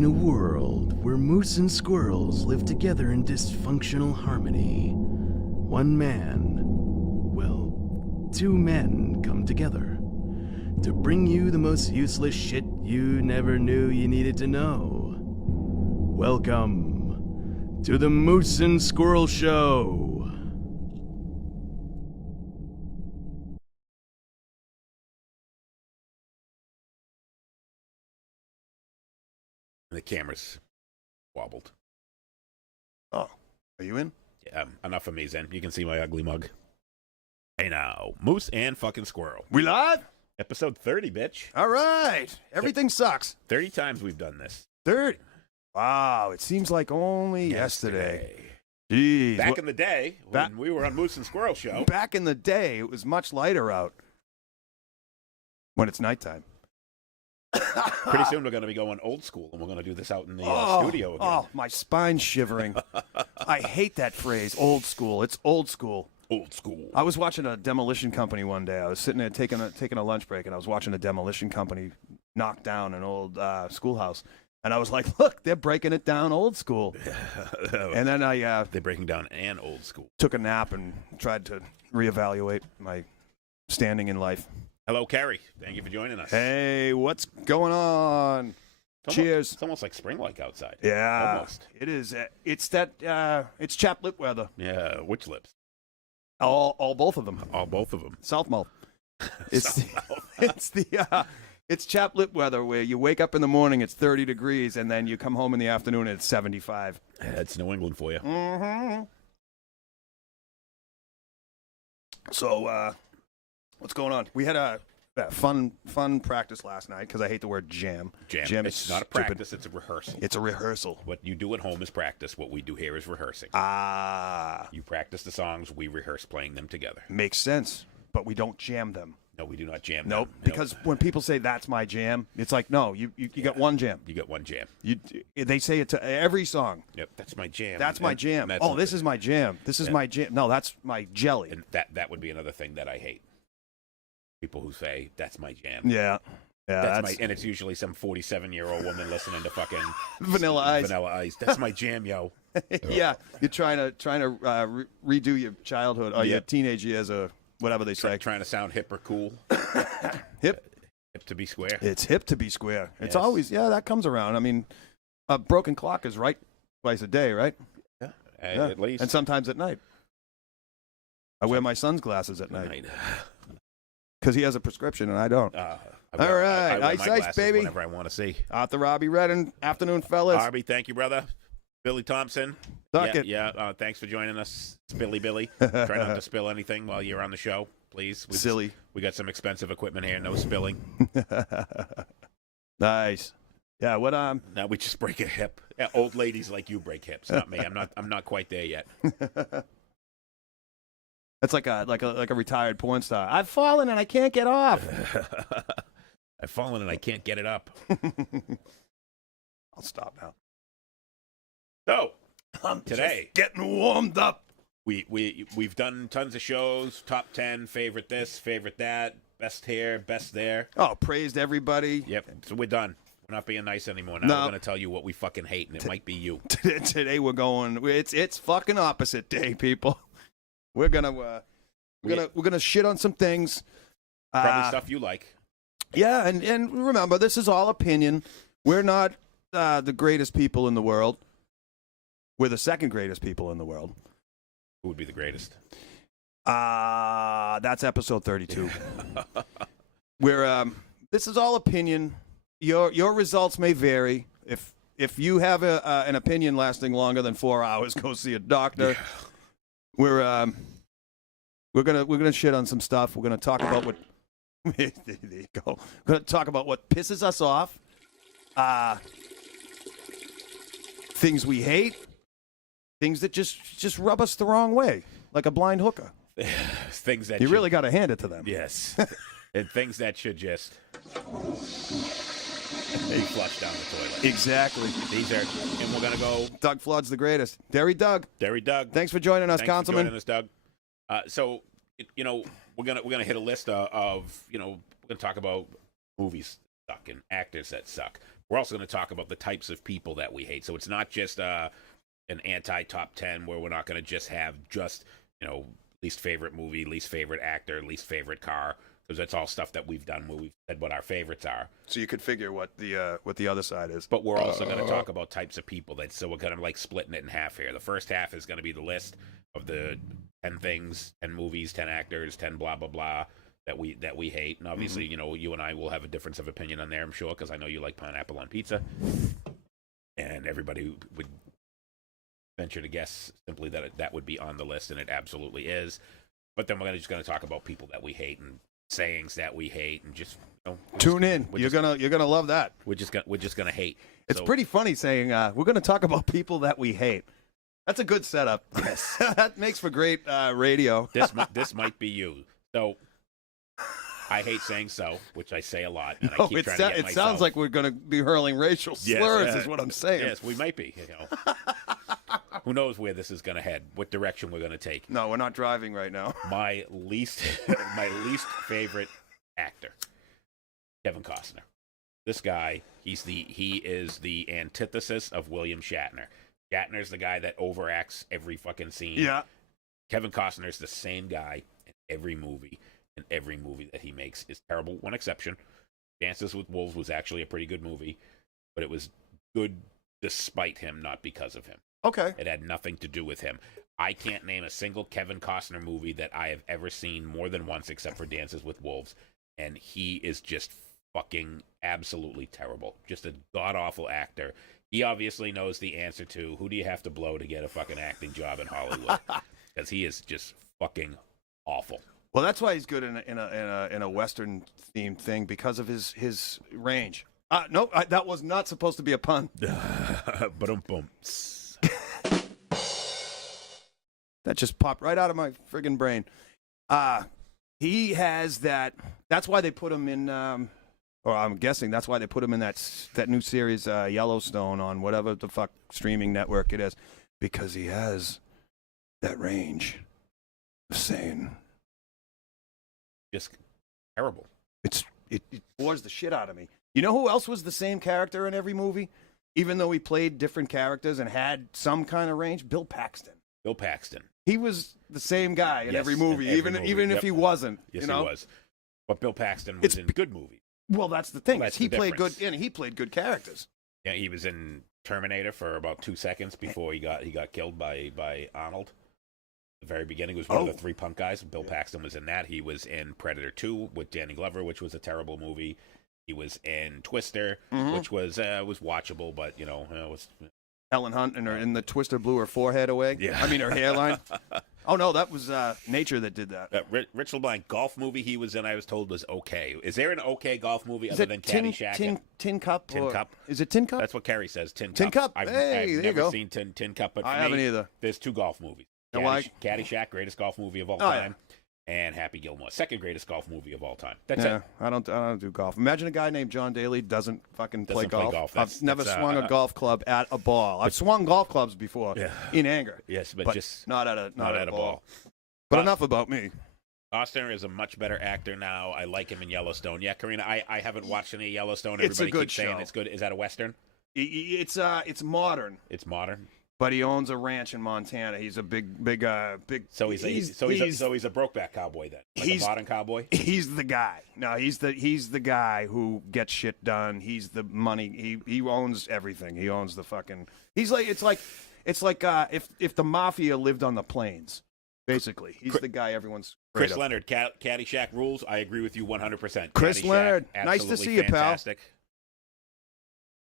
In a world where moose and squirrels live together in dysfunctional harmony, one man, well, two men come together to bring you the most useless shit you never knew you needed to know. Welcome to the Moose and Squirrel Show. The camera's wobbled. Oh, are you in? Yeah, enough of me, Zen. You can see my ugly mug. Hey now, Moose and fucking Squirrel. We live? Episode 30, bitch. All right. Everything sucks. 30 times we've done this. 30. Wow, it seems like only yesterday. Jeez. Back in the day, when we were on Moose and Squirrel Show. Back in the day, it was much lighter out when it's nighttime. Pretty soon we're going to be going old school, and we're going to do this out in the studio again. Oh, my spine's shivering. I hate that phrase, old school. It's old school. Old school. I was watching a demolition company one day. I was sitting there taking a lunch break, and I was watching a demolition company knock down an old schoolhouse. And I was like, look, they're breaking it down old school. And then they're breaking down an old school. Took a nap and tried to reevaluate my standing in life. Hello, Carrie. Thank you for joining us. Hey, what's going on? Cheers. It's almost like spring-like outside. Yeah. Almost. It is. It's chap lip weather. Yeah, which lips? All both of them. All both of them. Southmouth. It's chap lip weather where you wake up in the morning, it's 30 degrees, and then you come home in the afternoon and it's 75. That's New England for you. Mm-hmm. So, what's going on? We had a fun practice last night because I hate the word jam. Jam. It's not a practice, it's a rehearsal. It's a rehearsal. What you do at home is practice. What we do here is rehearsing. You practice the songs, we rehearse playing them together. Makes sense, but we don't jam them. No, we do not jam Nope, them. because when people say that's my jam, it's like, no, you got one jam. You got one jam. They say it to every song. Yep, that's my jam. That's my jam. This is my jam. This is my jam. No, that's my jelly. And that would be another thing that I hate. People who say, that's my jam. Yeah. Yeah, and it's usually some 47-year-old woman listening to fucking Vanilla Ice. Vanilla Ice. That's my jam, yo. Yeah, you're trying to redo your childhood or your teenage years or whatever they say. Trying to sound hip or cool. Hip to be square. It's hip to be square. Yes. It's always, that comes around. I mean, a broken clock is right twice a day, right? Yeah, at least. And sometimes at night. I wear my son's glasses at night. Because he has a prescription and I don't. All right, ice, baby. Whenever I want to see. Arthur Robbie Redden, afternoon, fellas. Robbie, thank you, brother. Billy Thompson. Suck it. Yeah, thanks for joining us. Spilly Billy. Try not to spill anything while you're on the show, please. Silly. We got some expensive equipment here. No spilling. Nice. Yeah, what Now we just break a hip. Yeah, old ladies like you break hips, not me. I'm not quite there yet. That's like a retired porn star. I've fallen and I can't get off. I've fallen and I can't get it up. I'll stop now. So I'm today, just getting warmed up. We've done tons of shows. Top 10, favorite this, favorite that, best here, best there. Oh, praised everybody. Yep. So we're done. We're not being nice anymore. Now we're going to tell you what we fucking hate, and it might be you. Today we're going. It's fucking opposite day, people. We're gonna shit on some things. Probably stuff you like. Yeah, and remember, this is all opinion. We're not the greatest people in the world. We're the second greatest people in the world. Who would be the greatest? That's episode 32. This is all opinion. Your results may vary. If you have an opinion lasting longer than 4 hours, go see a doctor. Yeah. We're gonna shit on some stuff. We're gonna talk about what. There you go. We're gonna talk about what pisses us off. Things we hate. Things that just rub us the wrong way, like a blind hooker. Things that you really got to hand it to them. Yes, and things that should just be flushed down the toilet. Exactly. And we're gonna go. Doug Flood's the greatest. Derry Doug. Thanks for joining us, Councilman. Thanks for joining us, Doug. So we're gonna hit a list of we're gonna talk about movies that suck and actors that suck. we're also going to talk about the types of people that we hate. So it's not just an anti-top 10 where we're not going to just have least favorite movie, least favorite actor, least favorite car, because that's all stuff that we've done where we've said what our favorites are. So you could figure what the other side is. But we're also going to talk about types of people. So we're kind of like splitting it in half here. The first half is going to be the list of the 10 things, 10 movies, 10 actors, 10 blah blah blah that we hate. And obviously, you and I will have a difference of opinion on there, I'm sure, because I know you like pineapple on pizza, and everybody would venture to guess simply that that would be on the list, and it absolutely is. But then we're just going to talk about people that we hate and sayings that we hate, and just tune in. You're gonna love that. We're just gonna hate. It's pretty funny saying we're gonna talk about people that we hate. That's a good setup. Yes, that makes for great radio. This might be you. So I hate saying "so," which I say a lot, and I keep trying to get myself. It sounds like we're gonna be hurling racial slurs. Is what I'm saying. Yes, we might be. Who knows where this is going to head? What direction we're going to take? No, we're not driving right now. My least favorite actor, Kevin Costner. This guy, he is the antithesis of William Shatner. Shatner's the guy that overacts every fucking scene. Yeah. Kevin Costner's the same guy in every movie, and every movie that he makes is terrible. One exception, Dances with Wolves was actually a pretty good movie, but it was good despite him, not because of him. Okay. It had nothing to do with him. I can't name a single Kevin Costner movie that I have ever seen more than once except for Dances with Wolves, and he is just fucking absolutely terrible. Just a god-awful actor. He obviously knows the answer to who do you have to blow to get a fucking acting job in Hollywood, because he is just fucking awful. Well, that's why he's good in a Western themed thing, because of his range. No, that was not supposed to be a pun. Ba-dum-bum. That just popped right out of my friggin' brain. He has that. That's why they put him in. Or I'm guessing that's why they put him in that new series Yellowstone on whatever the fuck streaming network it is, because he has that range of saying. Just terrible. It bores the shit out of me. You know who else was the same character in every movie, even though he played different characters and had some kind of range? Bill Paxton. Bill Paxton. He was the same guy in every movie, even if he wasn't. Yes, he was. But Bill Paxton was in good movies. Well, that's the thing. That's he the played difference. good, and he played good characters. Yeah, he was in Terminator for about 2 seconds before he got killed by Arnold. The very beginning, he was one of the 3 punk guys. Bill Paxton was in that. He was in Predator 2 with Danny Glover, which was a terrible movie. He was in Twister, which was watchable, but it was. Helen Hunt in the Twister blew her forehead away. Yeah. I mean her hairline. Oh no, that was nature that did that. Rich LeBlanc golf movie he was in, I was told, was okay. Is there an okay golf movie other than Caddyshack? Tin Cup. Tin Cup. Is it Tin Cup? That's what Carrie says. Tin Cup. I've There you never go. seen Tin Cup, but for I me, haven't either. There's 2 golf movies. You know why? Caddyshack, greatest golf movie of all Oh, time, and Happy Gilmore, second greatest golf movie of all time. That's Yeah, it. I don't do golf. Imagine a guy named John Daly doesn't fucking play golf. I've never swung a golf club at a ball. I've swung golf clubs before in anger. Yes, but just not at a ball. But But- enough about me. Costner is a much better actor now. I like him in Yellowstone. Yeah, Karina, I haven't watched any Yellowstone. It's a Everybody good keeps saying show. it's good. Is that a Western? It's modern, It's modern. but he owns a ranch in Montana. He's a big. So he's a Brokeback cowboy then. Like a modern cowboy. He's the guy. No, he's the guy who gets shit done. He's the money. He owns everything. He owns the fucking. It's like if the mafia lived on the plains. Basically, he's the guy everyone's. Chris Leonard, Caddyshack rules. I agree with you 100%. Chris Caddyshack, Leonard, nice to absolutely see you, pal. fantastic.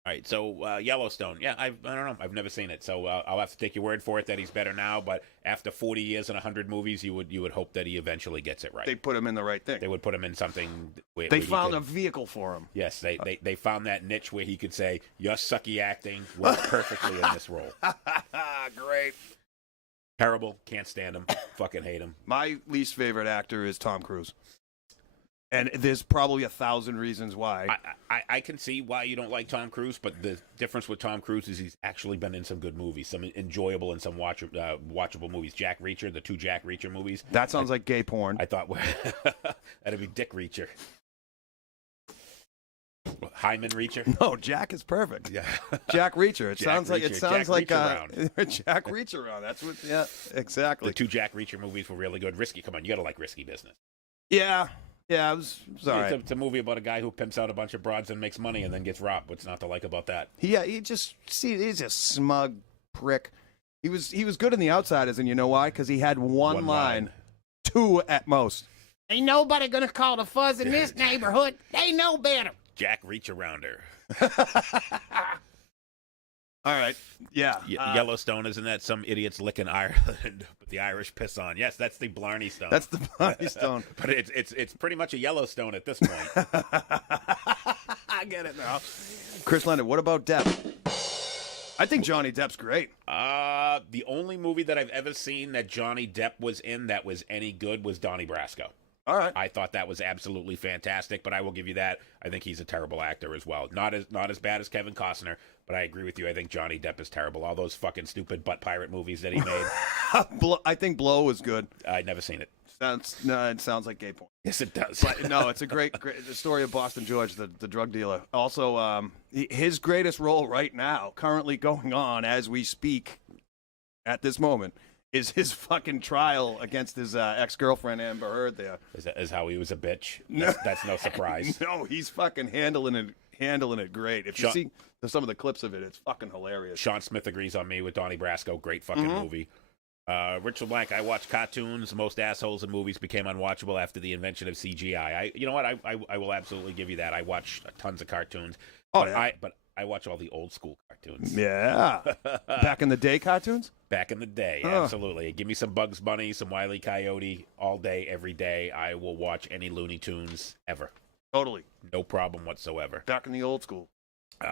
All right, so Yellowstone. Yeah, I don't know. I've never seen it, so I'll have to take your word for it that he's better now. But after 40 years and 100 movies, you would hope that he eventually gets it right. They put him in the right thing. They would put him in something. They found a vehicle for him. Yes, they found that niche where he could say, "Your sucky acting worked perfectly in this role." Great. Terrible. Can't stand him. Fucking hate him. My least favorite actor is Tom Cruise. And there's probably 1,000 reasons why. I can see why you don't like Tom Cruise, but the difference with Tom Cruise is he's actually been in some good movies, some enjoyable and some watchable movies. Jack Reacher, the 2 Jack Reacher movies. That sounds like gay porn. I thought that'd be Dick Reacher. Hyman Reacher. No, Jack is perfect. Yeah. Jack Reacher. It Jack sounds like Reacher. Jack Reacher around. That's what. Yeah, exactly. The 2 Jack Reacher movies were really good. Risky. Come on, you gotta like Risky Business. Yeah, it was all right. It's a movie about a guy who pimps out a bunch of broads and makes money and then gets robbed. What's not to like about that? Yeah, he's a smug prick. He was good in The Outsiders, and you know why? Because he had one line, 2 at most. Ain't nobody gonna call the fuzz in this neighborhood. They know better. Jack Reach-Arounder. All right. Yeah. Yellowstone, isn't that some idiots licking Ireland, but the Irish piss on? Yes, that's the Blarney Stone. That's the Blarney Stone. But it's pretty much a Yellowstone at this point. I get it now. Chris Leonard, what about Depp? I think Johnny Depp's great. The only movie that I've ever seen that Johnny Depp was in that was any good was Donnie Brasco. All right. I thought that was absolutely fantastic, but I will give you that. I think he's a terrible actor as well. Not as bad as Kevin Costner, but I agree with you. I think Johnny Depp is terrible. All those fucking stupid butt pirate movies that he made. I think Blow was good. I'd never seen it. It sounds like gay porn. Yes, it does. But no, it's a great the story of Boston George, the drug dealer. Also, his greatest role right now, currently going on as we speak at this moment, is his fucking trial against his ex-girlfriend Amber Heard there. Is how he was a bitch? No. That's no surprise. No, he's fucking handling it great. If you see some of the clips of it, it's fucking hilarious. Sean Smith agrees on me with Donnie Brasco. Great fucking movie. Richard Blank, I watch cartoons. Most assholes in movies became unwatchable after the invention of CGI. You know what? I will absolutely give you that. I watch tons of cartoons. Oh, But I watch all the old school cartoons. Yeah. Back in the day cartoons? Back in the day, absolutely. Give me some Bugs Bunny, some Wile E. Coyote all day, every day. I will watch any Looney Tunes ever. Totally. No problem whatsoever. Back in the old school.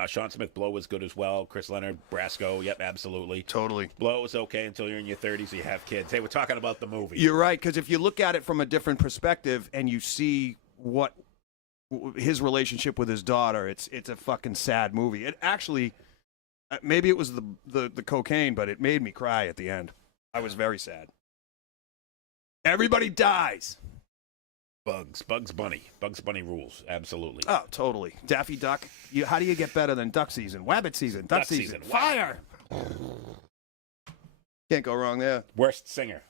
Sean Smith, Blow was good as well. Chris Leonard, Brasco, yep, absolutely. Totally. Blow is okay until you're in your 30s and you have kids. Hey, we're talking about the movie. You're right, because if you look at it from a different perspective and you see what his relationship with his daughter, it's a fucking sad movie. It actually, maybe it was the cocaine, but it made me cry at the end. I was very sad. Everybody dies. Bugs Bunny rules, absolutely. Oh, totally. Daffy Duck. How do you get better than duck season? Wabbit season. Duck season. Fire. Can't go wrong there. Worst singer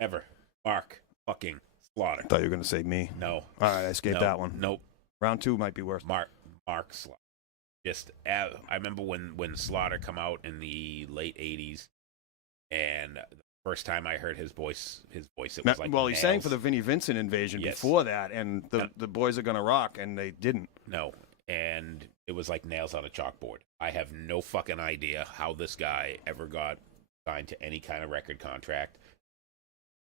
ever. Mark fucking Slaughter. Thought you were going to say me. No. All right, I escaped that one. Nope. Round 2 might be worse. Mark Slaughter. I remember when Slaughter come out in the late 80s, and the first time I heard his voice, it was like well, he nails. sang for the Vinnie Vincent Invasion before that, and the boys are going to rock, and they didn't. No, and it was like nails on a chalkboard. I have no fucking idea how this guy ever got signed to any kind of record contract.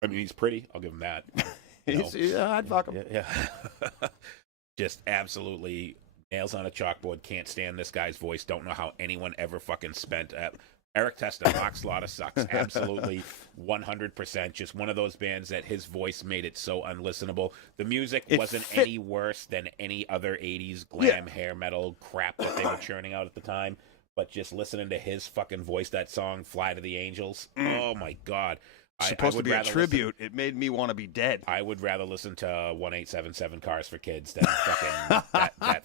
I mean, he's pretty. I'll give him that. I'd fuck him. Yeah. Just absolutely nails on a chalkboard. Can't stand this guy's voice. Don't know how anyone ever fucking spent. Eric Testa, Mark Slaughter sucks. Absolutely 100%. Just one of those bands that his voice made it so unlistenable. The music wasn't any worse than any other 80s glam hair metal crap that they were churning out at the time. But just listening to his fucking voice, that song, Fly to the Angels, oh my God. Supposed to be a tribute. It made me want to be dead. I would rather listen to 1877 Cars for Kids than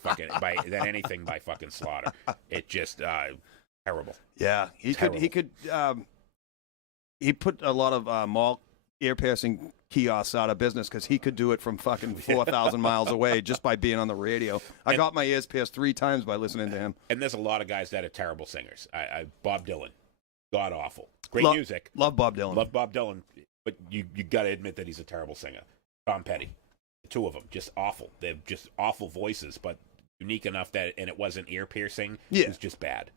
fucking than anything by fucking Slaughter. It just terrible. Yeah, he put a lot of mall ear piercing kiosks out of business because he could do it from fucking 4,000 miles away just by being on the radio. I got my ears pierced 3 times by listening to him. And there's a lot of guys that are terrible singers. Bob Dylan, god awful. Great music. Love Bob Dylan. Love Bob Dylan, but you got to admit that he's a terrible singer. Tom Petty, the 2 of them, just awful. They're just awful voices, but unique enough that, and it wasn't ear piercing. Yeah. It was just bad.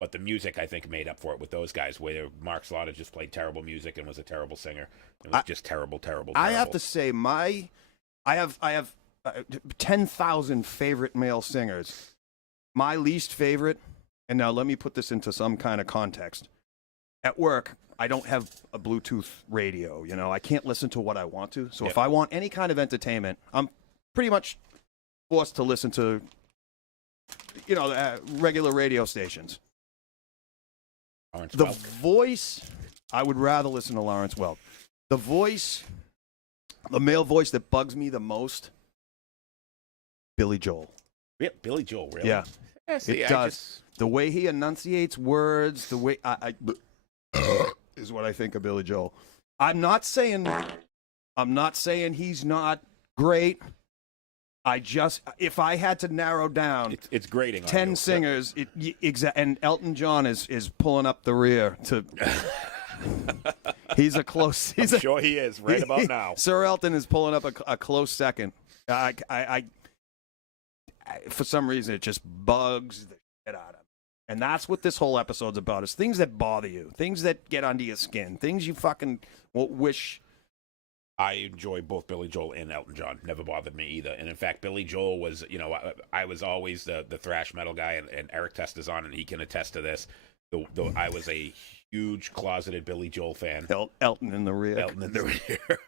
But the music, I think, made up for it with those guys, where Mark Slaughter just played terrible music and was a terrible singer. It was just terrible. I have to say, I have 10,000 favorite male singers. My least favorite, and now let me put this into some kind of context. At work, I don't have a Bluetooth radio. You know, I can't listen to what I want to. So if I want any kind of entertainment, I'm pretty much forced to listen to, regular radio stations. Lawrence The Welk. voice, I would rather listen to Lawrence Welk. The voice, the male voice that bugs me the most, Billy Joel. Yeah, Billy Joel, really? Yeah, See, it does. The way he enunciates words, the way I is what I think of Billy Joel. I'm not saying he's not great. If I had to narrow down It's grating on 10 you. singers, and Elton John is pulling up the rear to. He's a close. I'm sure he is right about now. Sir Elton is pulling up a close second. For some reason, it just bugs the shit out of me. And that's what this whole episode's about: is things that bother you, things that get under your skin, things you fucking wish. I enjoy both Billy Joel and Elton John. Never bothered me either. And in fact, Billy Joel was, I was always the thrash metal guy, and Eric Tester's on, and he can attest to this. Though I was a huge closeted Billy Joel fan. Elton in the rear. Elton in the rear.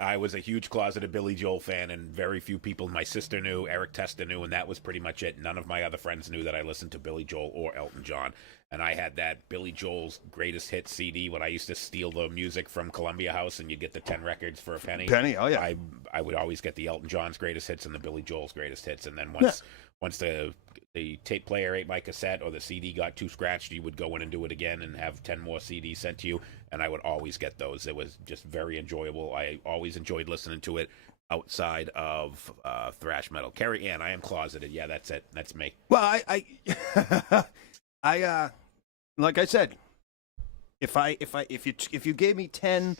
I was a huge closeted Billy Joel fan, and very few people. My sister knew, Eric Testa knew, and that was pretty much it. None of my other friends knew that I listened to Billy Joel or Elton John. And I had that Billy Joel's Greatest Hits CD when I used to steal the music from Columbia House, and you'd get the 10 records for a penny. Oh yeah. I would always get the Elton John's Greatest Hits and the Billy Joel's Greatest Hits, and then once the tape player ate my cassette or the CD got too scratched, you would go in and do it again and have 10 more CDs sent to you, and I would always get those. It was just very enjoyable. I always enjoyed listening to it outside of thrash metal. Carrie Ann, I am closeted. Yeah, that's it. That's me. Well, I like I said, if you gave me 10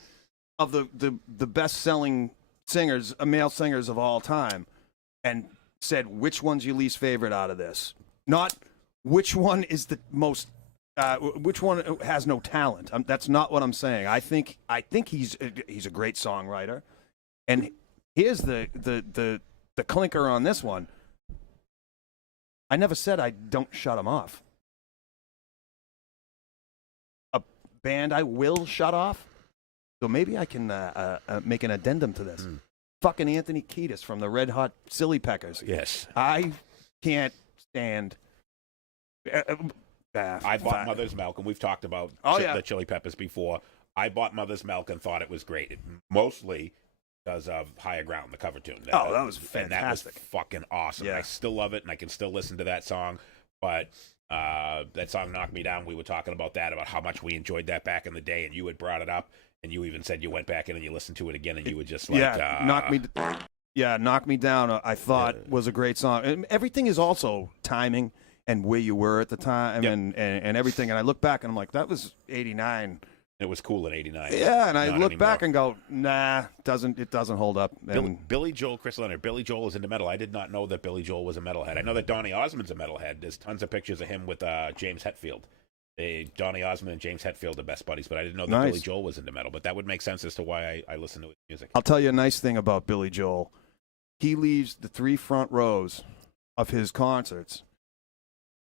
of the best selling singers, male singers of all time, and said which one's your least favorite out of this, not which one is the most, which one has no talent. That's not what I'm saying. I think he's a great songwriter, and here's the clinker on this one. I never said I don't shut him off. A band I will shut off. So maybe I can make an addendum to this. Fucking Anthony Kiedis from the Red Hot Silly Peckers. Yes. I can't stand. I bought Mother's Milk, and we've talked about the Chili Peppers before. I bought Mother's Milk and thought it was great, mostly because of Higher Ground, the cover tune. That was fantastic. And that was fucking awesome. Yeah. I still love it, and I can still listen to that song. But that song Knock Me Down, we were talking about that, about how much we enjoyed that back in the day, and you had brought it up, and you even said you went back in and you listened to it again, and you were just like... Knock Me Down, I thought was a great song. And everything is also timing and where you were at the time and everything. And I look back and I'm like, that was 89. It was cool in 89. Yeah, and I look anymore. back and go, nah, it doesn't hold up. Billy Joel, Chris Leonard. Billy Joel is into metal. I did not know that Billy Joel was a metalhead. I know that Donny Osmond's a metalhead. There's tons of pictures of him with James Hetfield. Donny Osmond and James Hetfield are best buddies, but I didn't know that Billy Joel was into metal. But that would make sense as to why I listen to his music. I'll tell you a nice thing about Billy Joel. He leaves the 3 front rows of his concerts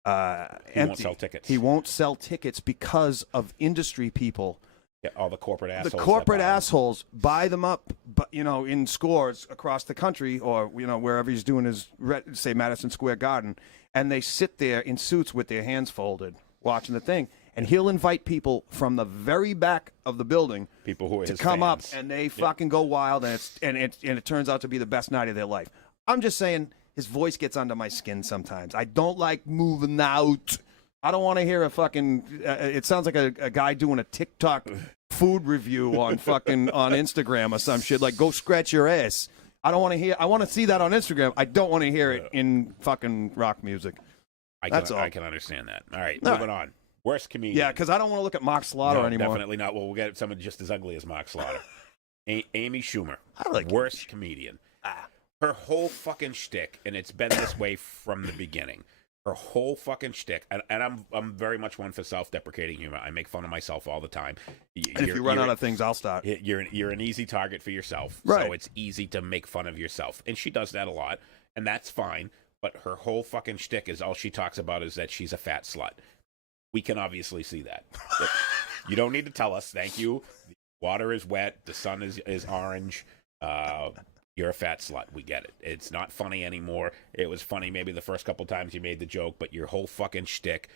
empty. Won't sell tickets. He won't sell tickets because of industry people. Yeah, all the corporate assholes. The corporate assholes buy them up, but in scores across the country, or wherever he's doing his, say, Madison Square Garden, and they sit there in suits with their hands folded, watching the thing. And he'll invite people from the very back of the building, people who are to his come fans. up, and they fucking go wild, and it turns out to be the best night of their life. I'm just saying, his voice gets under my skin sometimes. I don't like moving out. I don't want to hear a fucking. It sounds like a guy doing a TikTok food review on fucking on Instagram or some shit. Like, go scratch your ass. I don't want to hear. I want to see that on Instagram. I don't want to hear it in fucking rock music. That's all. I can understand that. All right, moving on. Worst comedian. Yeah, because I don't want to look at Mark Slaughter anymore. Definitely not. Well, we'll get someone just as ugly as Mark Slaughter. Amy Schumer. I like worst comedian. Her whole fucking shtick, and it's been this way from the beginning. Her whole fucking shtick, and I'm very much one for self-deprecating humor. I make fun of myself all the time. And if you run out of things, I'll stop. You're an easy target for yourself, right? So it's easy to make fun of yourself, and she does that a lot, and that's fine. But her whole fucking shtick is all she talks about is that she's a fat slut. We can obviously see that. You don't need to tell us. Thank you. The water is wet. The sun is orange. You're a fat slut. We get it. It's not funny anymore. It was funny maybe the first couple times you made the joke, but your whole fucking shtick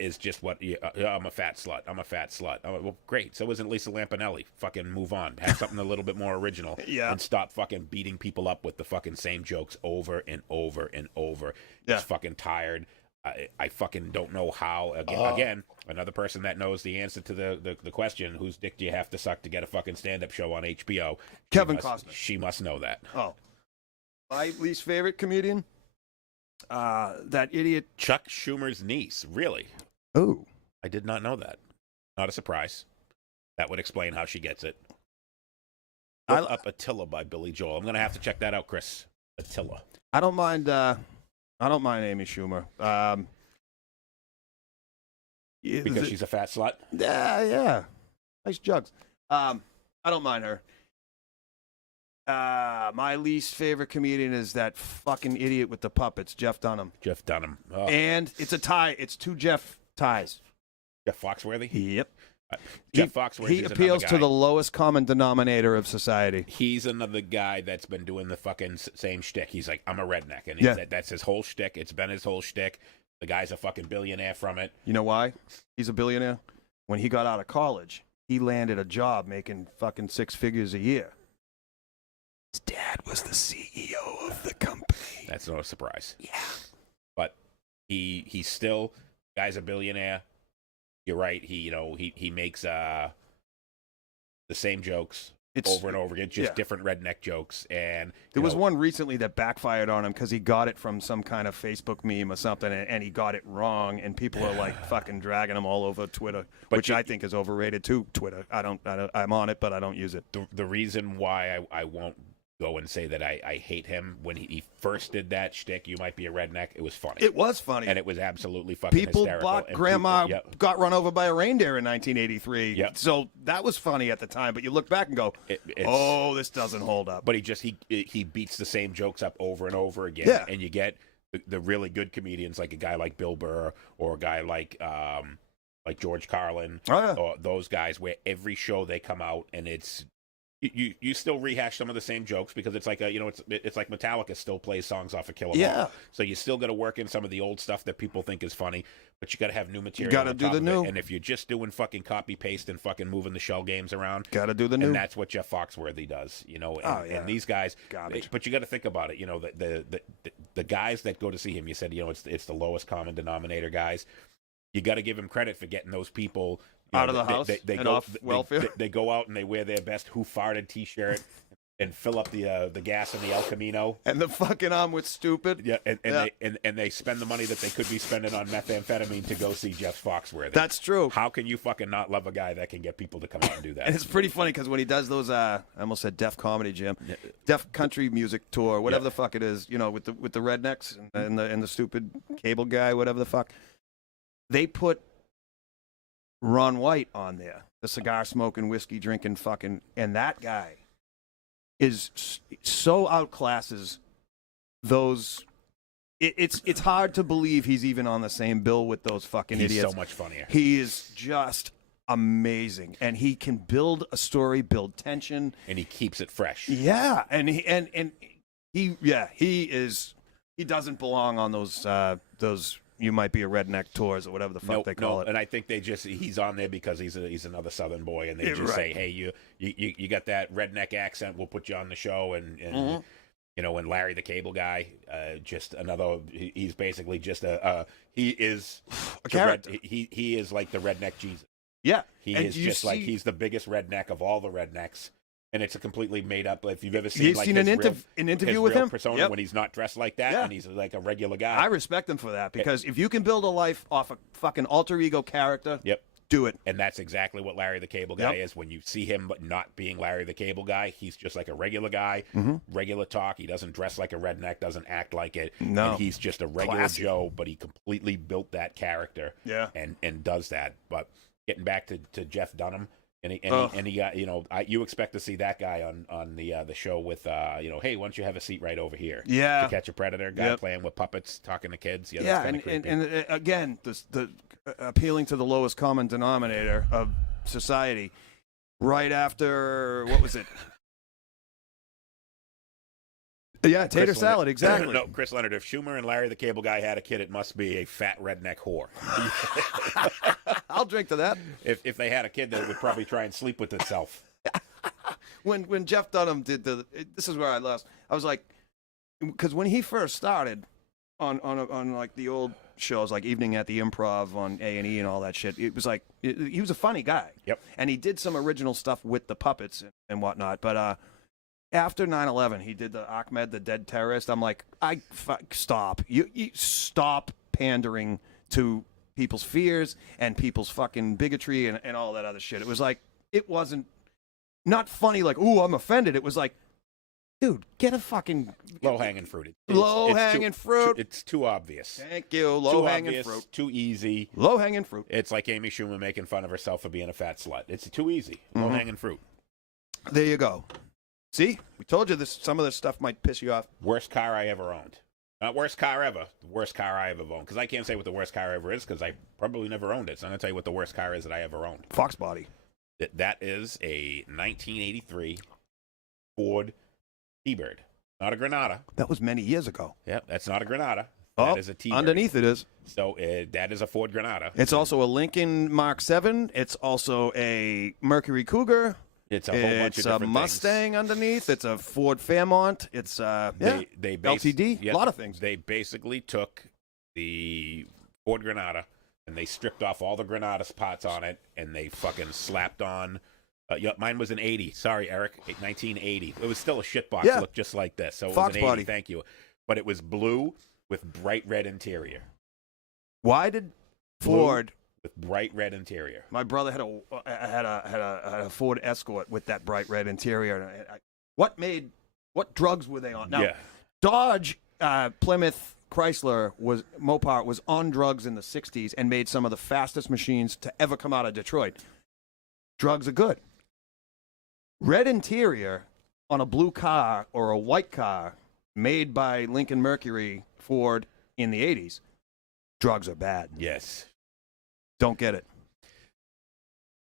is just what I'm a fat slut. I'm a fat slut. Oh, well, great. So isn't Lisa Lampanelli. Fucking move on. Have something a little bit more original. Yeah. And stop fucking beating people up with the fucking same jokes over and over and over. Yeah. It's fucking tired. I fucking don't know how. Again, another person that knows the answer to the question: whose dick do you have to suck to get a fucking stand-up show on HBO? Kevin Costner. She must know that. Oh, my least favorite comedian. That idiot Chuck Schumer's niece. Really? Oh, I did not know that. Not a surprise. That would explain how she gets it. Look up Attila by Billy Joel. I'm gonna have to check that out, Chris. Attila. I don't mind Amy Schumer. Because she's a fat slut. Yeah. Nice jugs. I don't mind her. My least favorite comedian is that fucking idiot with the puppets, Jeff Dunham. Jeff Dunham. Oh. And it's a tie. It's two Jeff ties. Jeff Foxworthy. Yep. Jeff Foxworthy. He appeals to the lowest common denominator of society. He's another guy that's been doing the fucking same shtick. He's like, I'm a redneck, and that's his whole shtick. It's been his whole shtick. The guy's a fucking billionaire from it. You know why? He's a billionaire. When he got out of college, he landed a job making fucking 6 figures a year. His dad was the CEO of the company. That's no surprise. Yeah. But he's still guy's a billionaire. You're right. He makes the same jokes over and over again, just different redneck jokes. And there was one recently that backfired on him because he got it from some kind of Facebook meme or something, and he got it wrong, and people are like fucking dragging him all over Twitter, which I think is overrated too. Twitter, I'm on it, but I don't use it. The reason why I won't go and say that I hate him, when he first did that shtick, you might be a redneck, it was funny. It was funny. And it was absolutely fucking hysterical. Bought and Grandma got run over by a reindeer in 1983. Yep. So that was funny at the time, but you look back and go, this doesn't hold up. But he beats the same jokes up over and over again. Yeah. And you get the really good comedians, like a guy like Bill Burr or a guy like George Carlin, or those guys, where every show they come out and it's you still rehash some of the same jokes, because it's like it's like Metallica still plays songs off of Kill 'Em All. So you still got to work in some of the old stuff that people think is funny, but you got to have new material. You got to do the new. And if you're just doing fucking copy paste and fucking moving the shell games around, got to do the new. And that's what Jeff Foxworthy does, And these guys, but you got to think about it. The guys that go to see him, you said, it's the lowest common denominator guys. You got to give him credit for getting those people out of the house they and go, off welfare. They go out and they wear their best Who Farted T-shirt and fill up the gas in the El Camino. And the fucking with stupid. Yeah, and they spend the money that they could be spending on methamphetamine to go see Jeff Foxworthy. That's true. How can you fucking not love a guy that can get people to come out and do that? And it's pretty funny because when he does those, I almost said Def Comedy Jam, Def Country Music Tour, whatever the fuck it is, with the rednecks and the stupid cable guy, whatever the fuck, they put Ron White on there, the cigar smoking, whiskey drinking fucking, and that guy is so outclasses those. It's hard to believe he's even on the same bill with those fucking idiots. He's so much funnier. He is just amazing, and he can build a story, build tension, and he keeps it fresh. Yeah, and he doesn't belong on those. You might be a redneck tours or whatever the fuck they call it. And I think he's on there because he's another Southern boy, and they just say, hey, you got that redneck accent, we'll put you on the show, and and Larry the Cable Guy, just another. He's basically just he is a character. He is like the redneck Jesus. Yeah, is just like he's the biggest redneck of all the rednecks. And it's a completely made up. If you've ever seen an interview with him, persona when he's not dressed like that, and he's like a regular guy. I respect him for that, because if you can build a life off a fucking alter ego character, do it. And that's exactly what Larry the Cable Guy is. When you see him not being Larry the Cable Guy, he's just like a regular guy, regular talk. He doesn't dress like a redneck, doesn't act like it. No, and he's just a regular Joe, but he completely built that character. Yeah, and does that. But getting back to Jeff Dunham. And he got, you expect to see that guy on the show with, hey, why don't you have a seat right over here? Yeah. To Catch a Predator, guy playing with puppets, talking to kids. Yeah, that's and again, the appealing to the lowest common denominator of society. Right after, what was it? Yeah, tater Chris salad, Leonard- exactly. No, Chris Leonard. If Schumer and Larry the Cable Guy had a kid, it must be a fat redneck whore. I'll drink to that. If they had a kid, that would probably try and sleep with itself. When Jeff Dunham did this is where I lost. I was like, because when he first started on like the old shows like Evening at the Improv on A&E and all that shit, it was like he was a funny guy. Yep. And he did some original stuff with the puppets and whatnot. But after 9/11, he did the Ahmed, the dead terrorist. I'm like, stop. You stop pandering to people's fears and people's fucking bigotry and all that other shit. It was like, it wasn't not funny like, ooh, I'm offended. It was like, dude, get a fucking Low-hanging fruit. Low-hanging fruit. It's too obvious. Thank you. Low-hanging too obvious, fruit. Too easy. Low-hanging fruit. It's like Amy Schumer making fun of herself for being a fat slut. It's too easy. Mm-hmm. Low-hanging fruit. There you go. See? We told you this. Some of this stuff might piss you off. Worst car I ever owned. Not worst car ever. The worst car I ever owned. Because I can't say what the worst car ever is because I probably never owned it. So I'm going to tell you what the worst car is that I ever owned. Fox body. That is a 1983 Ford T-Bird. Not a Granada. That was many years ago. Yep, that's not a Granada. Oh, That is a T-Bird. underneath it is. So that is a Ford Granada. It's also a Lincoln Mark 7. It's also a Mercury Cougar. It's a whole bunch of It's a different Mustang underneath. It's a Ford Fairmont. It's They LTD. yeah, A lot of things. They basically took the Ford Granada and they stripped off all the Granada spots on it and they fucking slapped on. Mine was an 80. Sorry, Eric. 1980. It was still a shitbox. Yeah. Looked just like this. So it Fox was an 80. body. Thank you. But it was blue with bright red interior. Why did Blue Ford? with bright red interior. My brother had a Ford Escort with that bright red interior. What drugs were they on? Now, Yeah. Dodge, Plymouth, Chrysler Mopar was on drugs in the 60s and made some of the fastest machines to ever come out of Detroit. Drugs are good. Red interior on a blue car or a white car made by Lincoln Mercury Ford in the 80s, drugs are bad. Yes. Don't get it.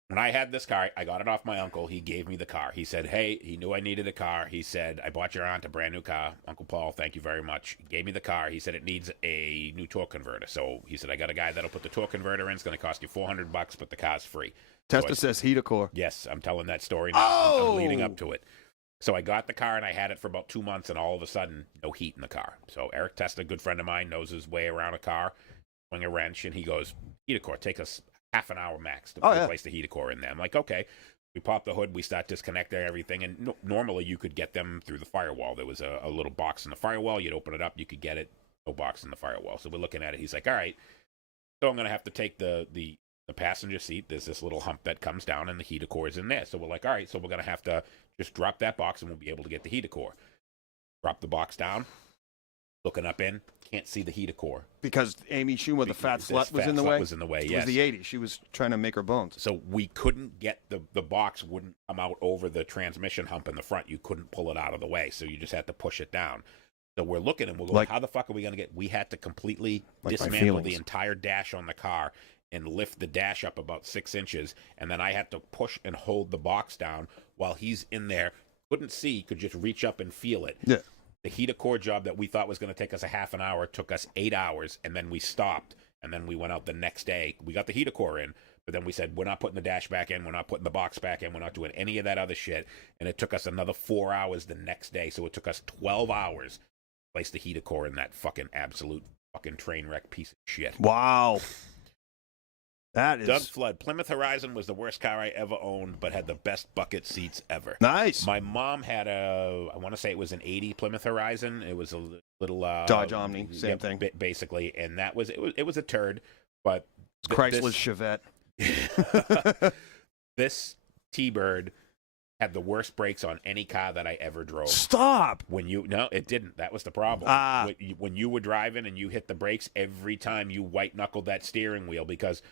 When I had this car, I got it off my uncle. He gave me the car. He said, hey, he knew I needed a car. He said, I bought your aunt a brand new car. Uncle Paul, thank you very much. He gave me the car. He said, it needs a new torque converter. So he said, I got a guy that'll put the torque converter in. It's going to cost you $400, but the car's free. Tester says heater core. Yes, I'm telling that story now. Oh! I'm leading up to it. So I got the car and I had it for about 2 months, and all of a sudden, no heat in the car. So Eric Testa, a good friend of mine, knows his way around a car, swing a wrench, and he goes, heater core, take us half an hour max to replace the heater core in there. I'm like, okay. We pop the hood, we start disconnecting everything, and normally you could get them through the firewall. There was a little box in the firewall. You'd open it up, you could get it. No box in the firewall. So we're looking at it. He's like, all right, so I'm going to have to take the passenger seat. There's this little hump that comes down, and the heater core is in there. So we're like, all right, so we're going to have to just drop that box, and we'll be able to get the heater core. Drop the box down, looking up in, can't see the heater core. Because Amy Schumer, the fat This slut, was fat in the slut way? was in the way, It yes. was the 80s. She was trying to make her bones. So we couldn't get the box wouldn't come out over the transmission hump in the front. You couldn't pull it out of the way, so you just had to push it down. So we're looking and we're going, how the fuck are we going to get? We had to completely dismantle the entire dash on the car and lift the dash up about 6 inches, and then I had to push and hold the box down while he's in there. Couldn't see, could just reach up and feel it. Yeah. The heater core job that we thought was going to take us a half an hour took us 8 hours, and then we stopped, and then we went out the next day. We got the heater core in, but then we said, we're not putting the dash back in, we're not putting the box back in, we're not doing any of that other shit, and it took us another 4 hours the next day, so it took us 12 hours to place the heater core in that fucking absolute fucking train wreck piece of shit. Wow. That is Doug Flood. Plymouth Horizon was the worst car I ever owned, but had the best bucket seats ever. nice. My mom had I want to say it was an 80 Plymouth Horizon. It was a little Dodge Omni, same yeah, thing. Basically, and it was a turd, but Chrysler's Chevette. this T-Bird had the worst brakes on any car that I ever drove. Stop. No, it didn't. That was the problem. When you were driving and you hit the brakes, every time you white knuckled that steering wheel because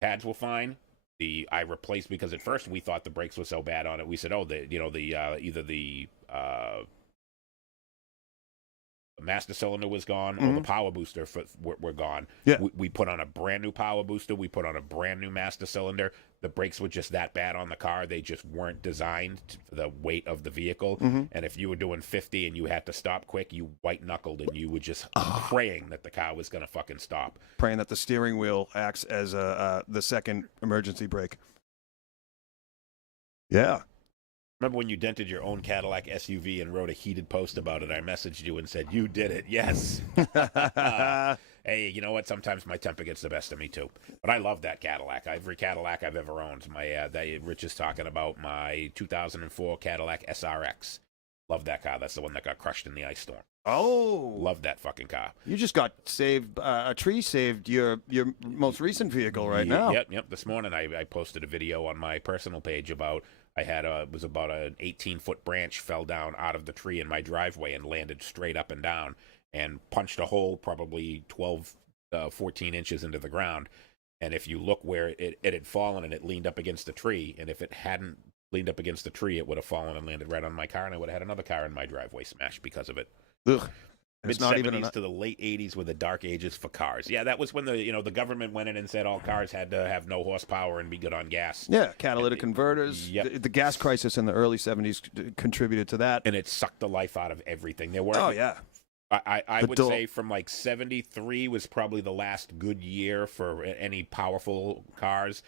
pads were fine. I replaced because at first we thought the brakes were so bad on it. We said, either the The master cylinder was gone, all the power booster were gone. Yeah. We put on a brand new power booster. We put on a brand new master cylinder. The brakes were just that bad on the car. They just weren't designed for the weight of the vehicle. And if you were doing 50 and you had to stop quick, you white-knuckled and you were just praying that the car was going to fucking stop. Praying that the steering wheel acts as the second emergency brake. Yeah. Remember when you dented your own Cadillac SUV and wrote a heated post about it? I messaged you and said, you did it. Yes. Hey, you know what? Sometimes my temper gets the best of me, too. But I love that Cadillac. Every Cadillac I've ever owned. Rich is talking about my 2004 Cadillac SRX. Love that car. That's the one that got crushed in the ice storm. Oh. Love that fucking car. You just got saved, a tree saved your most recent vehicle right now. Yep. This morning I posted a video on my personal page about... it was about an 18-foot branch fell down out of the tree in my driveway and landed straight up and down and punched a hole probably 12, 14 inches into the ground. And if you look where it had fallen and it leaned up against the tree, and if it hadn't leaned up against the tree, it would have fallen and landed right on my car, and I would have had another car in my driveway smashed because of it. Ugh. It's not Mid-70s even to the late 80s were the dark ages for cars. Yeah, that was when the government went in and said all cars had to have no horsepower and be good on gas. Yeah, catalytic converters. Yep. The gas crisis in the early 70s contributed to that. And it sucked the life out of everything. There were. Oh, yeah. I would say from like 73 was probably the last good year for any powerful cars.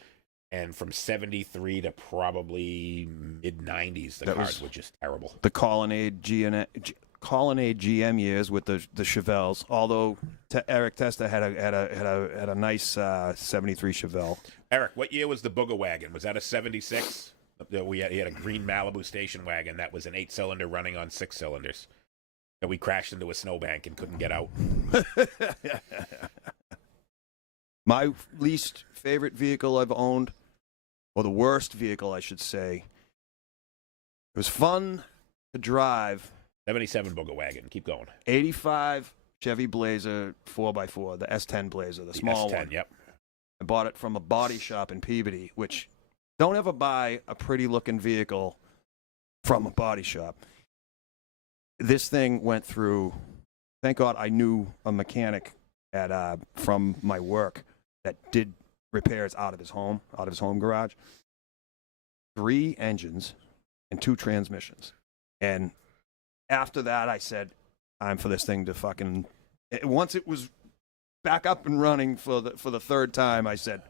And from 73 to probably mid-90s, the cars were just terrible. The Colonnade GM years with the Chevelles, although Eric Testa had a nice 73 Chevelle. Eric, what year was the Booger Wagon? Was that a 76? He had a green Malibu station wagon that was an 8-cylinder running on 6 cylinders. That we crashed into a snowbank and couldn't get out. My least favorite vehicle I've owned, or the worst vehicle, I should say. It was fun to drive. 77 Booger Wagon. Keep going. 85 Chevy Blazer 4x4, the S10 Blazer, the small S10, one. Yep. I bought it from a body shop in Peabody, which don't ever buy a pretty-looking vehicle from a body shop. This thing went through, thank God I knew a mechanic from my work that did repairs out of his home garage. 3 engines and 2 transmissions. And after that, I said, time for this thing to fucking... Once it was back up and running for the third time, I said,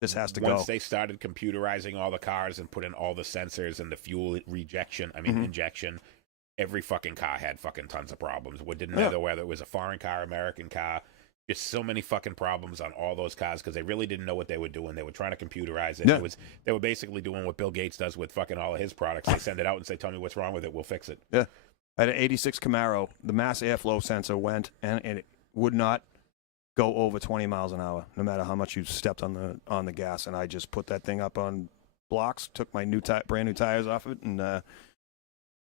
this has to go. Once they started computerizing all the cars and put in all the sensors and the fuel injection, every fucking car had fucking tons of problems. We didn't know whether it was a foreign car, American car. Just so many fucking problems on all those cars because they really didn't know what they were doing. They were trying to computerize it. Yeah. They were basically doing what Bill Gates does with fucking all of his products. They send it out and say, tell me what's wrong with it. We'll fix it. Yeah. I had an 86 Camaro. The mass airflow sensor went, and it would not go over 20 miles an hour, no matter how much you stepped on the gas. And I just put that thing up on blocks, took my brand new tires off it, and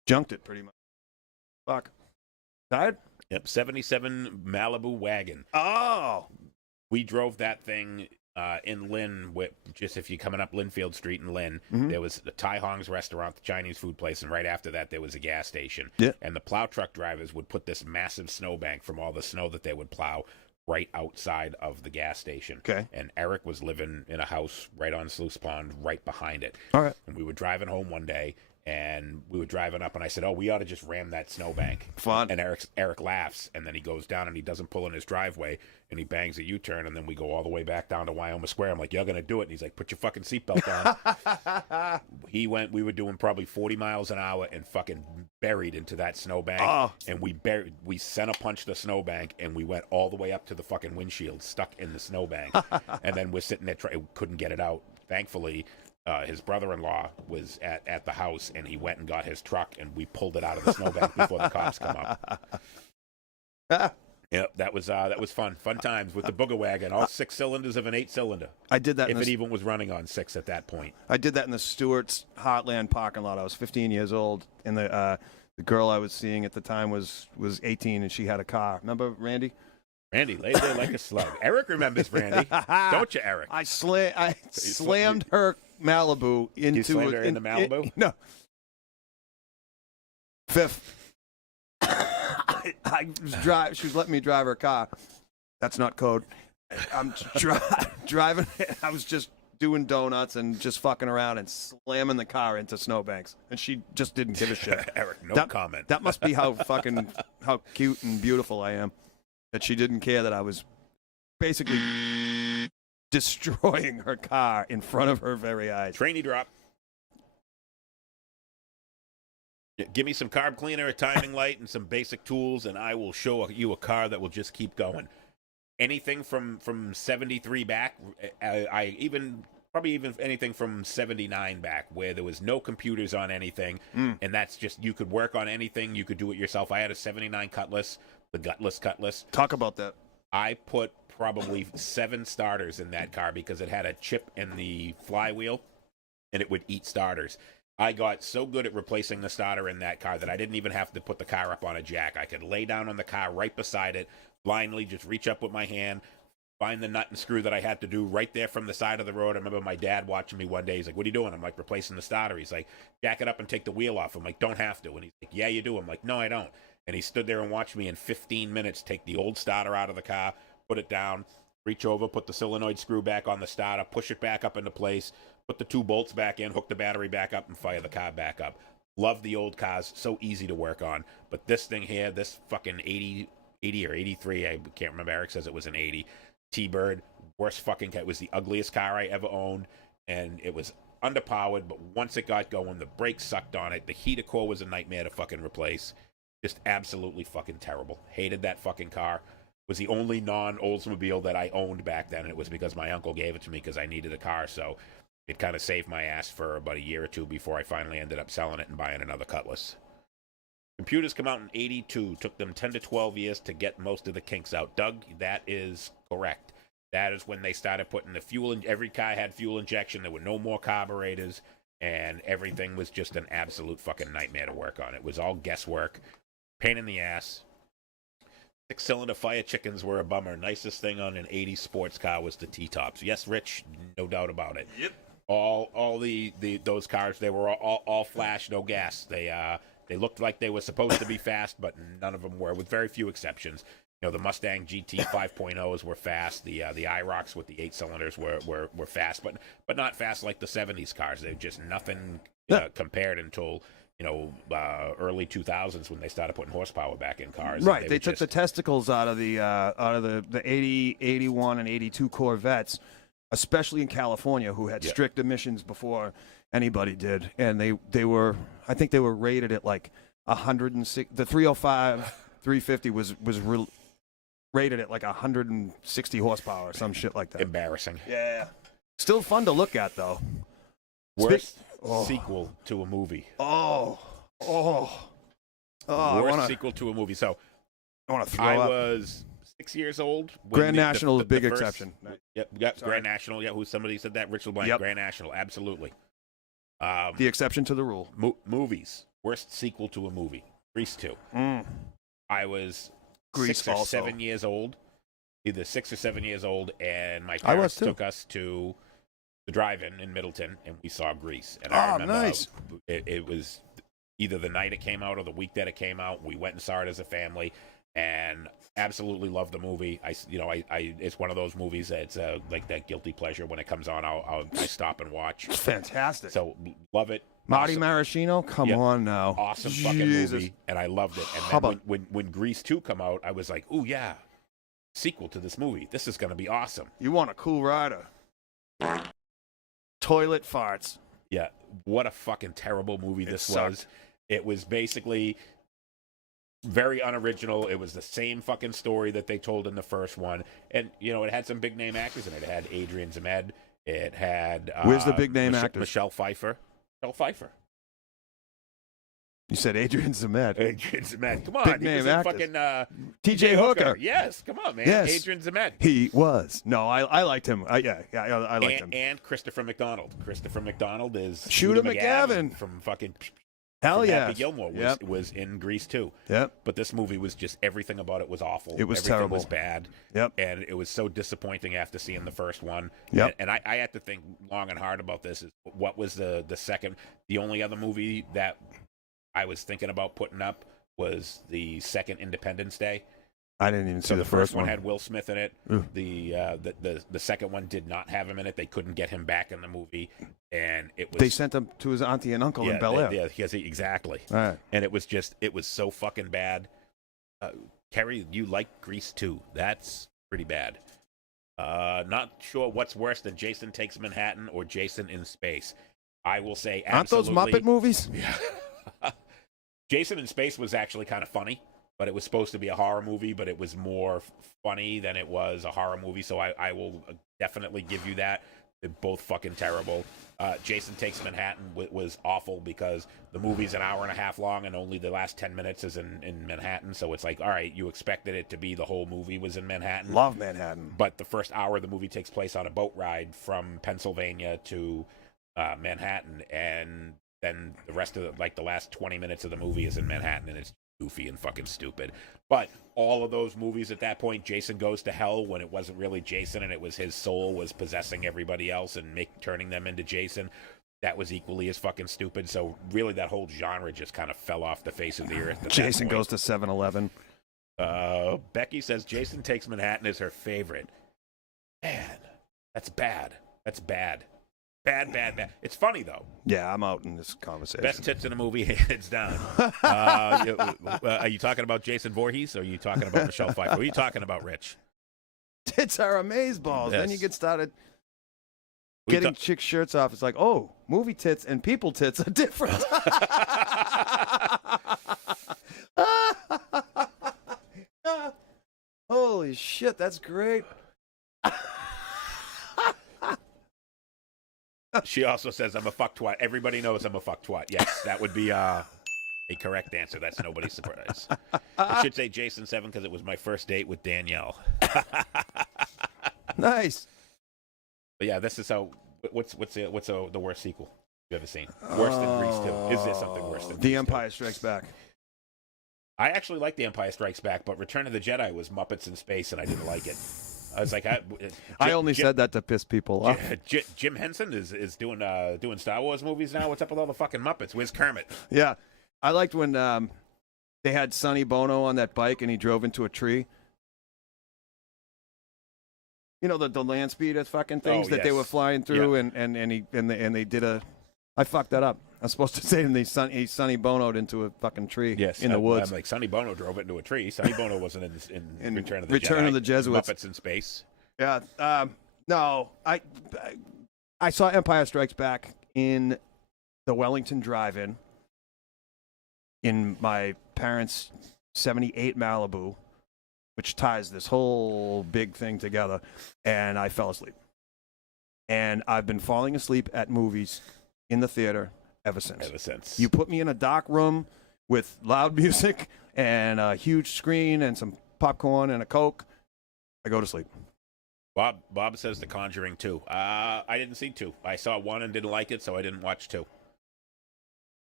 junked it pretty much. Fuck. Tired? Yep, 77 Malibu wagon. Oh! We drove that thing in Lynn, just if you're coming up Linfield Street in Lynn, there was the Tai Hong's restaurant, the Chinese food place, and right after that there was a gas station. Yeah. And the plow truck drivers would put this massive snowbank from all the snow that they would plow right outside of the gas station. Okay. And Eric was living in a house right on Sluice Pond, right behind it. All right. And we were driving home one day, and we were driving up, and I said, oh, we ought to just ram that snowbank. Fun. And Eric laughs, and then he goes down, and he doesn't pull in his driveway, and he bangs a U-turn, and then we go all the way back down to Wyoming Square. I'm like, you're going to do it. And he's like, put your fucking seatbelt on. We were doing probably 40 miles an hour and fucking buried into that snowbank. Oh. And we center punched the snowbank, and we went all the way up to the fucking windshield, stuck in the snowbank. And then we're sitting there, couldn't get it out. Thankfully, his brother-in-law was at the house, and he went and got his truck, and we pulled it out of the snowbank before the cops come up. Yep, that was fun times with the Booger Wagon, all 6 cylinders of an 8-cylinder. I did that if it even was running on 6 at that point. I did that in the Stewart's Heartland parking lot. I was 15 years old, and the girl I was seeing at the time was 18, and she had a car. Remember Randy? Randy lay there like a slug. Eric remembers Randy, don't you, Eric? I slammed her Malibu into. You slammed her in the Malibu? No. Fifth. She was letting me drive her car. That's not code. I'm driving. I was just doing donuts and just fucking around and slamming the car into snowbanks, and she just didn't give a shit. Eric, no comment. That must be how cute and beautiful I am, that she didn't care that I was basically destroying her car in front of her very eyes. Trainee drop. Yeah, give me some carb cleaner, a timing light, and some basic tools, and I will show you a car that will just keep going. Anything from 73 back, probably even anything from 79 back, where there was no computers on anything, and that's just, you could work on anything, you could do it yourself. I had a 79 Cutlass, the gutless Cutlass. Talk about that. I put probably 7 starters in that car because it had a chip in the flywheel, and it would eat starters. I got so good at replacing the starter in that car that I didn't even have to put the car up on a jack. I could lay down on the car right beside it, blindly just reach up with my hand, find the nut and screw that I had to do right there from the side of the road. I remember my dad watching me one day. He's like, "What are you doing?" I'm like, "Replacing the starter." He's like, "Jack it up and take the wheel off." I'm like, "Don't have to." And he's like, "Yeah, you do." I'm like, "No, I don't." And he stood there and watched me in 15 minutes take the old starter out of the car, put it down, reach over, put the solenoid screw back on the starter, push it back up into place, put the 2 bolts back in, hook the battery back up, and fire the car back up. Love the old cars. So easy to work on. But this thing here, this fucking 80 or 83, I can't remember. Eric says it was an 80. T-Bird, worst fucking car. It was the ugliest car I ever owned, and it was underpowered, but once it got going, the brakes sucked on it. The heater core was a nightmare to fucking replace. Just absolutely fucking terrible. Hated that fucking car. Was the only non-Oldsmobile that I owned back then. It was because my uncle gave it to me because I needed a car, so it kind of saved my ass for about a year or two before I finally ended up selling it and buying another Cutlass. Computers come out in 82. Took them 10 to 12 years to get most of the kinks out. Doug, that is correct. That is when they started putting the fuel in. Every car had fuel injection. There were no more carburetors, and everything was just an absolute fucking nightmare to work on. It was all guesswork. Pain in the ass. 6-cylinder fire chickens were a bummer. Nicest thing on an 80s sports car was the T-tops. Yes, Rich, no doubt about it. Yep. All those cars, they were all flash, no gas. They looked like they were supposed to be fast, but none of them were, with very few exceptions. You know, the Mustang GT 5.0s were fast. The IROCs with the 8 cylinders were fast, but not fast like the 70s cars. They're just nothing compared until, you know, early 2000s when they started putting horsepower back in cars. Right, they took the testicles out of the 80, 81, and 82 Corvettes, especially in California, who had strict emissions before anybody did, and they were, I think they were rated at like 106. The 305, 350 was rated at like 160 horsepower or some shit like that. Embarrassing. Yeah, still fun to look at though. Worst sequel to a movie. Worst sequel to a movie. So I want to throw I up. was 6 years old. When Grand National is a big first, exception. Yep, Grand National. Yeah, somebody said that. Richard Blank, Grand National, absolutely. The exception to the rule. Movies. Worst sequel to a movie. Grease 2. I was Grease 6 or also. 7 years old. Either 6 or 7 years old, and my parents took us to the drive-in in Middleton, and we saw Grease. And I remember nice. It was either the night it came out or the week that it came out. We went and saw it as a family, and absolutely loved the movie. It's one of those movies that's like that guilty pleasure. When it comes on, I stop and watch. It's fantastic. So love it. Marty Awesome. Maraschino, come on now. Awesome fucking movie, and I loved it. And How then about- when Grease 2 come out, I was like, "Ooh yeah, sequel to this movie. This is gonna be awesome." You want a cool rider? Toilet farts. Yeah, what a fucking terrible movie this was. sucked. It was basically very unoriginal. It was the same fucking story that they told in the first one, and you know it had some big name actors in it. It had Adrian Zmed. It had Where's the big name actors? Michelle Pfeiffer. Michelle Pfeiffer. You said Adrian Zemed. Adrian Zmed. Come on, Big he name was in actors. fucking T.J. Hooker. Yes, come on, man. Yes. Adrian Zmed. He was. No, I liked him. I liked him. And Christopher McDonald. Christopher McDonald is Shooter McGavin. from fucking Hell from yeah. Happy Gilmore was in Grease too. Yep. But this movie was just everything about it was awful. It was everything terrible. was bad. Yep. And it was so disappointing after seeing the first one. Yep. And I had to think long and hard about this. Is what was the second? The only other movie that I was thinking about putting up was the second Independence Day. I didn't even see So the the first one. one had Will Smith in it. Ugh. The second one did not have him in it. They couldn't get him back in the movie, and it was They sent him to his auntie and uncle in Bel Air. Exactly. All right. And it was so fucking bad. Kerry, you like Grease too? That's pretty bad. Not sure what's worse than Jason Takes Manhattan or Jason in Space. I will say absolutely. Aren't those Muppet movies? Yeah. Jason in Space was actually kind of funny, but it was supposed to be a horror movie, but it was more funny than it was a horror movie, so I will definitely give you that. They're both fucking terrible. Jason Takes Manhattan was awful because the movie's an hour and a half long and only the last 10 minutes is in Manhattan, so it's like, all right, you expected it to be the whole movie was in Manhattan. Love Manhattan. But the first hour of the movie takes place on a boat ride from Pennsylvania to Manhattan, and then the rest of the last 20 minutes of the movie is in Manhattan, and it's goofy and fucking stupid. But all of those movies at that point, Jason Goes to Hell, when it wasn't really Jason and it was his soul was possessing everybody else and turning them into Jason, that was equally as fucking stupid. So really that whole genre just kind of fell off the face of the earth at Jason that point. Goes to 7-Eleven. Becky says Jason Takes Manhattan is her favorite. Man, that's bad. That's bad. Bad. It's funny, though. Yeah, I'm out in this conversation. Best tits in a movie, hands down. Are you talking about Jason Voorhees, or are you talking about Michelle Pfeiffer? What are you talking about, Rich? Tits are amazeballs. Then you Yes. get started We getting chicks' shirts off. It's like, oh, movie tits and people tits are different. Holy shit, that's great. She also says, I'm a fuck twat. Everybody knows I'm a fuck twat. Yes, that would be a correct answer. That's nobody's surprise. I should say Jason 7 because it was my first date with Danielle. Nice. But yeah, this is how. What's the worst sequel you've ever seen? Worse than Grease 2. Is there something worse than The Grease 2? Empire Strikes Back. I actually like The Empire Strikes Back, but Return of the Jedi was Muppets in space, and I didn't like it. I was like, I only said that to piss people off. Jim Henson is doing Star Wars movies now. What's up with all the fucking Muppets? Where's Kermit? Yeah. I liked when they had Sonny Bono on that bike and he drove into a tree. You know the land speeder fucking things that they were flying through, Yeah. and they did a. I fucked that up. I was supposed to say he Sonny Bono'd into a fucking tree in the woods. I'm like, Sonny Bono drove it into a tree. Sonny Bono wasn't in Return of the Return Jedi. of the Jesuits. Muppets in space. Yeah. No, I saw Empire Strikes Back in the Wellington Drive-In in my parents' 78 Malibu, which ties this whole big thing together, and I fell asleep. And I've been falling asleep at movies in the theater ever since. You put me in a dark room with loud music and a huge screen and some popcorn and a Coke, I go to sleep. Bob says The Conjuring 2. I didn't see 2. I saw 1 and didn't like it, so I didn't watch 2.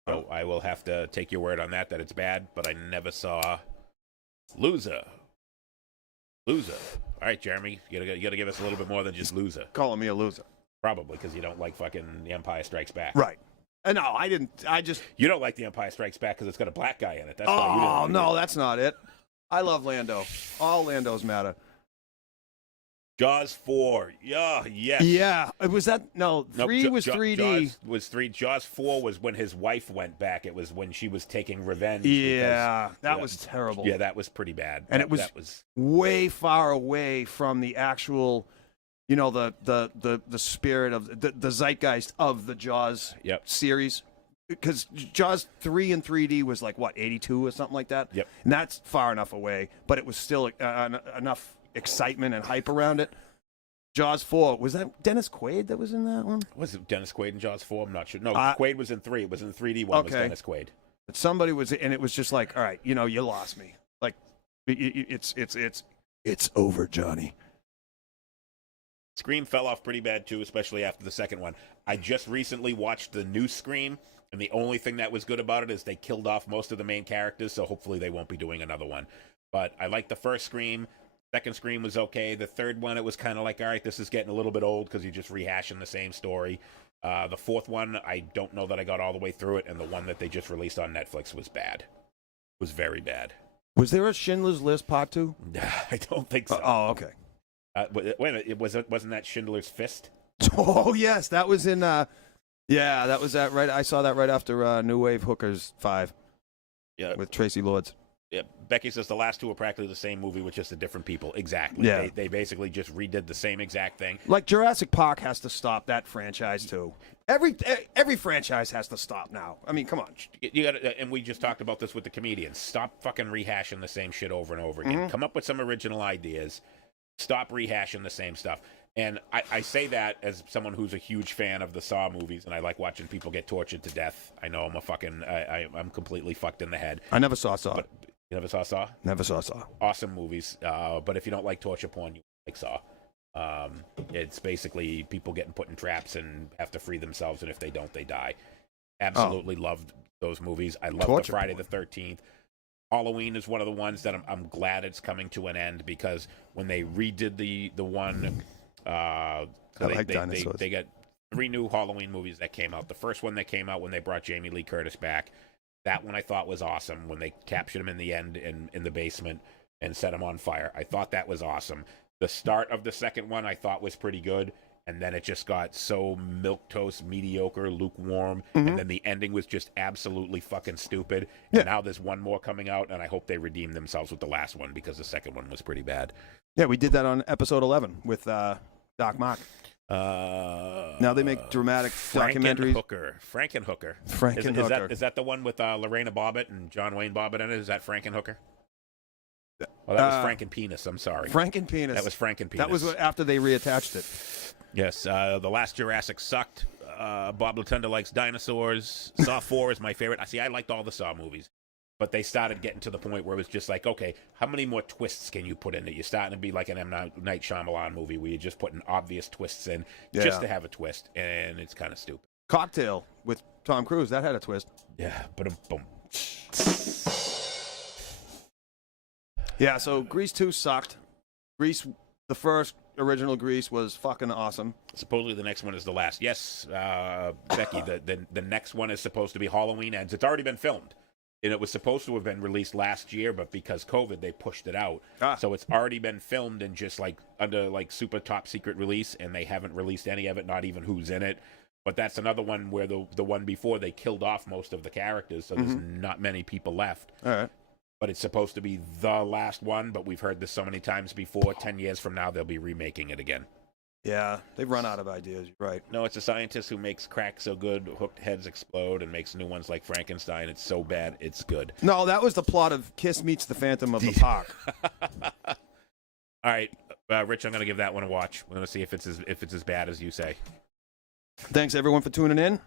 So I will have to take your word on that it's bad, but I never saw Loser. All right, Jeremy, you gotta give us a little bit more than just Loser. Calling me a loser. Probably because you don't like fucking The Empire Strikes Back. Right. No, I didn't. I just. You don't like The Empire Strikes Back because it's got a black guy in it. That's why you didn't like no, it. that's not it. I love Lando. All Landos matter. Jaws 4. Yeah, yes. Yeah. Was that. No, 3 was 3D. Jaws was 3. Jaws 4 was when his wife went back. It was when she was taking revenge. Yeah. That was terrible. Yeah, that was pretty bad. And it was way far away from the actual. You know, the spirit of the zeitgeist of the Jaws series. Because Jaws 3 in 3D was like, what, 82 or something like that? Yep. And that's far enough away, but it was still enough excitement and hype around it. Jaws 4, was that Dennis Quaid that was in that one? Was it Dennis Quaid in Jaws 4? I'm not sure. No, Quaid was in 3. It was in the 3D one. Was Dennis Quaid. But somebody was, and it was just like, all right, you know, you lost me. Like, it's over, Johnny. Scream fell off pretty bad, too, especially after the second one. I just recently watched the new Scream, and the only thing that was good about it is they killed off most of the main characters, so hopefully they won't be doing another one. But I liked the first Scream. Second Scream was okay. The third one, it was kind of like, all right, this is getting a little bit old because you're just rehashing the same story. The fourth one, I don't know that I got all the way through it, and the one that they just released on Netflix was bad. was very bad. Was there a Schindler's List Part 2? I don't think so. Oh, okay. Wait a minute, wasn't that Schindler's Fist? Oh, yes, that was in. Yeah, that was right. I saw that right after New Wave Hookers 5. Yeah, with Tracy Lords. Yeah, Becky says the last two are practically the same movie with just the different people. Exactly. Yeah. They basically just redid the same exact thing. Like Jurassic Park has to stop that franchise too. Every franchise has to stop now. I mean, come on. You got, and we just talked about this with the comedians. Stop fucking rehashing the same shit over and over again. Mm-hmm. Come up with some original ideas. Stop rehashing the same stuff. And I say that as someone who's a huge fan of the Saw movies, and I like watching people get tortured to death. I know I'm a fucking I'm completely fucked in the head. I never saw Saw. But you never saw Saw? Never saw Saw. Awesome movies. But if you don't like torture porn, you like Saw. It's basically people getting put in traps and have to free themselves, and if they don't, they die. Absolutely loved those movies. I love the Friday the 13th. Halloween is one of the ones that I'm glad it's coming to an end, because when they redid the one, they got 3 new Halloween movies that came out. The first one that came out when they brought Jamie Lee Curtis back, that one I thought was awesome. When they captured him in the end in the basement and set him on fire, I thought that was awesome. The start of the second one I thought was pretty good, and then it just got so milquetoast, mediocre, lukewarm, and then the ending was just absolutely fucking stupid. And now there's one more coming out, and I hope they redeem themselves with the last one, because the second one was pretty bad. Yeah, we did that on episode 11 with Doc Mock. Now they make dramatic documentaries. Is that the one with Lorena Bobbitt and John Wayne Bobbitt in it? Is that Frankenhooker? Oh, that was Frankenpenis. I'm sorry. Frankenpenis. That was Frankenpenis. That was after they reattached it. Yes. The last Jurassic sucked. Bob Latender likes dinosaurs. Saw 4 is my favorite. I liked all the Saw movies, but they started getting to the point where it was just like, okay, how many more twists can you put in it? You're starting to be like an M. Night Shyamalan movie where you're just putting obvious twists in just to have a twist, and it's kind of stupid. Cocktail with Tom Cruise, that had a twist. Yeah, but boom. Yeah, so Grease 2 sucked. Grease, the first original Grease was fucking awesome. Supposedly the next one is the last. Yes, Becky, the next one is supposed to be Halloween Ends. It's already been filmed. And it was supposed to have been released last year, but because COVID, they pushed it out. So it's already been filmed and just like under like super top secret release, and they haven't released any of it, not even who's in it. But that's another one where the one before, they killed off most of the characters, so there's not many people left. All right. But it's supposed to be the last one, but we've heard this so many times before. 10 years from now, they'll be remaking it again. Yeah, they've run out of ideas. You're right. No, it's a scientist who makes crack so good, hooked heads explode, and makes new ones like Frankenstein. It's so bad, it's good. No, that was the plot of Kiss Meets the Phantom of the Park. All right, Rich, I'm going to give that one a watch. We're going to see if it's as bad as you say. Thanks, everyone, for tuning in.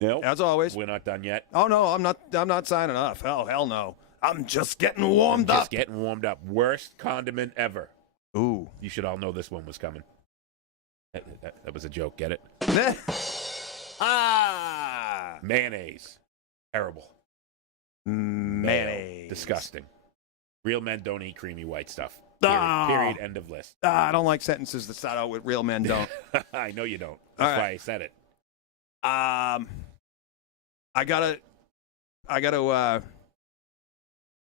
Nope. As always. We're not done yet. Oh, no, I'm not signing off. Hell no. I'm just getting warmed up. Just getting warmed up. Worst condiment ever. Ooh. You should all know this one was coming. That was a joke. Get it? Mayonnaise. Terrible. Mayonnaise. Mayo. Disgusting. Real men don't eat creamy white stuff. Oh. Period. End of list. I don't like sentences that start out with real men don't. I know you don't. That's why I said it. I gotta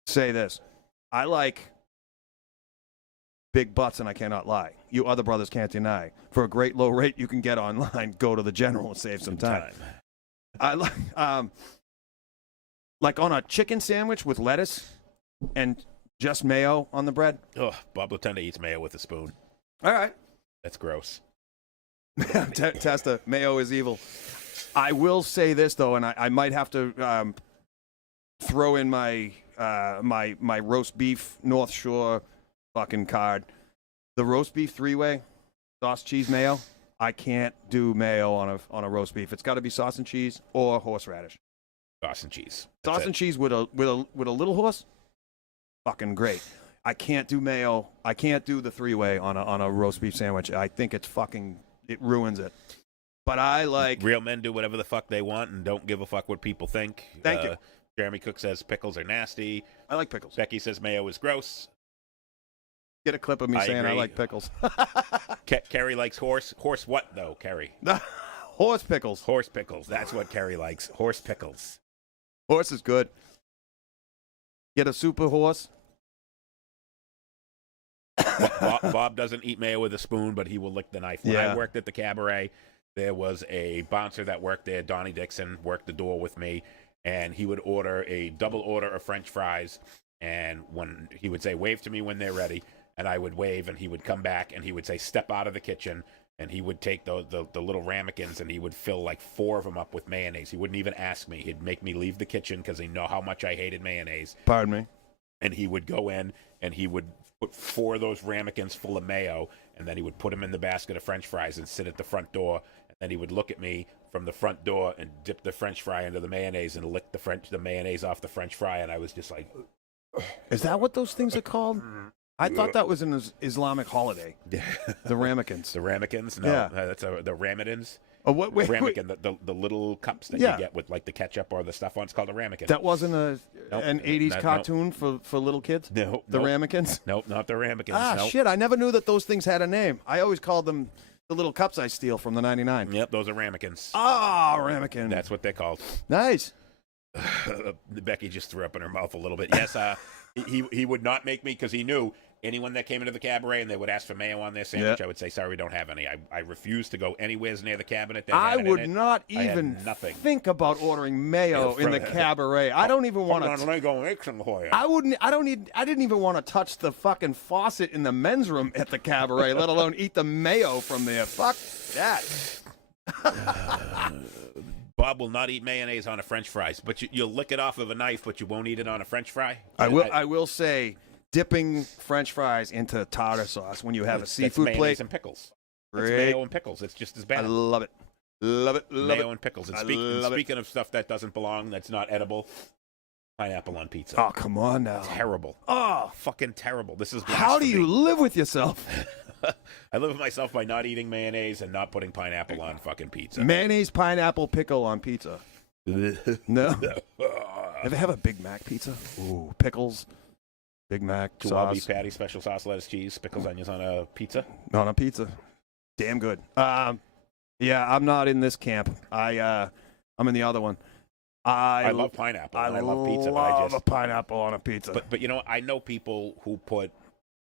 say this. I like big butts, and I cannot lie. You other brothers can't deny. For a great low rate you can get online, go to the General and save some time. I like on a chicken sandwich with lettuce and just mayo on the bread. Ugh, Bob Latender eats mayo with a spoon. All right. That's gross. Testa, mayo is evil. I will say this, though, and I might have to throw in my my roast beef North Shore fucking card. The roast beef 3-way, sauce, cheese, mayo. I can't do mayo on a roast beef. It's got to be sauce and cheese or horseradish. Sauce and cheese. Sauce and cheese with a little horse. Fucking great. I can't do mayo. I can't do the 3-way on a roast beef sandwich. I think it ruins it. But I like real men do whatever the fuck they want and don't give a fuck what people think. Thank you. Jeremy Cook says pickles are nasty. I like pickles. Becky says mayo is gross. Get a clip of me saying agree. I like pickles. Kerry likes horse. Horse what though, Kerry? Horse pickles. Horse pickles. That's what Kerry likes. Horse pickles. Horse is good. Get a super horse. Bob doesn't eat mayo with a spoon, but he will lick the knife. When Yeah. I worked at the cabaret, there was a bouncer that worked there, Donnie Dixon, worked the door with me, and he would order a double order of French fries, and when he would say, wave to me when they're ready, and I would wave, and he would come back, and he would say, step out of the kitchen, and he would take the little ramekins, and he would fill like 4 of them up with mayonnaise. He wouldn't even ask me. He'd make me leave the kitchen because he know how much I hated mayonnaise. Pardon me. And he would go in, and he would put 4 of those ramekins full of mayo, and then he would put them in the basket of French fries and sit at the front door. And then he would look at me from the front door and dip the French fry into the mayonnaise and lick the mayonnaise off the French fry. And I was just like, Is that what those things are called? I thought that was an Islamic holiday. The ramekins. the ramekins? No, Yeah. That's the ramadans. Oh, what? Wait, Ramekin, the little cups that Yeah. you get with like the ketchup or the stuff on. It's called a ramekin. That wasn't Nope. an 80s No. cartoon for little kids? No, The nope. ramekins? Nope, not the ramekins. Ah, nope. shit. I never knew that those things had a name. I always called them the little cups I steal from the 99. Yep, those are ramekins. Ah, ramekin. That's what they're called. Nice. Becky just threw up in her mouth a little bit. Yes, he would not make me because he knew anyone that came into the cabaret and they would ask for mayo on their sandwich, Yeah. I would say, sorry, we don't have any. I refuse to go anywhere near the cabinet that I had it would in it. not I had even nothing. think about ordering mayo Yeah, in the from- cabaret. I don't even want Hold on, to. let me go make some for you. I didn't even want to touch the fucking faucet in the men's room at the cabaret, let alone eat the mayo from there. Fuck that. Bob will not eat mayonnaise on a French fries, but you'll lick it off of a knife, but you won't eat it on a French fry. I will say, dipping French fries into tartar sauce when you have a That's seafood mayonnaise plate. and pickles. It's Great. mayo and pickles. It's just as I bad. love it. Love it. Love Mayo it. and pickles. And I speaking love it. speaking of stuff that doesn't belong, that's not edible, pineapple on pizza. Oh, come on now. Terrible. Oh, Fucking terrible. This is how do you blasphemy. live with yourself? I live with myself by not eating mayonnaise and not putting pineapple on fucking pizza. Mayonnaise, pineapple, pickle on pizza. No. Ever have a Big Mac pizza? Ooh, pickles, Big Mac Two sauce. all-beef patty, special sauce, lettuce, cheese, pickles, onions on a pizza. On a pizza. Damn good. Yeah, I'm not in this camp. I'm in the other one. I love pineapple. And I love pizza, but I love just. a pineapple on a pizza. But you know, I know people who put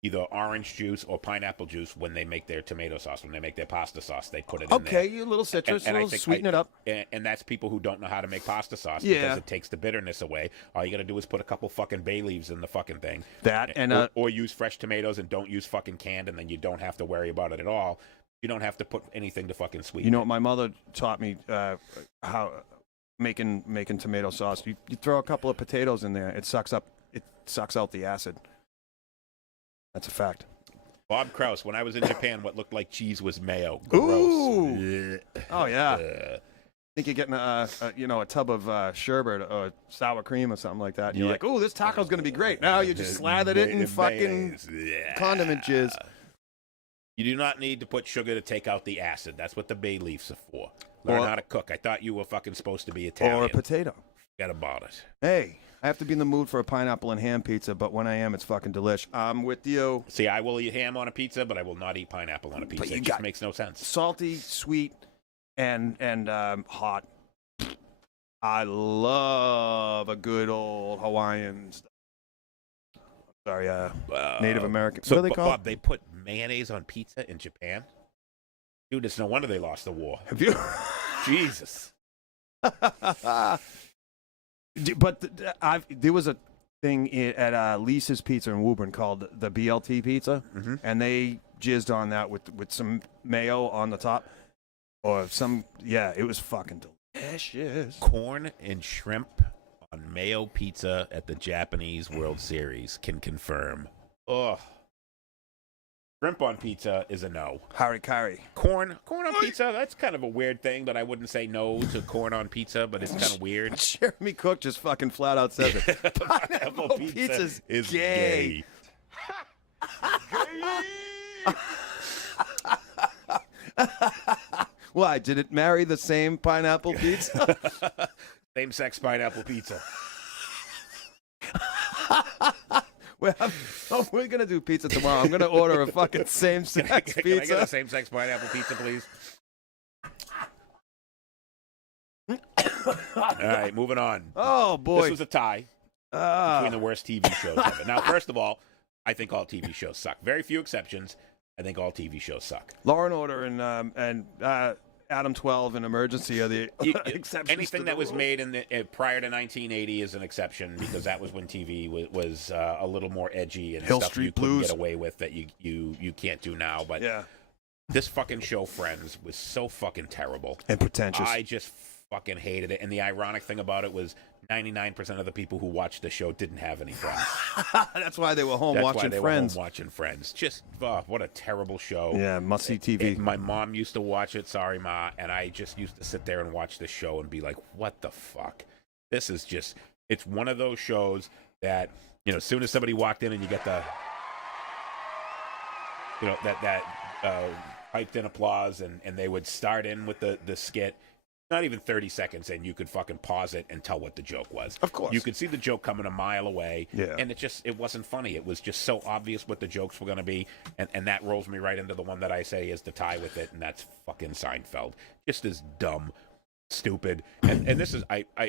either orange juice or pineapple juice when they make their tomato sauce, when they make their pasta sauce, they put it in okay, there. a little citrus, And a I little think sweeten it up. And that's people who don't know how to make pasta sauce Yeah. because it takes the bitterness away. All you got to do is put a couple fucking bay leaves in the fucking thing. That and or use fresh tomatoes and don't use fucking canned, and then you don't have to worry about it at all. You don't have to put anything to fucking sweeten. you know what my mother taught me how making tomato sauce. You throw a couple of potatoes in there. It sucks out the acid. That's a fact. Bob Kraus, when I was in Japan, what looked like cheese was mayo. Gross. Ooh. Ugh. Oh yeah. Ugh. I think you're getting a tub of sherbet or sour cream or something like that. And you're Yeah. like, oh, this taco's gonna be great. Now you just slathered it in fucking Mayonnaise. Yeah. condiment jizz. You do not need to put sugar to take out the acid. That's what the bay leaves are for. Learn Or- how to cook. I thought you were fucking supposed to be Italian. Or a potato. Forget about it. Hey, I have to be in the mood for a pineapple and ham pizza, but when I am, it's fucking delish. I'm with you. See, I will eat ham on a pizza, but I will not eat pineapple on a pizza. you It got- just makes no sense. Salty, sweet, and hot. I love a good old Hawaiian stuff. Sorry, Native American. So, What are they called? Bob, they put mayonnaise on pizza in Japan? Dude, it's no wonder they lost the war. Have you? Jesus. But there was a thing at Lisa's Pizza in Woburn called the BLT pizza, and they jizzed on that with some mayo on the top, or some. Yeah, it was fucking delicious. Corn and shrimp on mayo pizza at the Japanese World Series can confirm. Ugh. Shrimp on pizza is a no. Harikari. Corn on pizza, that's kind of a weird thing, but I wouldn't say no to corn on pizza, but it's kind of weird. Jeremy Cook just fucking flat out says it. Pineapple pizza's is gay. Why did it marry the same pineapple pizza? Same-sex pineapple pizza. Well, we're gonna do pizza tomorrow. I'm gonna order a fucking same-sex Can I get pizza. a same-sex pineapple pizza, please? All right, moving on. Oh boy! This was a tie. between the worst TV shows ever. Now, first of all, I think all TV shows suck. Very few exceptions. I think all TV shows suck. Law and Order and Adam 12 and Emergency are the exceptions. Anything to that the was rule. made in prior to 1980 is an exception because that was when TV was a little more edgy and Hill stuff Street you couldn't Blues. get away with that you can't do now. But Yeah, this fucking show, Friends, was so fucking terrible. and pretentious. I just fucking hated it. And the ironic thing about it was 99% of the people who watched the show didn't have any friends. That's why they were home That's watching why they Friends. were home watching Friends. Just what a terrible show. Yeah, must see TV. My mom used to watch it. Sorry, Ma. And I just used to sit there and watch the show and be like, "What the fuck? This is just." It's one of those shows that as soon as somebody walked in and you get the, that piped in applause and they would start in with the skit. Not even 30 seconds in, you could fucking pause it and tell what the joke was. Of course. You could see the joke coming a mile away. Yeah. And it wasn't funny. It was just so obvious what the jokes were going to be. And that rolls me right into the one that I say is the tie with it, and that's fucking Seinfeld. Just as dumb, stupid. And this is,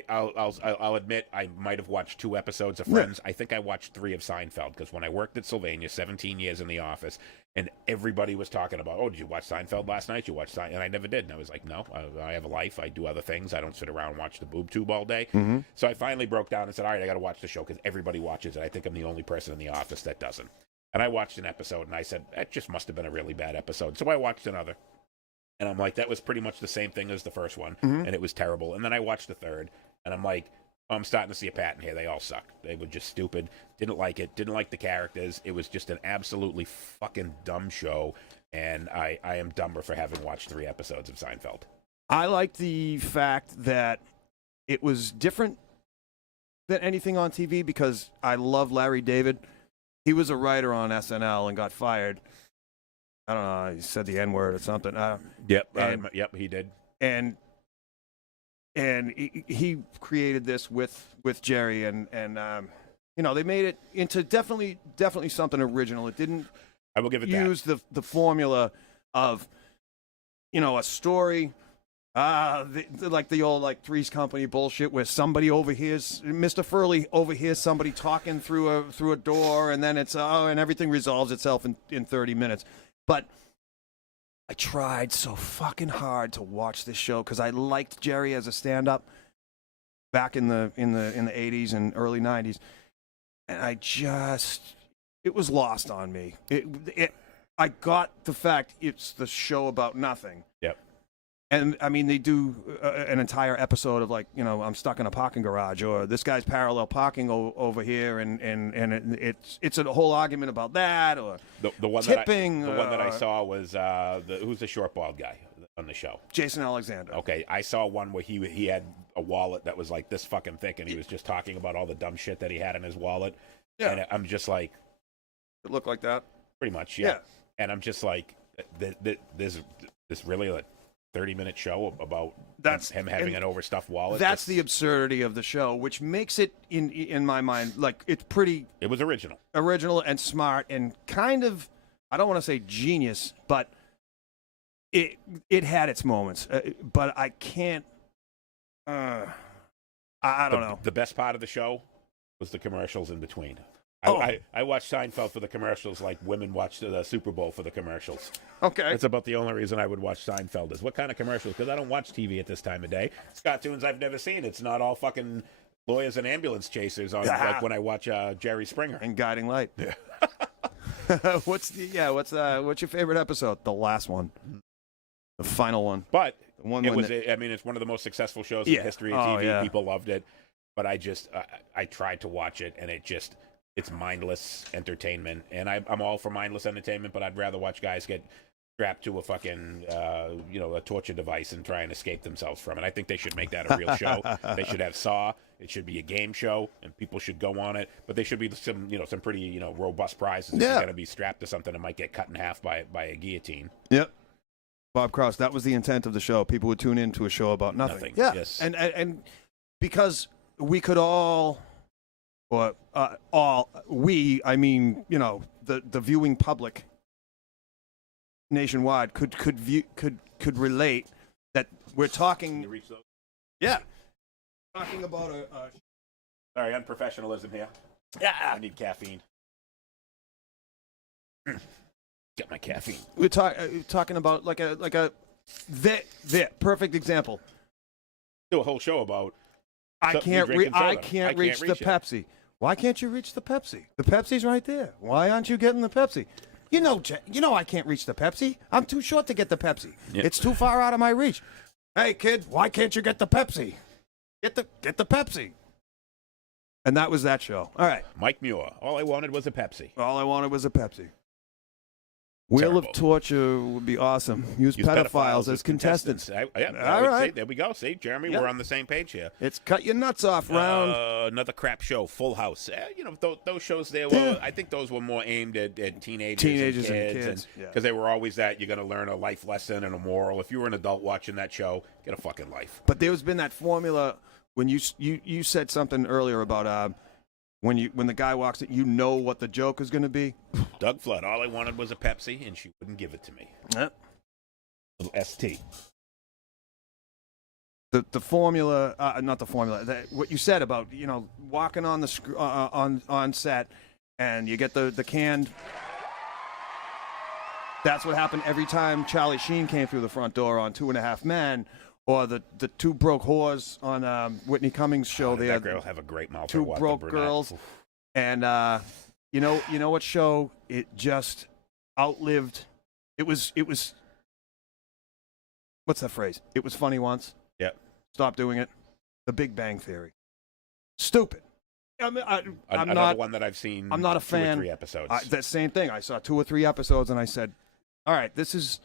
I'll admit, I might have watched 2 episodes of Friends. I think I watched 3 of Seinfeld, because when I worked at Sylvania, 17 years in the office, and everybody was talking about, oh, did you watch Seinfeld last night? You watched Seinfeld? And I never did. And I was like, no, I have a life. I do other things. I don't sit around and watch the boob tube all day. Mm-hmm. So I finally broke down and said, all right, I got to watch the show because everybody watches it. I think I'm the only person in the office that doesn't. And I watched an episode, and I said, that just must have been a really bad episode. So I watched another. And I'm like, that was pretty much the same thing as the first one, and it was terrible. And then I watched the third, and I'm like, oh, I'm starting to see a pattern here. They all sucked. They were just stupid. Didn't like it. Didn't like the characters. It was just an absolutely fucking dumb show, and I am dumber for having watched 3 episodes of Seinfeld. I like the fact that it was different than anything on TV because I love Larry David. He was a writer on SNL and got fired. I don't know. He said the N-word or something. Yep. And- Yep, he did. And he created this with Jerry and they made it into definitely something original. It didn't I will give it use the formula of a story like the old Three's Company bullshit where somebody overhears Mr. Furley overhears somebody talking through a door and then it's and everything resolves itself in 30 minutes. But I tried so fucking hard to watch this show because I liked Jerry as a stand-up back in the 80s and early 90s, and it was lost on me. I got the fact it's the show about nothing. Yep. And I mean, they do an entire episode of I'm stuck in a parking garage, or this guy's parallel parking over here, and it's a whole argument about that, or the one tipping. The one that I saw was who's the short bald guy on the show? Jason Alexander. Okay, I saw one where he had a wallet that was like this fucking thick, and he was just talking about all the dumb shit that he had in his wallet. Yeah. And I'm just like, It looked like that. pretty much, yeah. And I'm just like, this really a 30-minute show about him having an overstuffed wallet. That's the absurdity of the show, which makes it, in my mind, it's pretty It was original. and smart and kind of, I don't want to say genius, but it had its moments. But I can't. I don't know. The best part of the show was the commercials in between. Oh. I watched Seinfeld for the commercials like women watch the Super Bowl for the commercials. Okay. That's about the only reason I would watch Seinfeld is what kind of commercials? Because I don't watch TV at this time of day. It's cartoons I've never seen. It's not all fucking lawyers and ambulance chasers on like when I watch Jerry Springer. And Guiding Light. Yeah. What's your favorite episode? The last one. The final one. But The one it when was. I mean, it's one of the most successful shows in the history of Oh, TV. yeah. People loved it, but I tried to watch it, and it's mindless entertainment. And I'm all for mindless entertainment, but I'd rather watch guys get strapped to a fucking a torture device and try and escape themselves from it. I think they should make that a real show. They should have Saw. It should be a game show, and people should go on it. But they should be some pretty robust prizes. If you're going to be strapped to something that might get cut in half by a guillotine. Yep. Bob Cross, that was the intent of the show. People would tune in to a show about nothing. Yeah. Yes. And because we could all, or I mean, the viewing public nationwide could relate that we're talking. Can you reach those? Yeah. Talking about a Sorry, unprofessionalism here. Yeah. I need caffeine. Get my caffeine. We're talking about like a perfect example. Do a whole show about. I something can't you drink in I soda. can't reach the it. Pepsi. Why can't you reach the Pepsi? The Pepsi's right there. Why aren't you getting the Pepsi? You know I can't reach the Pepsi. I'm too short to get the Pepsi. Yeah. It's too far out of my reach. Hey kid, why can't you get the Pepsi? Get the Pepsi. And that was that show. All right. Mike Muir. All I wanted was a Pepsi. All I wanted was a Pepsi. Wheel of Terrible. Torture would be awesome. Use pedophiles as contestants. I All would right. say, there we go. See, Jeremy, Yep. we're on the same page here. It's cut your nuts off round. Another crap show, Full House. Those shows there Yeah. were. I think those were more aimed at teenagers, Teenagers and and kids, kids, yeah. because they were always that you're going to learn a life lesson and a moral. If you were an adult watching that show, get a fucking life. But there's been that formula when you said something earlier about when the guy walks in, you know what the joke is going to be. Doug Flood. All I wanted was a Pepsi, and she wouldn't give it to me. Little ST. The formula, not the formula. What you said about walking on the on set, and you get the canned. That's what happened every time Charlie Sheen came through the front door on 2.5 Men, or the two broke whores on Whitney Cummings' show. They That had girl have a great mouth. two What, the broke brunette? girls, Oof. and you know what show it just outlived. It was what's that phrase? It was funny once. Yep. Stop doing it. The Big Bang Theory. Stupid. I'm Another not. one that I've seen. I'm not a 2 or fan. 3 episodes. That same thing. I saw 2 or 3 episodes, and I said, "All right, there's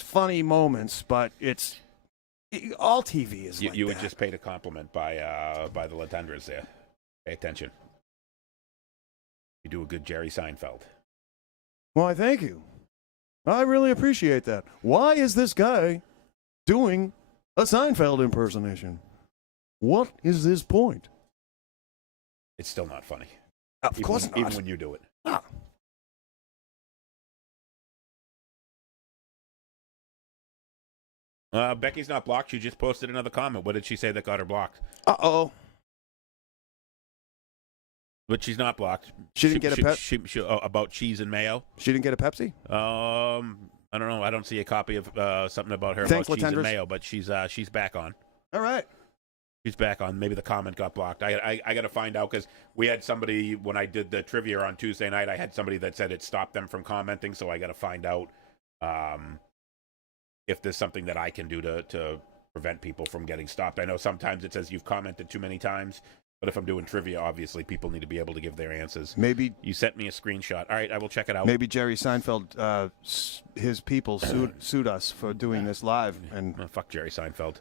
funny moments, but all TV is like you that." were just paid a compliment by the Latendras there. Pay attention. You do a good Jerry Seinfeld. Why, thank you. I really appreciate that. Why is this guy doing a Seinfeld impersonation? What is this point? It's still not funny. Of course not. Even when you do it. Ah. Becky's not blocked. She just posted another comment. What did she say that got her blocked? Uh-oh. But she's not blocked. She didn't get a pep? About cheese and mayo. She didn't get a Pepsi? I don't know. I don't see a copy of something about her Thanks, about cheese and Latendras. mayo, but she's back on. All right. She's back on. Maybe the comment got blocked. I got to find out because we had somebody when I did the trivia on Tuesday night. I had somebody that said it stopped them from commenting, so I got to find out if there's something that I can do to prevent people from getting stopped. I know sometimes it says you've commented too many times, but if I'm doing trivia, obviously people need to be able to give their answers. Maybe You sent me a screenshot. All right, I will check it out. maybe Jerry Seinfeld, his people sued us for doing this live, and Oh, fuck Jerry Seinfeld.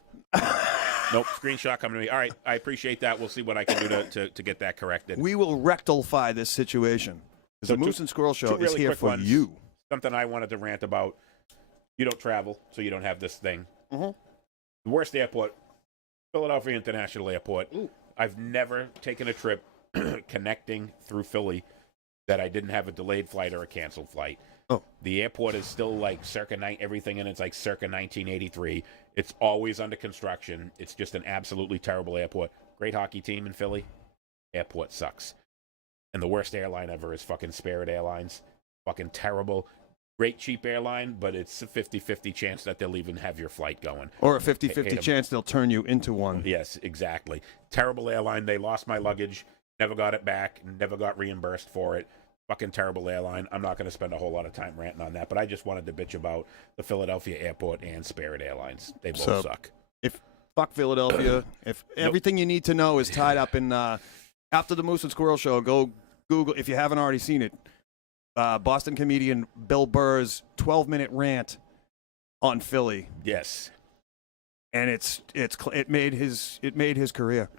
Nope, screenshot coming to me. All right, I appreciate that. We'll see what I can do to get that corrected. we will rectify this situation. So The Moose and Squirrel Show two is really here quick for ones. you. Something I wanted to rant about. You don't travel, so you don't have this thing. Mhm. The worst airport, Philadelphia International Airport. I've never taken a trip connecting through Philly that I didn't have a delayed flight or a canceled flight. Oh. The airport is still like everything in it's like circa 1983. It's always under construction. It's just an absolutely terrible airport. Great hockey team in Philly. Airport sucks. And the worst airline ever is fucking Spirit Airlines. Fucking terrible. Great cheap airline, but it's a 50-50 chance that they'll even have your flight going. Or a Hate 50-50 'em. chance they'll turn you into one. Yes, exactly. Terrible airline. They lost my luggage. Never got it back. Never got reimbursed for it. Fucking terrible airline. I'm not going to spend a whole lot of time ranting on that, but I just wanted to bitch about the Philadelphia Airport and Spirit Airlines. They both So- suck. Fuck Philadelphia. If everything you need to know is tied up in after the Moose and Squirrel Show, go Google if you haven't already seen it. Boston comedian Bill Burr's 12-minute rant on Philly, Yes. and it made his career.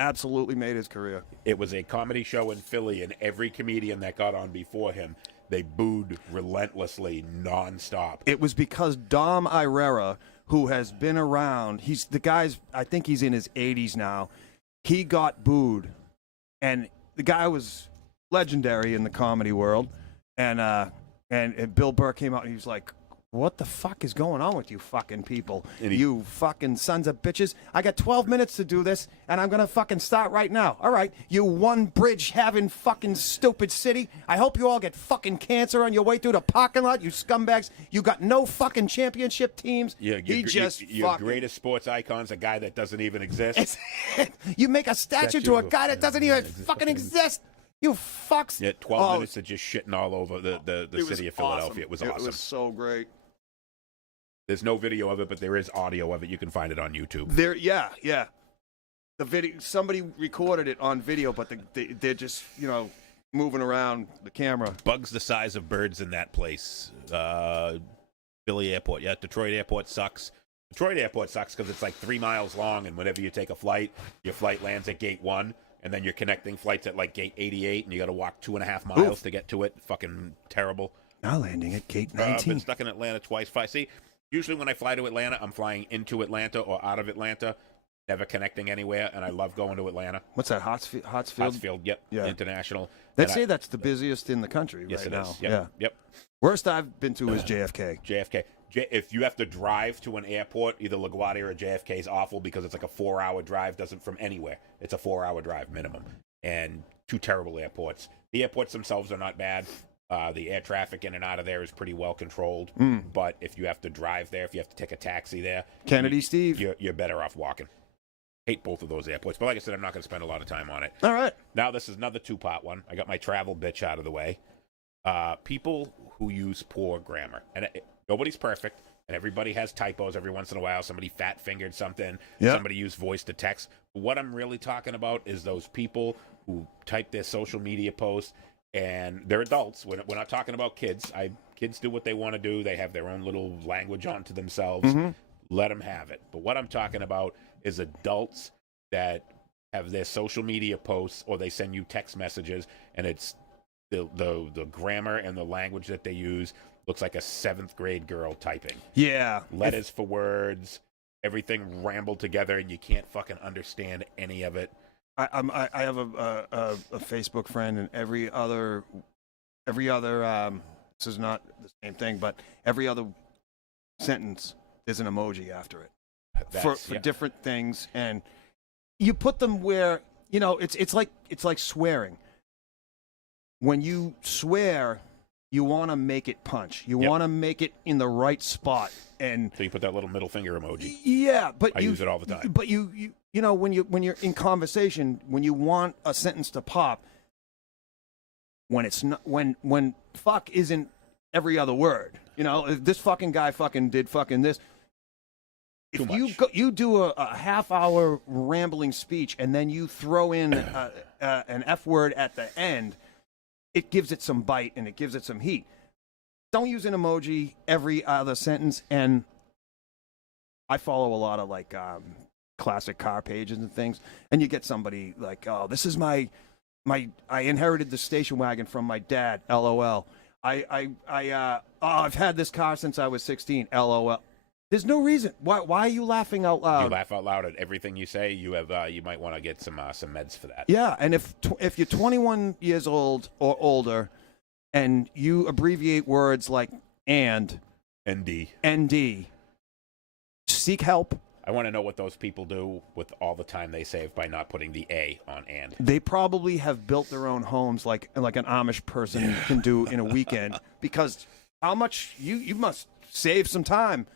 Absolutely made his career. It was a comedy show in Philly, and every comedian that got on before him, they booed relentlessly, nonstop. It was because Dom Irera, who has been around, I think he's in his 80s now. He got booed, and the guy was legendary in the comedy world. And Bill Burr came out and he was like, what the fuck is going on with you fucking people? And he- You fucking sons of bitches. I got 12 minutes to do this, and I'm going to fucking start right now. All right, you one bridge having fucking stupid city. I hope you all get fucking cancer on your way through the parking lot, you scumbags. You got no fucking championship teams. Yeah, He just your fucking... greatest sports icon's a guy that doesn't even exist. You make a statue to a guy that doesn't even fucking exist. You fucks. Yeah, 12 minutes of just shitting all over the It was city of Philadelphia. It was awesome. It was so great. There's no video of it, but there is audio of it. You can find it on YouTube. Yeah. The video. Somebody recorded it on video, but they're just moving around the camera. Bugs the size of birds in that place. Philly Airport. Yeah, Detroit Airport sucks. Detroit Airport sucks because it's like 3 miles long, and whenever you take a flight, your flight lands at gate 1, and then you're connecting flights at like gate 88, and you got to walk 2.5 miles to get to it. Fucking terrible. Now landing at gate I've 19. been stuck in Atlanta twice. See, usually when I fly to Atlanta, I'm flying into Atlanta or out of Atlanta, never connecting anywhere, and I love going to Atlanta. What's that? Hartsfield? Hartsfield, yep. Yeah. International. They'd And say that's the busiest in the country yes, right it now. is. Yep. Yeah. Yep. Worst I've been to is JFK. JFK. If you have to drive to an airport, either LaGuardia or JFK is awful because it's like a 4-hour drive. Doesn't from anywhere. It's a 4-hour drive minimum, and 2 terrible airports. The airports themselves are not bad. The air traffic in and out of there is pretty well controlled. But if you have to drive there, if you have to take a taxi there, Kennedy Steve. you're better off walking. Hate both of those airports, but like I said, I'm not going to spend a lot of time on it. All right. Now this is another 2-part one. I got my travel bitch out of the way. People who use poor grammar, and nobody's perfect, and everybody has typos every once in a while. Somebody fat fingered something. Yep. Somebody used voice to text. But what I'm really talking about is those people who type their social media posts, and they're adults. We're not talking about kids. Kids do what they want to do. They have their own little language onto themselves. Let them have it. But what I'm talking about is adults that have their social media posts, or they send you text messages, and it's the grammar and the language that they use looks like a 7th grade girl typing. Yeah. Letters for words, everything rambled together, and you can't fucking understand any of it. I have a Facebook friend, and every other this is not the same thing, but every other sentence there's an emoji after it for different things, and you put them where it's like swearing. When you swear, you want to make it punch. You want to make it in the right spot, and So you put that little middle finger emoji. yeah, but I use it all the time. But you when you're in conversation, when you want a sentence to pop, when it's not when fuck isn't every other word. If this fucking guy fucking did fucking this. Too If much. you do a half-hour rambling speech and then you throw in an F word at the end, it gives it some bite and it gives it some heat. Don't use an emoji every other sentence. And I follow a lot of classic car pages and things, and you get somebody like, "Oh, this is my I inherited the station wagon from my dad." LOL. I've had this car since I was 16. LOL. There's no reason. Why are you laughing out loud? You laugh out loud at everything you say. You might want to get some meds for that. Yeah, and if you're 21 years old or older, and you abbreviate words like "and," "nd," seek help. I want to know what those people do with all the time they save by not putting the A on "and." They probably have built their own homes like an Amish person can do in a weekend, because how much you must save some time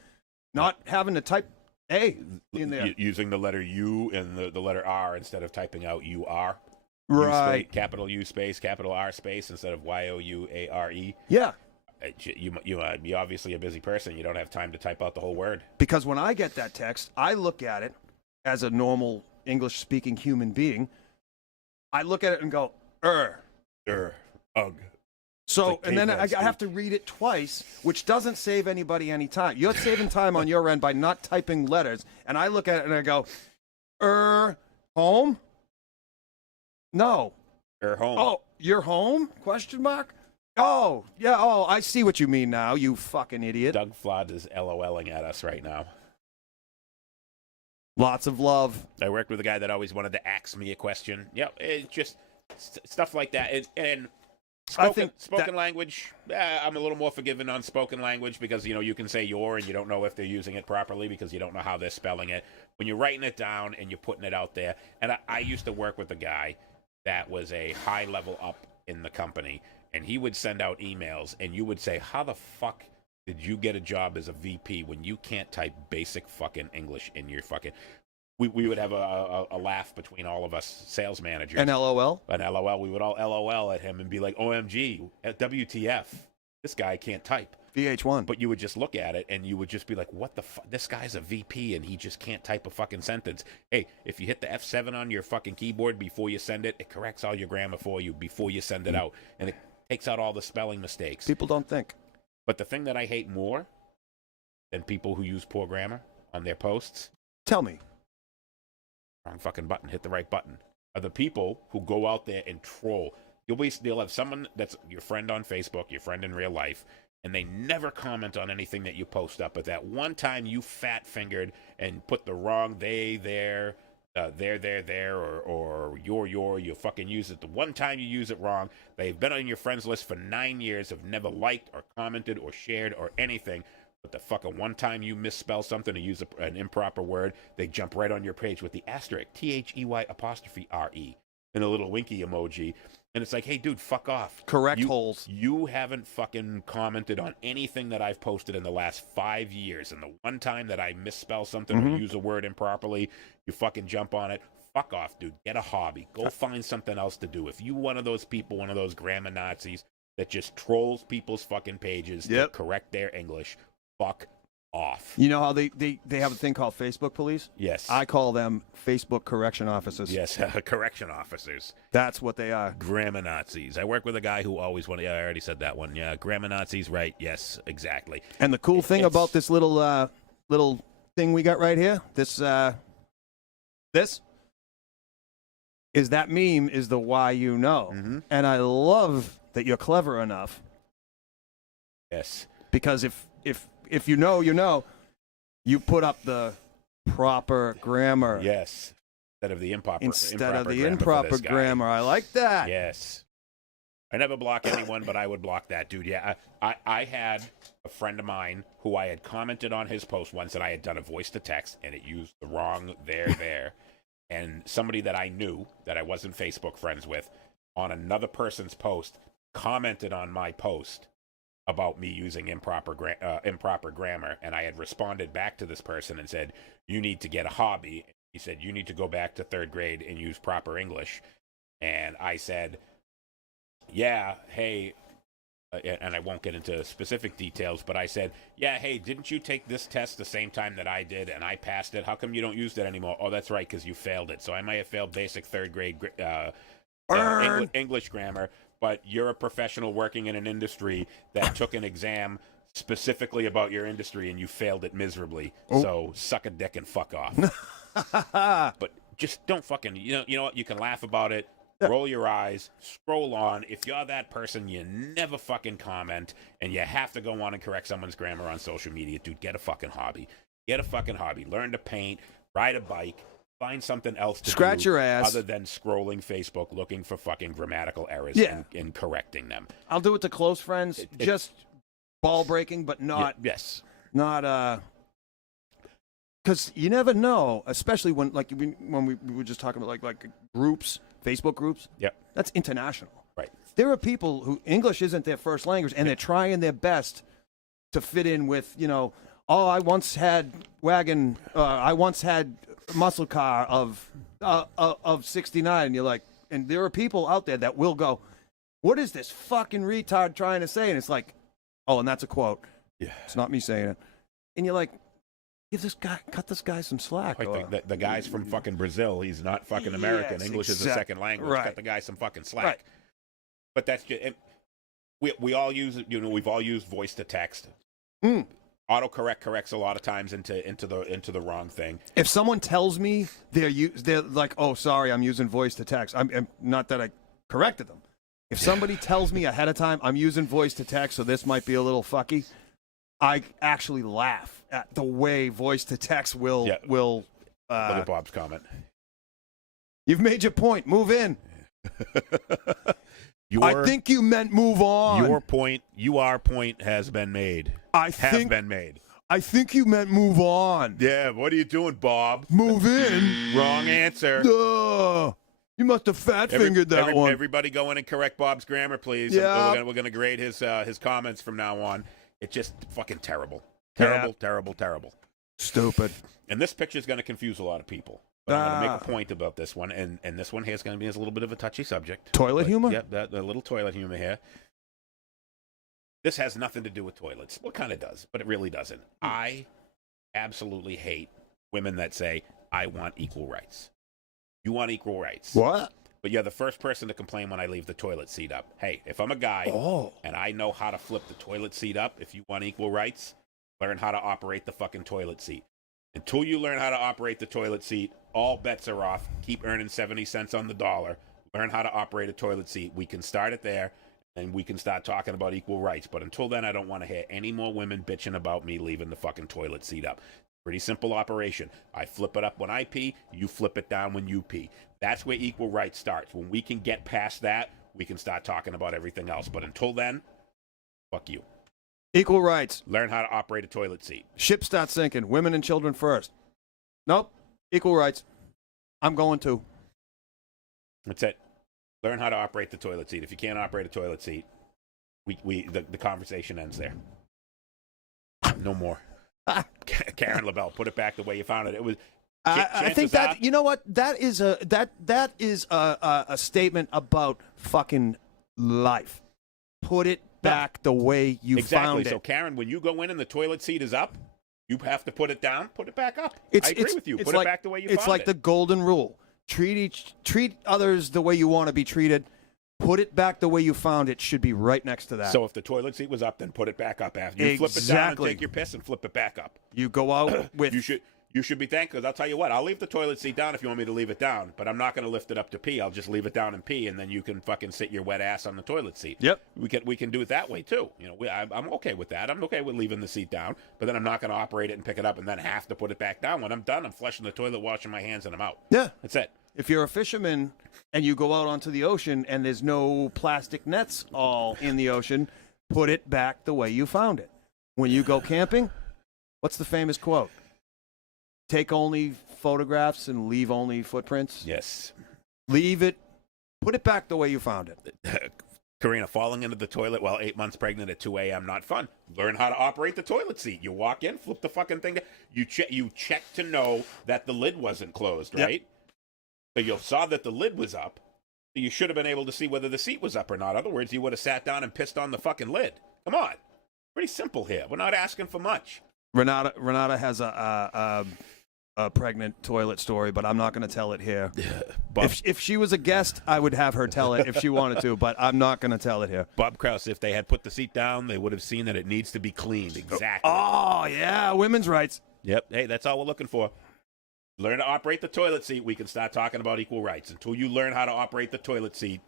not having to type A in there. Using the letter U and the letter R instead of typing out UR. Right. Capital U space, capital R space instead of YOUARE. Yeah. You're obviously a busy person. You don't have time to type out the whole word. Because when I get that text, I look at it as a normal English-speaking human being. I look at it and go, Ugh. So, like and then caveman I have to read it twice, which doesn't save anybody any time. You're saving time on your end by not typing letters. And I look at it and I go, home? No. Home. Oh, you're home? Question mark? Oh, yeah. Oh, I see what you mean now, you fucking idiot. Doug Flood is LOLing at us right now. Lots of love. I worked with a guy that always wanted to ask me a question. Yep, it's just stuff like that. And Spoken language, I'm a little more forgiving on spoken language because, you can say your and you don't know if they're using it properly because you don't know how they're spelling it. When you're writing it down and you're putting it out there, and I used to work with a guy that was a high level up in the company, and he would send out emails, and you would say, how the fuck did you get a job as a VP when you can't type basic fucking English in your fucking... We would have a laugh between all of us sales managers. An LOL? An LOL. We would all LOL at him and be like, OMG, WTF, this guy can't type. VH1. But you would just look at it and you would just be like, what the fuck? This guy's a VP and he just can't type a fucking sentence. Hey, if you hit the F7 on your fucking keyboard before you send it, it corrects all your grammar for you before you send it out. And it takes out all the spelling mistakes. People don't think. But the thing that I hate more than people who use poor grammar on their posts... Tell me. Wrong fucking button. Hit the right button. Are the people who go out there and troll. You'll have someone that's your friend on Facebook, your friend in real life, and they never comment on anything that you post up. But that one time you fat-fingered and put the wrong they, there, or your, you fucking use it. The one time you use it wrong, they've been on your friends list for 9 years, have never liked or commented or shared or anything. But the fucking one time you misspell something or use an improper word, they jump right on your page with the asterisk, THEY''RE, and a little winky emoji. And it's like, hey, dude, fuck off. Correct holes. You haven't fucking commented on anything that I've posted in the last 5 years. And the one time that I misspell something or use a word improperly, you fucking jump on it. Fuck off, dude. Get a hobby. Go find something else to do. If you one of those people, one of those grammar Nazis that just trolls people's fucking pages to correct their English, fuck off. You know how they have a thing called Facebook police? Yes. I call them Facebook correction officers. Yes, correction officers. That's what they are. Grammar Nazis. I work with a guy who always wanted... Yeah, I already said that one. Yeah, grammar Nazis, right. Yes, exactly. And the cool thing about this little thing we got right here, this is that meme is the why you know. Mm-hmm. And I love that you're clever enough. Yes. Because if you know, you put up the proper grammar. Yes. Instead of the improper grammar. I like that. Yes. I never block anyone, but I would block that dude. Yeah, I had a friend of mine who I had commented on his post once that I had done a voice to text, and it used the wrong there. And somebody that I knew that I wasn't Facebook friends with on another person's post commented on my post about me using improper grammar, and I had responded back to this person and said, you need to get a hobby. He said, you need to go back to 3rd grade and use proper English. And I said, yeah, hey, and I won't get into specific details, but I said, yeah, hey, didn't you take this test the same time that I did and I passed it? How come you don't use that anymore? Oh, that's right, because you failed it. So I might have failed basic 3rd grade English grammar, but you're a professional working in an industry that took an exam specifically about your industry and you failed it miserably. So suck a dick and fuck off. But just don't fucking, you know what? You can laugh about it, roll your eyes, scroll on. If you're that person, you never fucking comment, and you have to go on and correct someone's grammar on social media. Dude, get a fucking hobby. Get a fucking hobby. Learn to paint, ride a bike, find something else to scratch do your ass other than scrolling Facebook looking for fucking grammatical errors and correcting them. I'll do it to close friends, just ball breaking, but not not because you never know, especially when we were just talking about like groups, Facebook groups. Yep, that's international. Right. There are people who English isn't their first language, and they're trying their best to fit in with, I once had muscle car of 69, and you're like, and there are people out there that will go, what is this fucking retard trying to say? And it's like, oh, and that's a quote. Yeah, it's not me saying it. And you're like, cut this guy some slack. Like the guy's from fucking Brazil. He's not fucking American. Yes, English is a second language. Right. Cut the guy some fucking slack. Right. But that's just we all use we've all used voice to text. Autocorrect corrects a lot of times into the wrong thing. If someone tells me they're like, oh, sorry, I'm using voice to text. I'm not that I corrected them. If somebody tells me ahead of time I'm using voice to text, so this might be a little fucky, I actually laugh at the way voice to text will. Look at Bob's comment. You've made your point. Move in. I think you meant move on. Your point has been made. I think you meant move on. Yeah, what are you doing, Bob? Move in. Wrong answer. You must have fat-fingered that one. Everybody go in and correct Bob's grammar, please. Yeah. We're gonna grade his comments from now on. It's just fucking terrible. Yeah. Terrible. Stupid. And this picture is going to confuse a lot of people. But I'm going to make a point about this one, and this one here is going to be a little bit of a touchy subject. Toilet humor? Yep, the little toilet humor here. This has nothing to do with toilets. Well, it kind of does, but it really doesn't. I absolutely hate women that say, I want equal rights. You want equal rights. What? But you're the first person to complain when I leave the toilet seat up. Hey, if I'm a guy and I know how to flip the toilet seat up, if you want equal rights, learn how to operate the fucking toilet seat. Until you learn how to operate the toilet seat, all bets are off. Keep earning 70 cents on the dollar. Learn how to operate a toilet seat. We can start it there, and we can start talking about equal rights. But until then, I don't want to hear any more women bitching about me leaving the fucking toilet seat up. Pretty simple operation. I flip it up when I pee. You flip it down when you pee. That's where equal rights starts. When we can get past that, we can start talking about everything else. But until then, fuck you. Equal rights. Learn how to operate a toilet seat. Ship starts sinking. Women and children first. Nope. Equal rights. I'm going to. That's it. Learn how to operate the toilet seat. If you can't operate a toilet seat, the conversation ends there. No more. Karen LaBelle, put it back the way you found it. It was. I think that you know what that is a statement about fucking life. Put it back the way you found it. So Karen, when you go in and the toilet seat is up, you have to put it down. Put it back up. I agree with you. Put it back the way you found it. It's like the golden rule. Treat others the way you want to be treated. Put it back the way you found it. Should be right next to that. So if the toilet seat was up, then put it back up after you flip it down and take your piss and flip it back up. You go out with. You should be thankful, because I'll tell you what, I'll leave the toilet seat down if you want me to leave it down, but I'm not going to lift it up to pee. I'll just leave it down and pee, and then you can fucking sit your wet ass on the toilet seat. Yep. We can do it that way, too. You know, I'm okay with that. I'm okay with leaving the seat down, but then I'm not going to operate it and pick it up and then have to put it back down. When I'm done, I'm flushing the toilet, washing my hands, and I'm out. Yeah. That's it. If you're a fisherman and you go out onto the ocean and there's no plastic nets all in the ocean, put it back the way you found it. When you go camping, what's the famous quote? Take only photographs and leave only footprints? Yes. Leave it. Put it back the way you found it. Karina, falling into the toilet while 8 months pregnant at 2 a.m., not fun. Learn how to operate the toilet seat. You walk in, flip the fucking thing. You check to know that the lid wasn't closed, right? Yep. So you saw that the lid was up. So you should have been able to see whether the seat was up or not. In other words, you would have sat down and pissed on the fucking lid. Come on. Pretty simple here. We're not asking for much. Renata has a pregnant toilet story, but I'm not going to tell it here. If she was a guest, I would have her tell it if she wanted to, but I'm not going to tell it here. Bob Krause, if they had put the seat down, they would have seen that it needs to be cleaned. Exactly. Oh, yeah, women's rights. Yep. Hey, that's all we're looking for. Learn to operate the toilet seat. We can start talking about equal rights. Until you learn how to operate the toilet seat,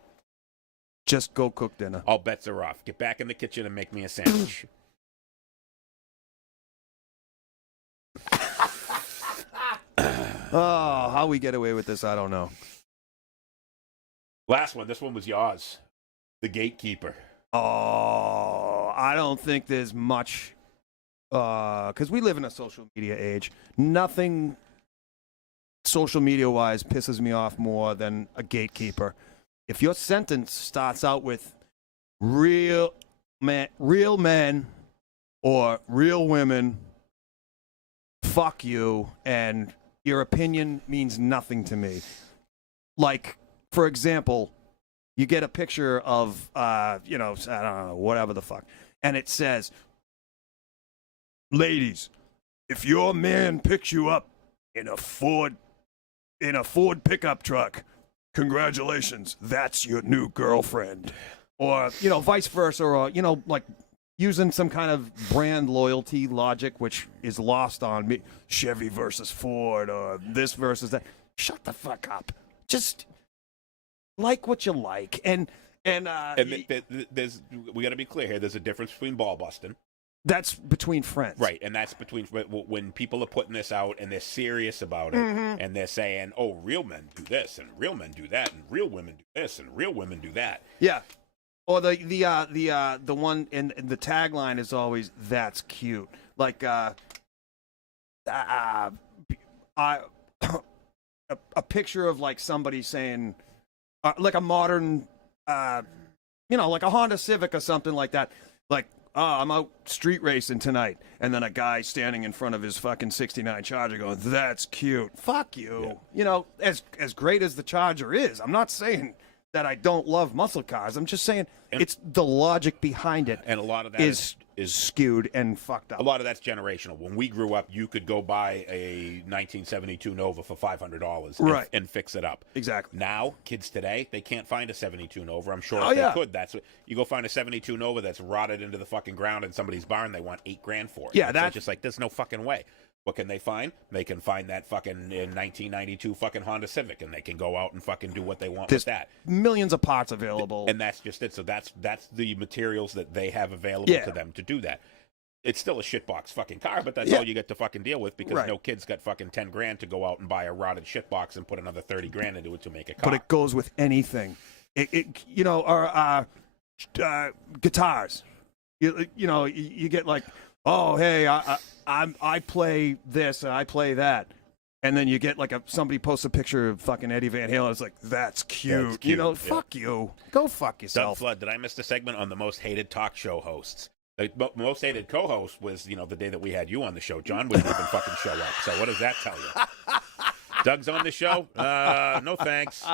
just go cook dinner. All bets are off. Get back in the kitchen and make me a sandwich. Oh, how we get away with this, I don't know. Last one. This one was yours. The gatekeeper. Oh, I don't think there's much, because we live in a social media age. Nothing social media-wise pisses me off more than a gatekeeper. If your sentence starts out with real men or real women, fuck you, and your opinion means nothing to me. Like, for example, you get a picture of, I don't know, whatever the fuck, and it says, ladies, if your man picks you up in a Ford pickup truck, congratulations, that's your new girlfriend. Or, vice versa, or, like using some kind of brand loyalty logic, which is lost on me. Chevy versus Ford, or this versus that. Shut the fuck up. Just like what you like. And there's, we got to be clear here. There's a difference between ball busting. That's between friends. Right, and that's between when people are putting this out and they're serious about it, and they're saying, oh, real men do this, and real men do that, and real women do this, and real women do that. Yeah. Or the one and the tagline is always "That's cute." Like I a picture of like somebody saying like a modern like a Honda Civic or something like that. Like, I'm out street racing tonight, and then a guy standing in front of his fucking '69 Charger going, "That's cute." Fuck you. Yeah. As great as the Charger is, I'm not saying that I don't love muscle cars. I'm just saying it's the logic behind it. And a lot of that is skewed and fucked up. A lot of that's generational. When we grew up, you could go buy a 1972 Nova for $500 and fix it up. Exactly. Now, kids today, they can't find a 72 Nova. I'm sure Oh, if yeah. they could. That's what you go find a 72 Nova that's rotted into the fucking ground in somebody's barn. They want $8,000 for it. Yeah, It's that's just like there's no fucking way. What can they find? They can find that fucking in 1992 fucking Honda Civic, and they can go out and fucking do what they want There's with that. millions of parts available. And that's just it. So that's the materials that they have available Yeah. to them to do that. It's still a shitbox fucking car, but that's Yeah. all you get to fucking deal with because Right. no kid's got fucking $10,000 to go out and buy a rotted shitbox and put another $30,000 into it to make a car. But it goes with anything. Guitars. You get like, oh hey, I play this and I play that, and then you get like somebody posts a picture of fucking Eddie Van Halen. It's like that's cute. That's cute, yeah. Fuck you. Go fuck Doug yourself. Flood, did I miss the segment on the most hated talk show hosts? The most hated co-host was, the day that we had you on the show. John wouldn't even fucking show up. So what does that tell you? Doug's on the show? No thanks.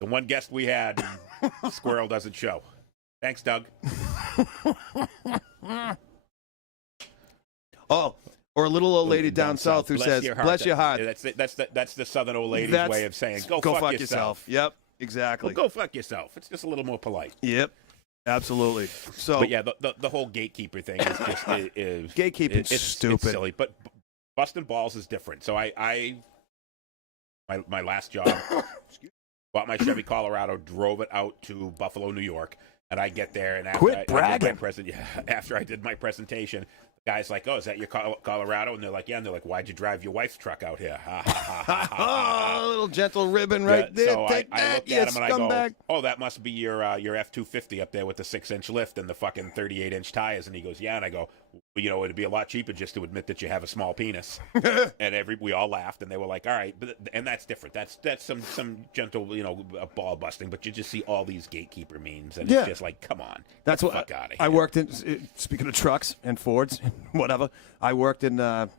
The one guest we had, Squirrel doesn't show. Thanks, Doug. Oh, or a little old lady down south who says, "Bless your heart." That's the southern old lady's That's- way of saying, go fuck yourself. Yep, exactly. Well, go fuck yourself. It's just a little more polite. Yep, absolutely. So, But yeah, the whole gatekeeper thing is just gatekeeping's it's stupid. silly. But busting balls is different. So my last job, bought my Chevy Colorado, drove it out to Buffalo, New York, and I get there and after I did my presentation, the guy's like, "Oh, is that your Colorado?" And they're like, "Yeah." And they're like, "Why'd you drive your wife's truck out here?" Ha ha ha ha ha. Oh, a little gentle ribbon right there. So Take I that, looked you at him and I go, scumbag. "Oh, that must be your F-250 up there with the 6-inch lift and the fucking 38-inch tires." And he goes, "Yeah." And I go, "Well, it'd be a lot cheaper just to admit that you have a small penis." And we all laughed and they were like, "All right," and that's different. That's some gentle, ball busting. But you just see all these gatekeeper memes and Yeah. it's just like, come on, That's get the what fuck out of here. I worked in. Speaking of trucks and Fords, whatever, I worked in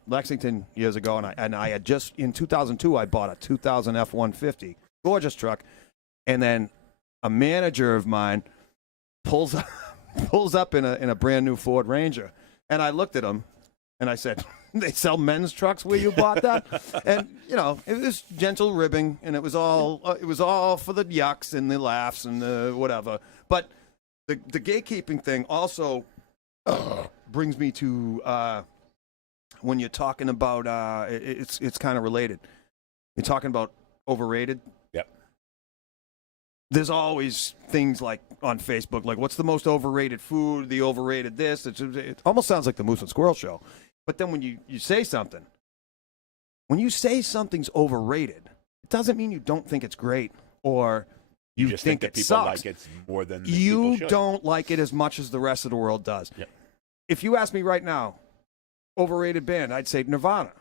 Lexington years ago, and I had just in 2002 I bought a 2000 F-150, gorgeous truck, and then a manager of mine pulls up in a brand new Ford Ranger, and I looked at him, and I said, "They sell men's trucks where you bought that?" And it was gentle ribbing, and it was all for the yucks and the laughs and the whatever, but. The gatekeeping thing also brings me to when you're talking about it's kind of related. You're talking about overrated. Yep. There's always things like on Facebook, like what's the most overrated food, the overrated this. It almost sounds like the Moose and Squirrel show. But then when you say something, when you say something's overrated, it doesn't mean you don't think it's great or you just think that it people sucks. like it more than You people should. don't like it as much as the rest of the world does. Yep. If you ask me right now, overrated band, I'd say Nirvana.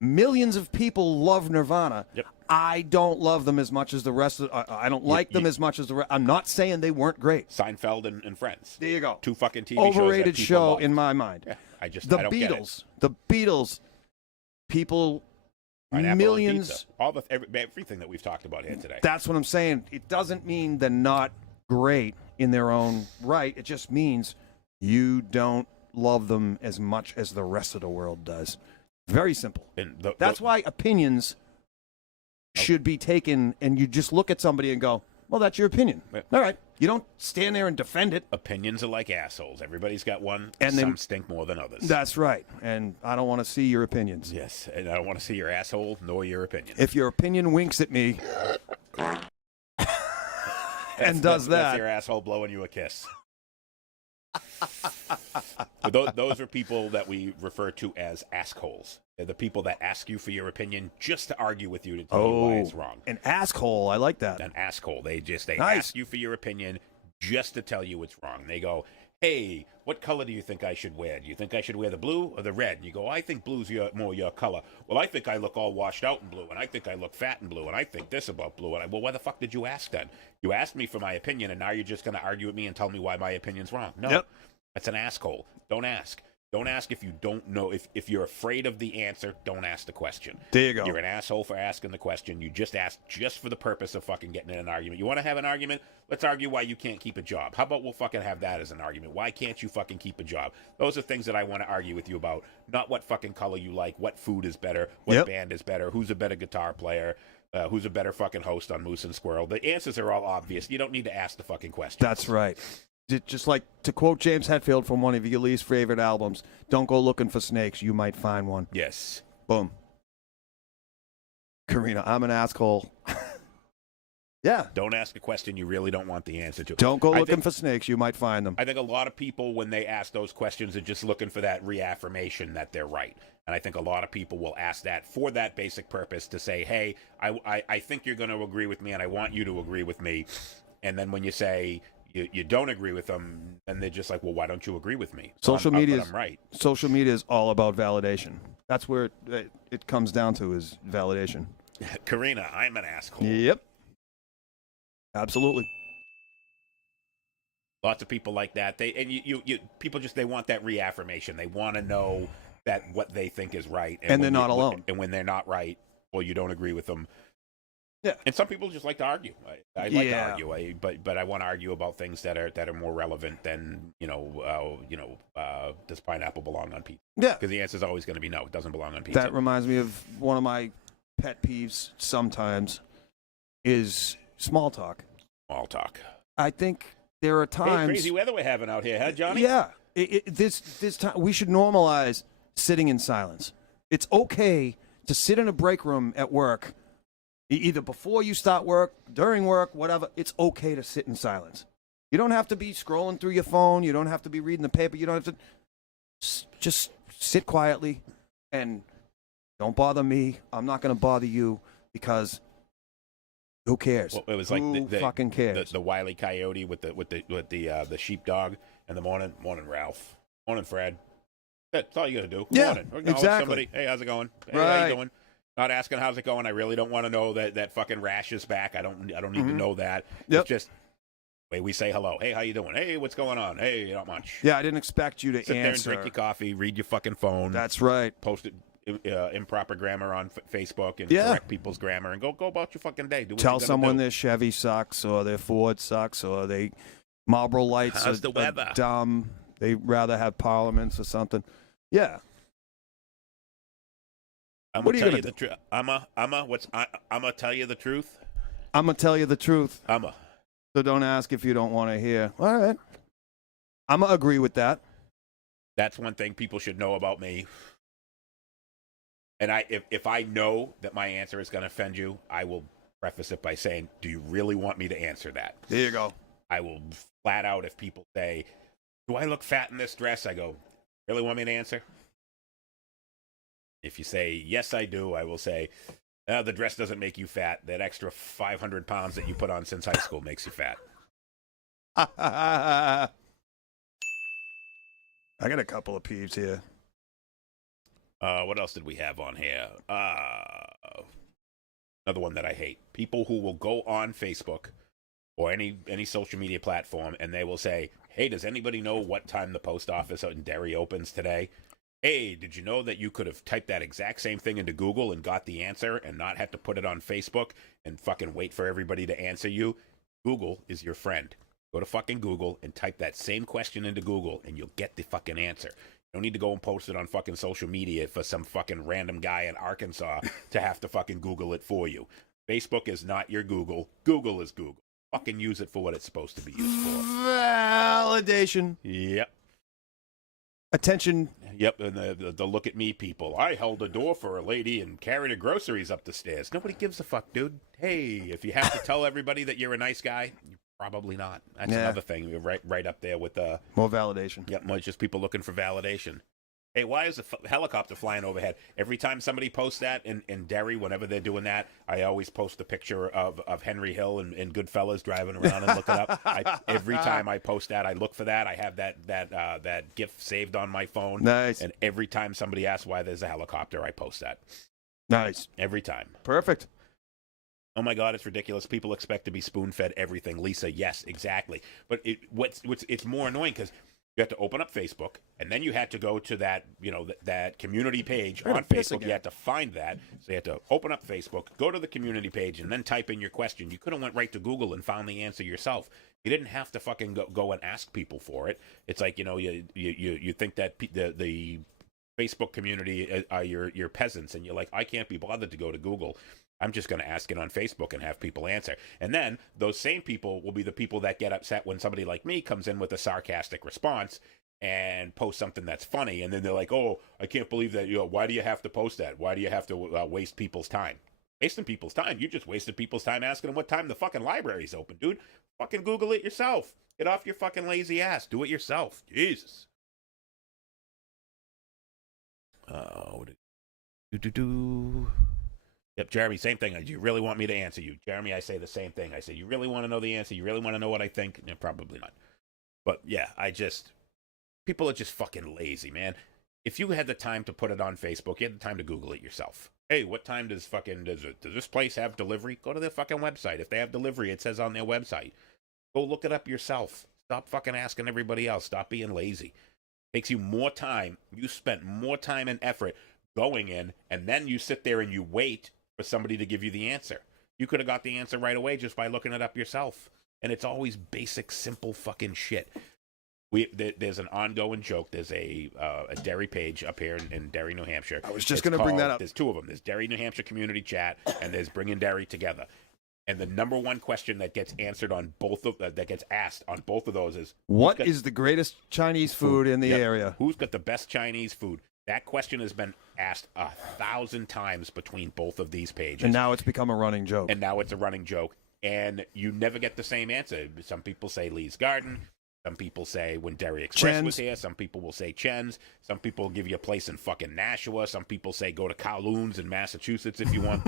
Millions of people love Nirvana. Yep. I don't love them as much as the rest of. I don't like them as much as the rest. I'm not saying they weren't great. Seinfeld and Friends. There you go. Two fucking TV shows. Overrated that people show love. in my mind. Yeah, I The don't get it. Beatles. The Beatles. People. Pineapple Millions. and pizza. All everything that we've talked about here today. That's what I'm saying. It doesn't mean they're not great in their own right. It just means you don't love them as much as the rest of the world does. Very simple. And That's why opinions should be taken, and you just look at somebody and go, well, that's your opinion. Yeah. All right. You don't stand there and defend it. opinions are like assholes. Everybody's got one. And some then- stink more than others. That's right. And I don't want to see your opinions. Yes, and I don't want to see your asshole nor your opinion. If your opinion winks at me and does That's that, your asshole blowing you a kiss. But those are people that we refer to as assholes. They're the people that ask you for your opinion just to argue with you to tell you why it's wrong. An asshole. I like that. An asshole. They Nice. ask you for your opinion just to tell you it's wrong. They go, hey, what color do you think I should wear? Do you think I should wear the blue or the red? And you go, I think blue's more your color. Well, I think I look all washed out in blue, and I think I look fat in blue, and I think this about blue. And well, why the fuck did you ask then? You asked me for my opinion, and now you're just going to argue with me and tell me why my opinion's wrong. No, Yep. That's an asshole. Don't ask. Don't ask if you don't know. If you're afraid of the answer, don't ask the question. There you go. You're an asshole for asking the question. You just asked just for the purpose of fucking getting in an argument. You want to have an argument? Let's argue why you can't keep a job. How about we'll fucking have that as an argument? Why can't you fucking keep a job? Those are things that I want to argue with you about. Not what fucking color you like, what food is better, what band is better, who's a better guitar player, who's a better fucking host on Moose and Squirrel. The answers are all obvious. You don't need to ask the fucking question. That's right. Just like to quote James Hetfield from one of your least favorite albums, don't go looking for snakes. You might find one. Yes. Boom. Karina, I'm an asshole. Yeah. Don't ask a question you really don't want the answer to. Don't go I looking think- for snakes. You might find them. I think a lot of people, when they ask those questions, are just looking for that reaffirmation that they're right. And I think a lot of people will ask that for that basic purpose to say, hey, I think you're going to agree with me, and I want you to agree with me. And then when you say you don't agree with them, and they're just like, well, why don't you agree with me? Social media I'm right. Social media is all about validation. That's where it comes down to is validation. Karina, I'm an asshole. Yep. Absolutely. Lots of people like that. People just, they want that reaffirmation. They want to know that what they think is right. And they're not alone. And when they're not right, well, you don't agree with them. Yeah. And some people just like to argue. I like to argue, but I want to argue about things that are more relevant than does pineapple belong on pizza? Yeah. Because the answer is always going to be no. It doesn't belong on pizza. That reminds me of one of my pet peeves sometimes is small talk. Small talk. I think there are Hey, times. crazy weather we're having out here, huh, Johnny? Yeah. This time we should normalize sitting in silence. It's okay to sit in a break room at work, either before you start work, during work, whatever. It's okay to sit in silence. You don't have to be scrolling through your phone. You don't have to be reading the paper. You don't have to. Just sit quietly and don't bother me. I'm not going to bother you because who cares? Well, it was like who fucking cares? the Wile E. Coyote with the sheepdog in the morning. Morning, Ralph. Morning, Fred. That's all you got to do. Yeah, Morning. Acknowledge exactly. Somebody. Hey, how's it going? Hey, Right. how you doing? Not asking how's it going. I really don't want to know that fucking rash is back. I don't need to know that. Yep. It's just way we say hello. Hey, how you doing? Hey, what's going on? Hey, not much. Yeah, I didn't expect you to Sit there and answer. drink your coffee, read your fucking phone. That's right. Post it. Improper grammar on Facebook and Yeah. correct people's grammar and go about your fucking day. Do what Tell you gotta someone do. their Chevy sucks or their Ford sucks or they Marlboro Lights How's are, the weather? are dumb. They rather have parliaments or something. Yeah. I'm What are gonna you tell gonna you the truth. I'm gonna tell you the truth. I'm going to tell you the truth. So don't ask if you don't want to hear. All right. I'm going to agree with that. that's one thing people should know about me. And if I know that my answer is gonna offend you, I will preface it by saying, "Do you really want me to answer that?" There you go. I will flat out, if people say, "Do I look fat in this dress?" I go, "Really want me to answer?" If you say, "Yes, I do," I will say, "The dress doesn't make you fat. That extra 500 pounds that you put on since high school makes you fat." I got a couple of peeves here. What else did we have on here? Another one that I hate. People who will go on Facebook or any social media platform and they will say, "Hey, does anybody know what time the post office out in Derry opens today? Hey, did you know that you could have typed that exact same thing into Google and got the answer and not had to put it on Facebook and fucking wait for everybody to answer you?" Google is your friend. Go to fucking Google and type that same question into Google and you'll get the fucking answer. You don't need to go and post it on fucking social media for some fucking random guy in Arkansas to have to fucking Google it for you. Facebook is not your Google. Google is Google. Fucking use it for what it's supposed to be used for. Validation. Yep. Attention. Yep, and the look at me people. I held a door for a lady and carried her groceries up the stairs. Nobody gives a fuck, dude. Hey, if you have to tell everybody that you're a nice guy, you Probably not. That's Yeah. another thing. You're right up there with the. More validation. Yep, it's just people looking for validation. Hey, why is a helicopter flying overhead? Every time somebody posts that in Derry, whenever they're doing that, I always post a picture of Henry Hill and Goodfellas driving around and look it up. Every time I post that, I look for that. I have that GIF saved on my phone. Nice. And every time somebody asks why there's a helicopter, I post that. Nice. Every time. Perfect. Oh my God, it's ridiculous. People expect to be spoon-fed everything. Lisa, yes, exactly. But it's more annoying because you have to open up Facebook, and then you had to go to that, that community page on Facebook. again. You had to find that. So you had to open up Facebook, go to the community page, and then type in your question. You could have went right to Google and found the answer yourself. You didn't have to fucking go and ask people for it. It's like, you think that the Facebook community are your peasants, and you're like, I can't be bothered to go to Google. I'm just going to ask it on Facebook and have people answer. And then those same people will be the people that get upset when somebody like me comes in with a sarcastic response and post something that's funny. And then they're like, oh, I can't believe that. Why do you have to post that? Why do you have to waste people's time? Wasting people's time? You just wasted people's time asking them what time the fucking library's open, dude. Fucking Google it yourself. Get off your fucking lazy ass. Do it yourself. Jesus. Yep, Jeremy, same thing. Do you really want me to answer you? Jeremy, I say the same thing. I say, you really want to know the answer? You really want to know what I think? No, probably not. But yeah, people are just fucking lazy, man. If you had the time to put it on Facebook, you had the time to Google it yourself. Hey, what time does this place have delivery? Go to their fucking website. If they have delivery, it says on their website. Go look it up yourself. Stop fucking asking everybody else. Stop being lazy. Takes you more time. You spent more time and effort going in, and then you sit there and you wait for somebody to give you the answer. You could have got the answer right away just by looking it up yourself. And it's always basic, simple fucking shit. There's an ongoing joke. There's a Derry page up here in Derry, New Hampshire. I was just going to bring that up. There's two of them. There's Derry, New Hampshire Community Chat, and there's Bringing Derry Together. And the number one question that gets answered on that gets asked on both of those is, what is the greatest Chinese food in the area? Who's got the best Chinese food? That question has been asked 1,000 times between both of these pages. And now it's become a running joke. And now it's a running joke. And you never get the same answer. Some people say Lee's Garden. Some people say when Derry Express was here. Some people will say Chen's. Some people will give you a place in fucking Nashua. Some people say go to Kowloon's in Massachusetts if you want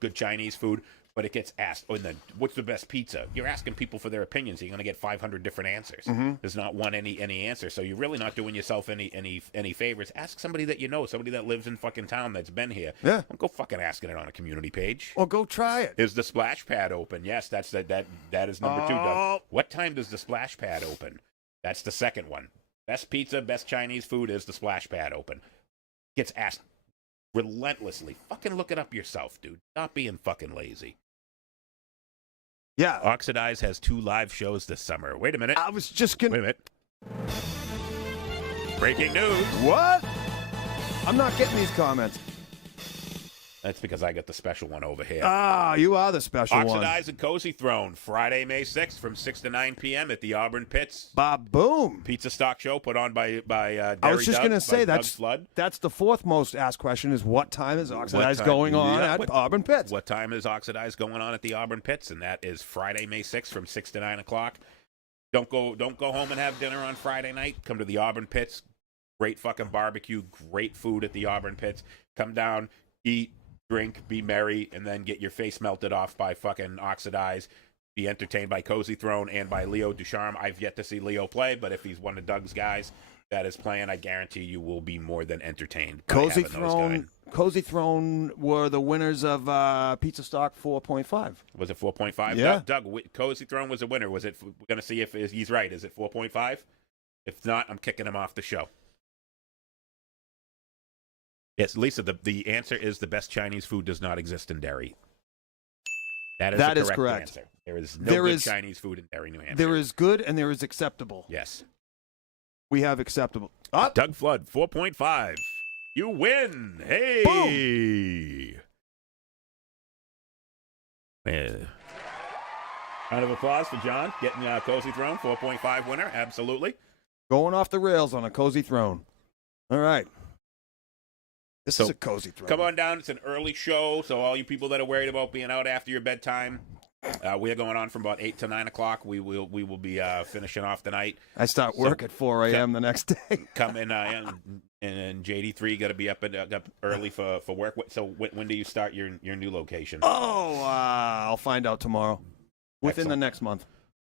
good Chinese food. But it gets asked, and then what's the best pizza? You're asking people for their opinions. So you're going to get 500 different answers. Mm-hmm. There's not one any answer. So you're really not doing yourself any favors. Ask somebody that you know, somebody that lives in fucking town that's been here. Yeah. Don't go fucking asking it on a community page. Or go try it. Is the splash pad open? Yes, that is number 2, Doug. What time does the splash pad open? That's the second one. Best pizza, best Chinese food, is the splash pad open? Gets asked relentlessly. Fucking look it up yourself, dude. Stop being fucking lazy. Yeah. Oxidize has 2 live shows this summer. Wait a minute. I was just going to... Wait a minute. Breaking news. What? I'm not getting these comments. That's because I got the special one over here. Ah, you are the special one. Oxidize and Cozy Throne, Friday, May 6th from 6 to 9 p.m. at the Auburn Pits. Ba-boom. Pizza Stock Show put on by Derry I was just going to say, that's Flood. That's the 4th most asked question is what time is Oxidize going on at Auburn Pits? What time is Oxidize going on at the Auburn Pits? And that is Friday, May 6th from 6 to 9 o'clock. Don't go home and have dinner on Friday night. Come to the Auburn Pits. Great fucking barbecue, great food at the Auburn Pits. Come down, eat, drink, be merry, and then get your face melted off by fucking Oxidize. Be entertained by Cozy Throne and by Leo Ducharme. I've yet to see Leo play, but if he's one of Doug's guys that is playing, I guarantee you will be more than entertained. Cozy Throne were the winners of Pizza Stock 4.5. Was it 4.5? Yeah. Doug, Cozy Throne was a winner. Was it? We're going to see if he's right. Is it 4.5? If not, I'm kicking him off the show. Yes, Lisa, the answer is the best Chinese food does not exist in Derry. That is correct. Answer. There is no good Chinese food in Derry, New Hampshire. There is good and there is acceptable. Yes. We have acceptable. Doug Flood, 4.5. You win. Hey. Boom. Round of applause for John getting Cozy Throne, 4.5 winner. Absolutely. Going off the rails on a Cozy Throne. All right. This is a Cozy Throne. Come on down. It's an early show, so all you people that are worried about being out after your bedtime, We are going on from about 8 to 9 o'clock. We will be finishing off the night. I start work at 4 a.m. the next day. Come in, and JD3 got to be up early for work. So when do you start your new location? Oh, I'll find out tomorrow. Within Excellent. the next month.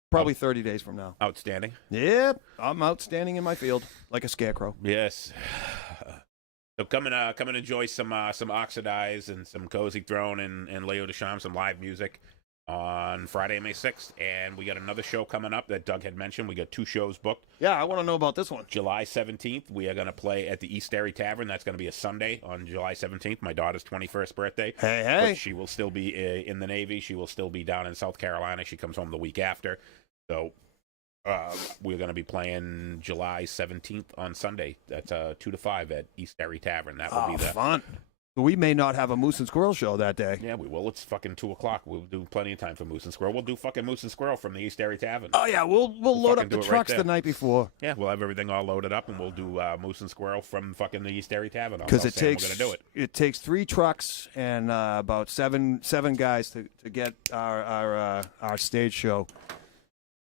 Probably 30 days from now. Outstanding. Yep, I'm outstanding in my field like a scarecrow. Yes. So come and enjoy some Oxidize and some Cozy Throne and Leo Deschamps, some live music on Friday, May 6th. And we got another show coming up that Doug had mentioned. We got 2 shows booked. Yeah, I want to know about this one. July 17th, we are going to play at the East Area Tavern. That's going to be a Sunday on July 17th, my daughter's 21st birthday. Hey. But she will still be in the Navy. She will still be down in South Carolina. She comes home the week after. So we're going to be playing July 17th on Sunday. That's 2 to 5 at East Area Tavern. That will be the fun. We may not have a Moose and Squirrel show that day. Yeah, we will. It's fucking 2 o'clock. We'll do plenty of time for Moose and Squirrel. We'll do fucking Moose and Squirrel from the East Area Tavern. Oh, yeah, we'll load up do the it right trucks there. the night before. Yeah, we'll have everything all loaded up, and we'll do Moose and Squirrel from fucking the East Area Tavern. Because we're going to do it. It takes 3 trucks and about seven guys to get our stage show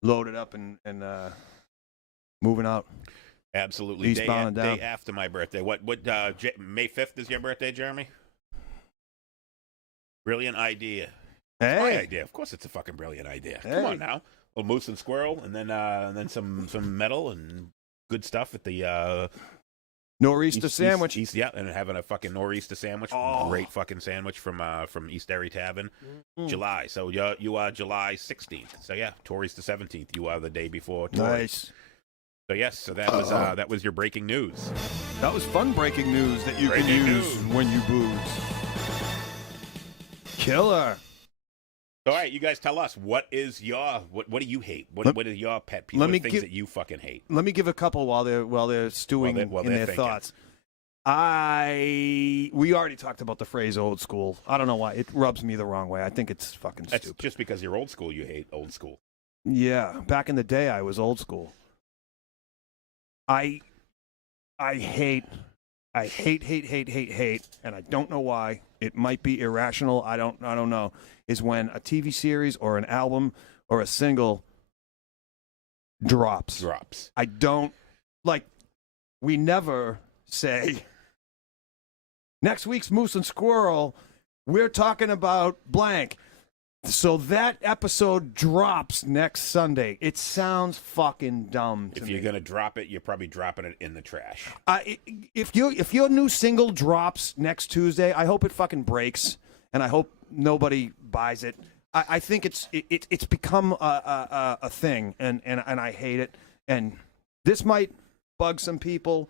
loaded up and moving out. Absolutely. Eastbound and down. Day after my birthday. What May 5th is your birthday, Jeremy? Brilliant idea. Hey. My idea. Of course it's a fucking brilliant idea. Come Hey. on now. A little Moose and Squirrel, and then some metal and good stuff at the Nor'easter sandwich. East, yeah, and having a fucking nor'easter sandwich. Oh. Great fucking sandwich from East Area Tavern. Mm. July. So you are July 16th. So yeah, Tori's the 17th. You are the day before Tori. Nice. So yes, so that was your breaking news. That was fun breaking news that you can Breaking use news. when you booze. Killer. All right, you guys tell us what do you hate? What are your pet peeves? let What me are things give- that you fucking hate? Let me give a couple while they're stewing While in they're their thinking. thoughts. We already talked about the phrase old school. I don't know why. It rubs me the wrong way. I think it's fucking That's stupid. just because you're old school. You hate old school. Yeah, back in the day I was old school. I hate, and I don't know why. It might be irrational. I don't know. Is when a TV series or an album or a single drops. I don't like. We never say next week's Moose and Squirrel. We're talking about blank. So that episode drops next Sunday. It sounds fucking dumb to If me. you're gonna drop it, you're probably dropping it in the trash. If your new single drops next Tuesday, I hope it fucking breaks, and I hope nobody buys it. I think it's become a thing, and I hate it. And this might bug some people.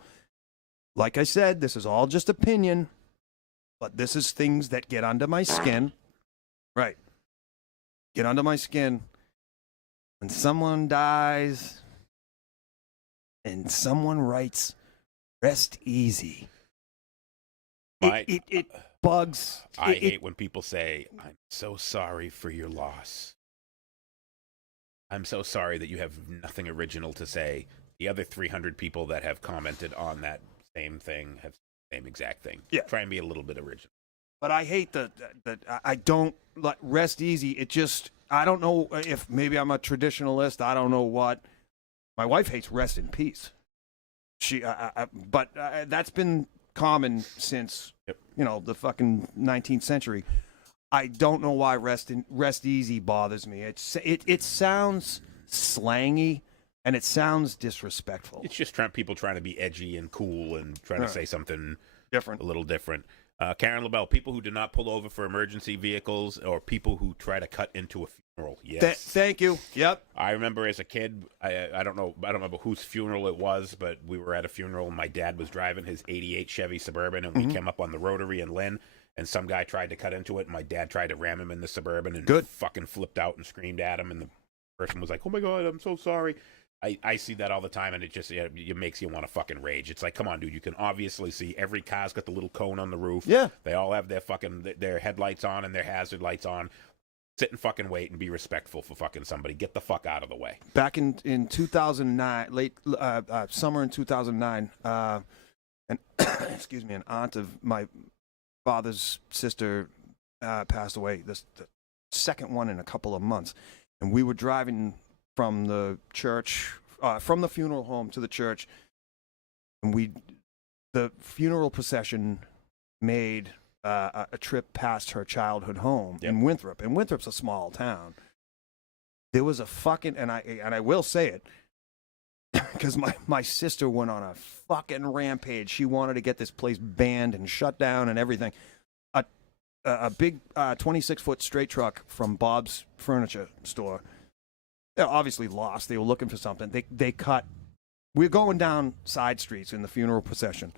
Like I said, this is all just opinion, but this is things that get under my skin. Right. Get under my skin. When someone dies and someone writes, rest easy. It bugs. I hate when people say, "I'm so sorry for your loss. I'm so sorry that you have nothing original to say." The other 300 people that have commented on that same thing have the same exact thing. Yeah. Try and be a little bit original. But I hate that I don't let rest easy. It just, I don't know if maybe I'm a traditionalist. I don't know what. My wife hates rest in peace. But that's been common since, the fucking 19th century. I don't know why rest easy bothers me. It sounds slangy and it sounds disrespectful. It's just people trying to be edgy and cool and trying to say something Different. a little different. Karen LaBelle, people who do not pull over for emergency vehicles or people who try to cut into a funeral. Yes. Thank you. Yep. I remember as a kid, I don't remember whose funeral it was, but we were at a funeral and my dad was driving his 88 Chevy Suburban and we came up on the Rotary in Lynn and some guy tried to cut into it and my dad tried to ram him in the Suburban and fucking flipped out and screamed at him and the person was like, "Oh my God, I'm so sorry." I see that all the time, and it just it makes you want to fucking rage. It's like, come on, dude, you can obviously see every car's got the little cone on the roof. Yeah. They all have their headlights on and their hazard lights on. Sit and fucking wait and be respectful for fucking somebody. Get the fuck out of the way. Back in 2009, late summer in 2009, and excuse me, an aunt of my father's sister passed away. The second one in a couple of months. And we were driving from the church, from the funeral home to the church, and the funeral procession made a trip past her childhood home in Winthrop. And Winthrop's a small town. There was a fucking, and I will say it, because my sister went on a fucking rampage. She wanted to get this place banned and shut down and everything. A big 26-foot straight truck from Bob's Furniture Store. They're obviously lost. They were looking for something. They cut. We're going down side streets in the funeral procession,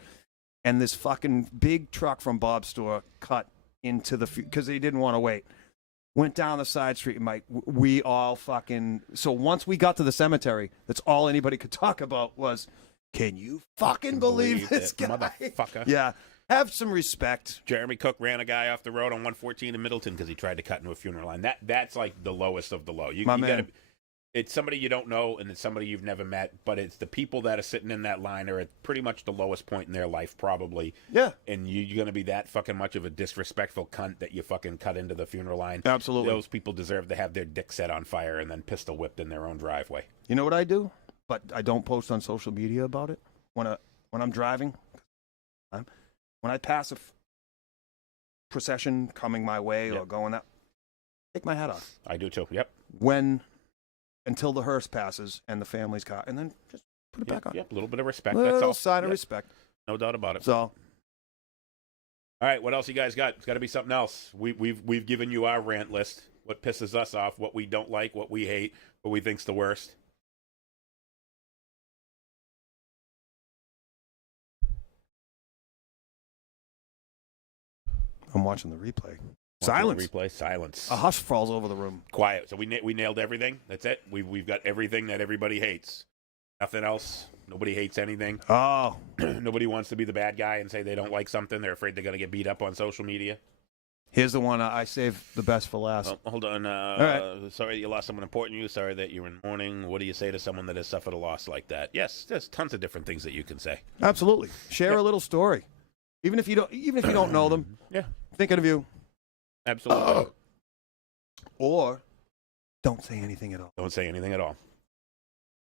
and this fucking big truck from Bob's store cut into the, because they didn't want to wait. Went down the side street, and we all fucking. So once we got to the cemetery, that's all anybody could talk about was, can you fucking believe this guy? Motherfucker. Yeah. Have some respect. Jeremy Cook ran a guy off the road on 114 in Middleton because he tried to cut into a funeral line. That's like the lowest of the low. You gotta, it's somebody you don't know, and it's somebody you've never met, but it's the people that are sitting in that line are at pretty much the lowest point in their life, probably. Yeah. And you're going to be that fucking much of a disrespectful cunt that you fucking cut into the funeral line. Absolutely. Those people deserve to have their dick set on fire and then pistol whipped in their own driveway. You know what I do? But I don't post on social media about it. When I'm driving, when I pass a procession coming my way or going that, take my hat off. I do too. Yep. Until the hearse passes and the family's car, and then just put it back on. Yep. A little bit of respect. Little That's all. sign of respect. No doubt about it. So, all right, what else you guys got? It's got to be something else. We've given you our rant list. What pisses us off? What we don't like? What we hate? What we think's the worst? I'm watching the replay. Silence. Replay. Silence. A hush falls over the room. Quiet. So we nailed everything. That's it. We've got everything that everybody hates. Nothing else. Nobody hates anything. Oh. Nobody wants to be the bad guy and say they don't like something. They're afraid they're going to get beat up on social media. Here's the one I saved the best for last. Oh, hold on. All right. Sorry you lost someone important to you. Sorry that you're in mourning. What do you say to someone that has suffered a loss like that? Yes, there's tons of different things that you can say. Absolutely. Share a little story. Even if you don't know them. Yeah. Thinking of you. Absolutely. Or don't say anything at all. Don't say anything at all.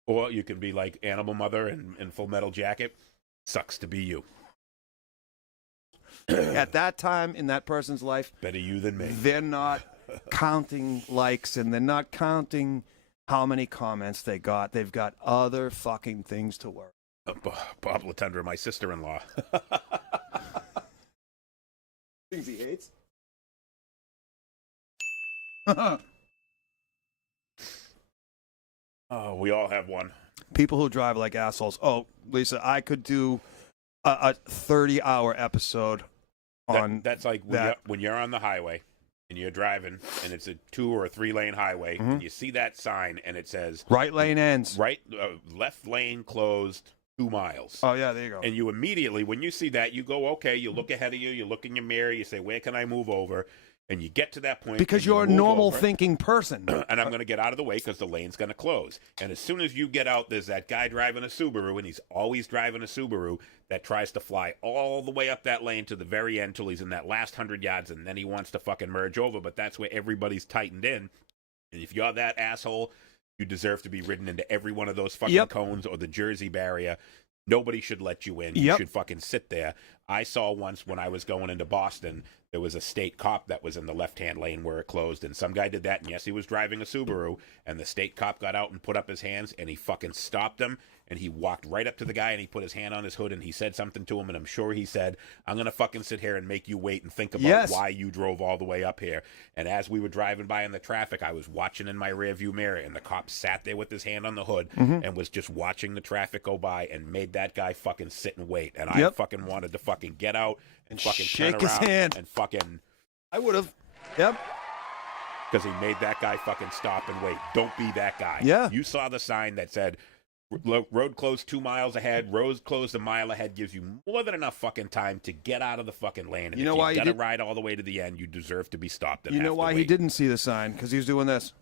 Or you can be like Animal Mother in Full Metal Jacket. Sucks to be you. At that time in that person's life, better you than me. They're not counting likes and they're not counting how many comments they got. They've got other fucking things to worry. Bob Latundra, my sister-in-law. Things he hates. Oh, we all have one. People who drive like assholes. Oh, Lisa, I could do a 30-hour episode on that's like when you're on the highway and you're driving and it's a 2 or 3 lane highway and you see that sign and it says right lane ends. Left lane closed 2 miles. Oh yeah, there you go. And you immediately, when you see that, you go, okay, you look ahead of you, you look in your mirror, you say, where can I move over? And you get to that point. Because you're a normal thinking person. And I'm going to get out of the way because the lane's going to close. And as soon as you get out, there's that guy driving a Subaru, and he's always driving a Subaru that tries to fly all the way up that lane to the very end till he's in that last 100 yards, and then he wants to fucking merge over. But that's where everybody's tightened in. And if you're that asshole, you deserve to be ridden into every one of those fucking cones or the Jersey barrier. Nobody should let you in. You should fucking sit there. I saw once when I was going into Boston, there was a state cop that was in the left-hand lane where it closed, and some guy did that, and yes, he was driving a Subaru, and the state cop got out and put up his hands, and he fucking stopped him, and he walked right up to the guy, and he put his hand on his hood, and he said something to him, and I'm sure he said, I'm going to fucking sit here and make you wait and think about why you drove all the way up here. And as we were driving by in the traffic, I was watching in my rearview mirror, and the cop sat there with his hand on the hood and was just watching the traffic go by and made that guy fucking sit and wait. And I fucking wanted to fucking get out and fucking shake turn his around hand. and fucking... I would have. Yep. Because he made that guy fucking stop and wait. Don't be that guy. Yeah. You saw the sign that said, road closed 2 miles ahead, road closed a mile ahead, gives you more than enough fucking time to get out of the fucking lane. And you know if why you gotta ride all the way to the end, you deserve to be stopped. And you know why he didn't see the sign? Because he was doing this.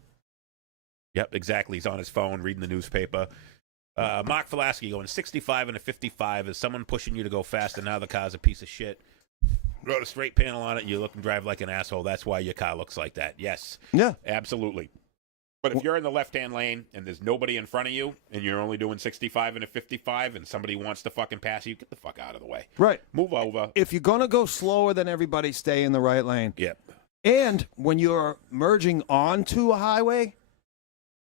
Yep, exactly. He's on his phone reading the newspaper. Mark Falasky going 65 and a 55. Is someone pushing you to go fast and now the car's a piece of shit? got a straight panel on it, you look and drive like an asshole. That's why your car looks like that. Yes. Yeah. Absolutely. But if you're in the left-hand lane and there's nobody in front of you and you're only doing 65 and a 55 and somebody wants to fucking pass you, get the fuck out of the way. Right. Move over. If you're going to go slower than everybody, stay in the right lane. Yep. And when you're merging onto a highway,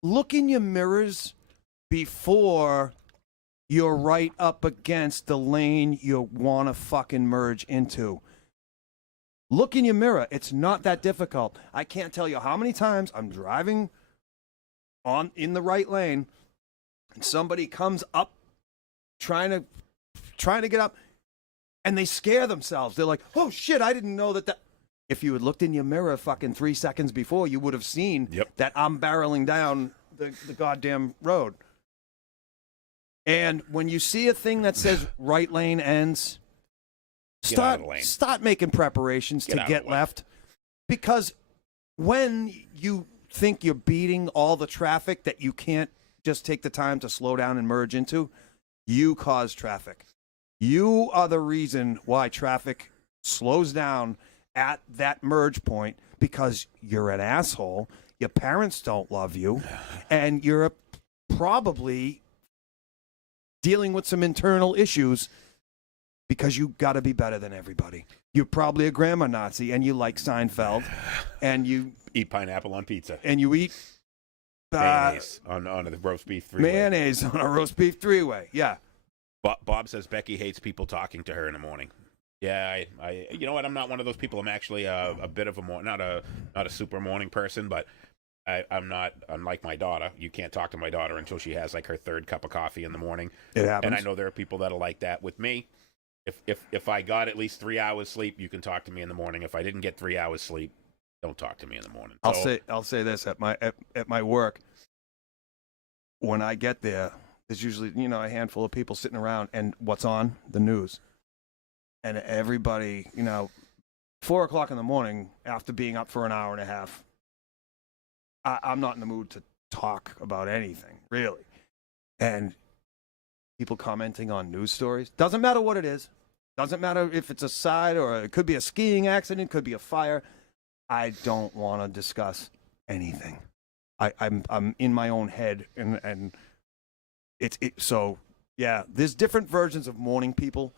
look in your mirrors before you're right up against the lane you want to fucking merge into. Look in your mirror. It's not that difficult. I can't tell you how many times I'm driving in the right lane and somebody comes up trying to get up and they scare themselves. They're like, "Oh shit, I didn't know that." If you had looked in your mirror fucking 3 seconds before, you would have seen that I'm barreling down the goddamn road. And when you see a thing that says right lane ends, start making preparations to get left. Because when you think you're beating all the traffic that you can't just take the time to slow down and merge into, you cause traffic. You are the reason why traffic slows down at that merge point, because you're an asshole, your parents don't love you, and you're probably dealing with some internal issues because you got to be better than everybody. You're probably a grammar Nazi, and you like Seinfeld, and you eat pineapple on pizza, and you eat mayonnaise on the roast beef three-way. Mayonnaise on a roast beef three-way, yeah. Bob says Becky hates people talking to her in the morning. Yeah, I you know what? I'm not one of those people. I'm actually a bit of not a super morning person, but I'm not, unlike my daughter. You can't talk to my daughter until she has like her third cup of coffee in the morning. It happens. And I know there are people that are like that. With me, if I got at least 3 hours sleep, you can talk to me in the morning. If I didn't get 3 hours sleep, don't talk to me in the morning. I'll say this at my work. When I get there, there's usually a handful of people sitting around, and what's on the news. And everybody, 4 o'clock in the morning, after being up for an hour and a half, I'm not in the mood to talk about anything, really. And people commenting on news stories. Doesn't matter what it is. Doesn't matter if it's a side or it could be a skiing accident, could be a fire. I don't want to discuss anything. I'm in my own head, and so, yeah, there's different versions of morning people.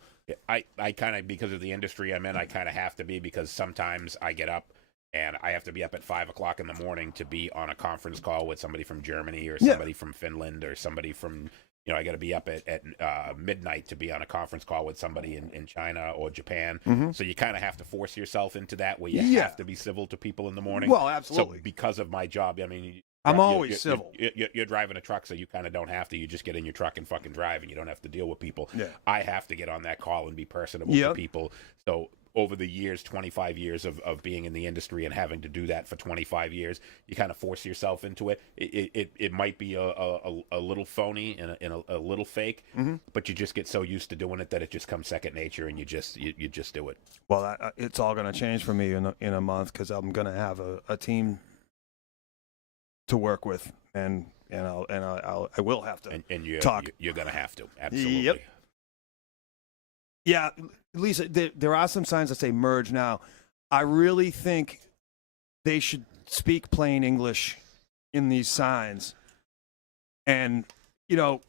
I kind of, because of the industry I'm in, I kind of have to be, because sometimes I get up and I have to be up at 5 o'clock in the morning to be on a conference call with somebody from Germany or somebody from Finland or somebody from, I got to be up at midnight to be on a conference call with somebody in China or Japan. Mm-hmm. So you kind of have to force yourself into that where you have to be civil to people in the morning. Well, absolutely. So because of my job, I mean, I'm always civil. You're driving a truck, so you kind of don't have to. You just get in your truck and fucking drive, and you don't have to deal with people. Yeah. I have to get on that call and be personable to people. So over the years, 25 years of being in the industry and having to do that for 25 years, you kind of force yourself into it. It might be a little phony and a little fake, but you just get so used to doing it that it just comes second nature, and you just do it. Well, it's all going to change for me in a month, because I'm going to have a team to work with, and I will have to talk. You're gonna have to, absolutely. Yep. Yeah, Lisa, there are some signs that say merge now. I really think they should speak plain English in these signs. And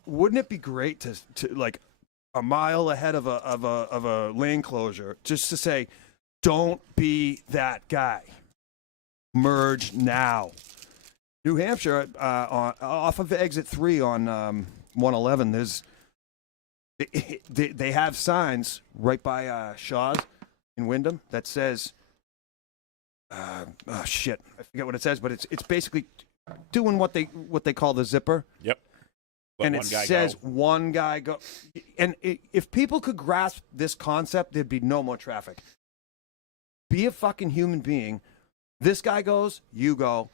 wouldn't it be great to like a mile ahead of a lane closure just to say, "Don't be that guy. Merge now." New Hampshire, off of exit 3 on 111, they have signs right by Shaw's in Wyndham that says, oh shit, I forget what it says, but it's basically doing what they call the zipper. Yep. And it says one guy go. And if people could grasp this concept, there'd be no more traffic. Be a fucking human being. This guy goes, you go.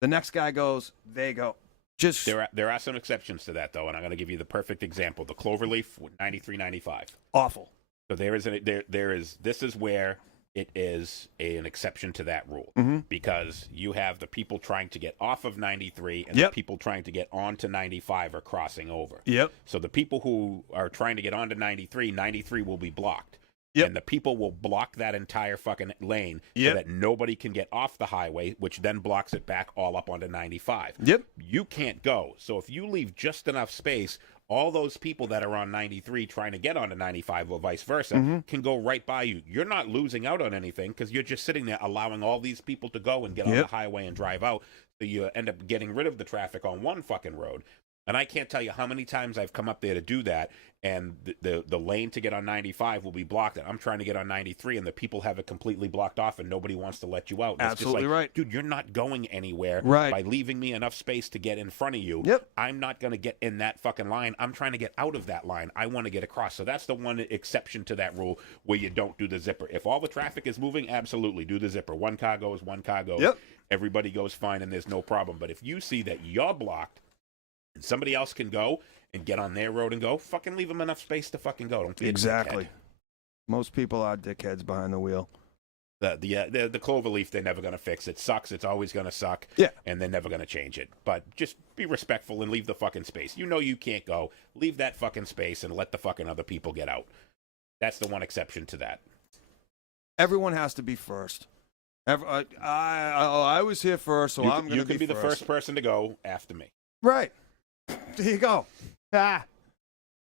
The next guy goes, they go. Just there are some exceptions to that, though, and I'm going to give you the perfect example: the Cloverleaf 9395. Awful. So this is where it is an exception to that rule, because you have the people trying to get off of 93 and the people trying to get onto 95 are crossing over. Yep. So the people who are trying to get onto 93 will be blocked. Yep. And the people will block that entire fucking lane Yep. so that nobody can get off the highway, which then blocks it back all up onto 95. Yep. You can't go. So if you leave just enough space, all those people that are on 93 trying to get onto 95 or vice versa can go right by you. You're not losing out on anything because you're just sitting there allowing all these people to go and get on the highway and drive out. So you end up getting rid of the traffic on one fucking road. And I can't tell you how many times I've come up there to do that, and the lane to get on 95 will be blocked. And I'm trying to get on 93, and the people have it completely blocked off, and nobody wants to let you out. And Absolutely it's just like, right. dude, you're not going anywhere Right. by leaving me enough space to get in front of you. Yep. I'm not going to get in that fucking line. I'm trying to get out of that line. I want to get across. So that's the one exception to that rule where you don't do the zipper. If all the traffic is moving, absolutely do the zipper. One car goes, one car goes. Yep. Everybody goes fine, and there's no problem. But if you see that you're blocked, and somebody else can go and get on their road and go, fucking leave them enough space to fucking go. Don't be a Exactly. dickhead. Most people are dickheads behind the wheel. The clover leaf, they're never going to fix. It sucks. It's always going to suck. Yeah. And they're never going to change it. But just be respectful and leave the fucking space. You know you can't go. Leave that fucking space and let the fucking other people get out. That's the one exception to that. Everyone has to be first. I was here first, so I'm going to be You can be the first. first person to go after me. Right. There you go.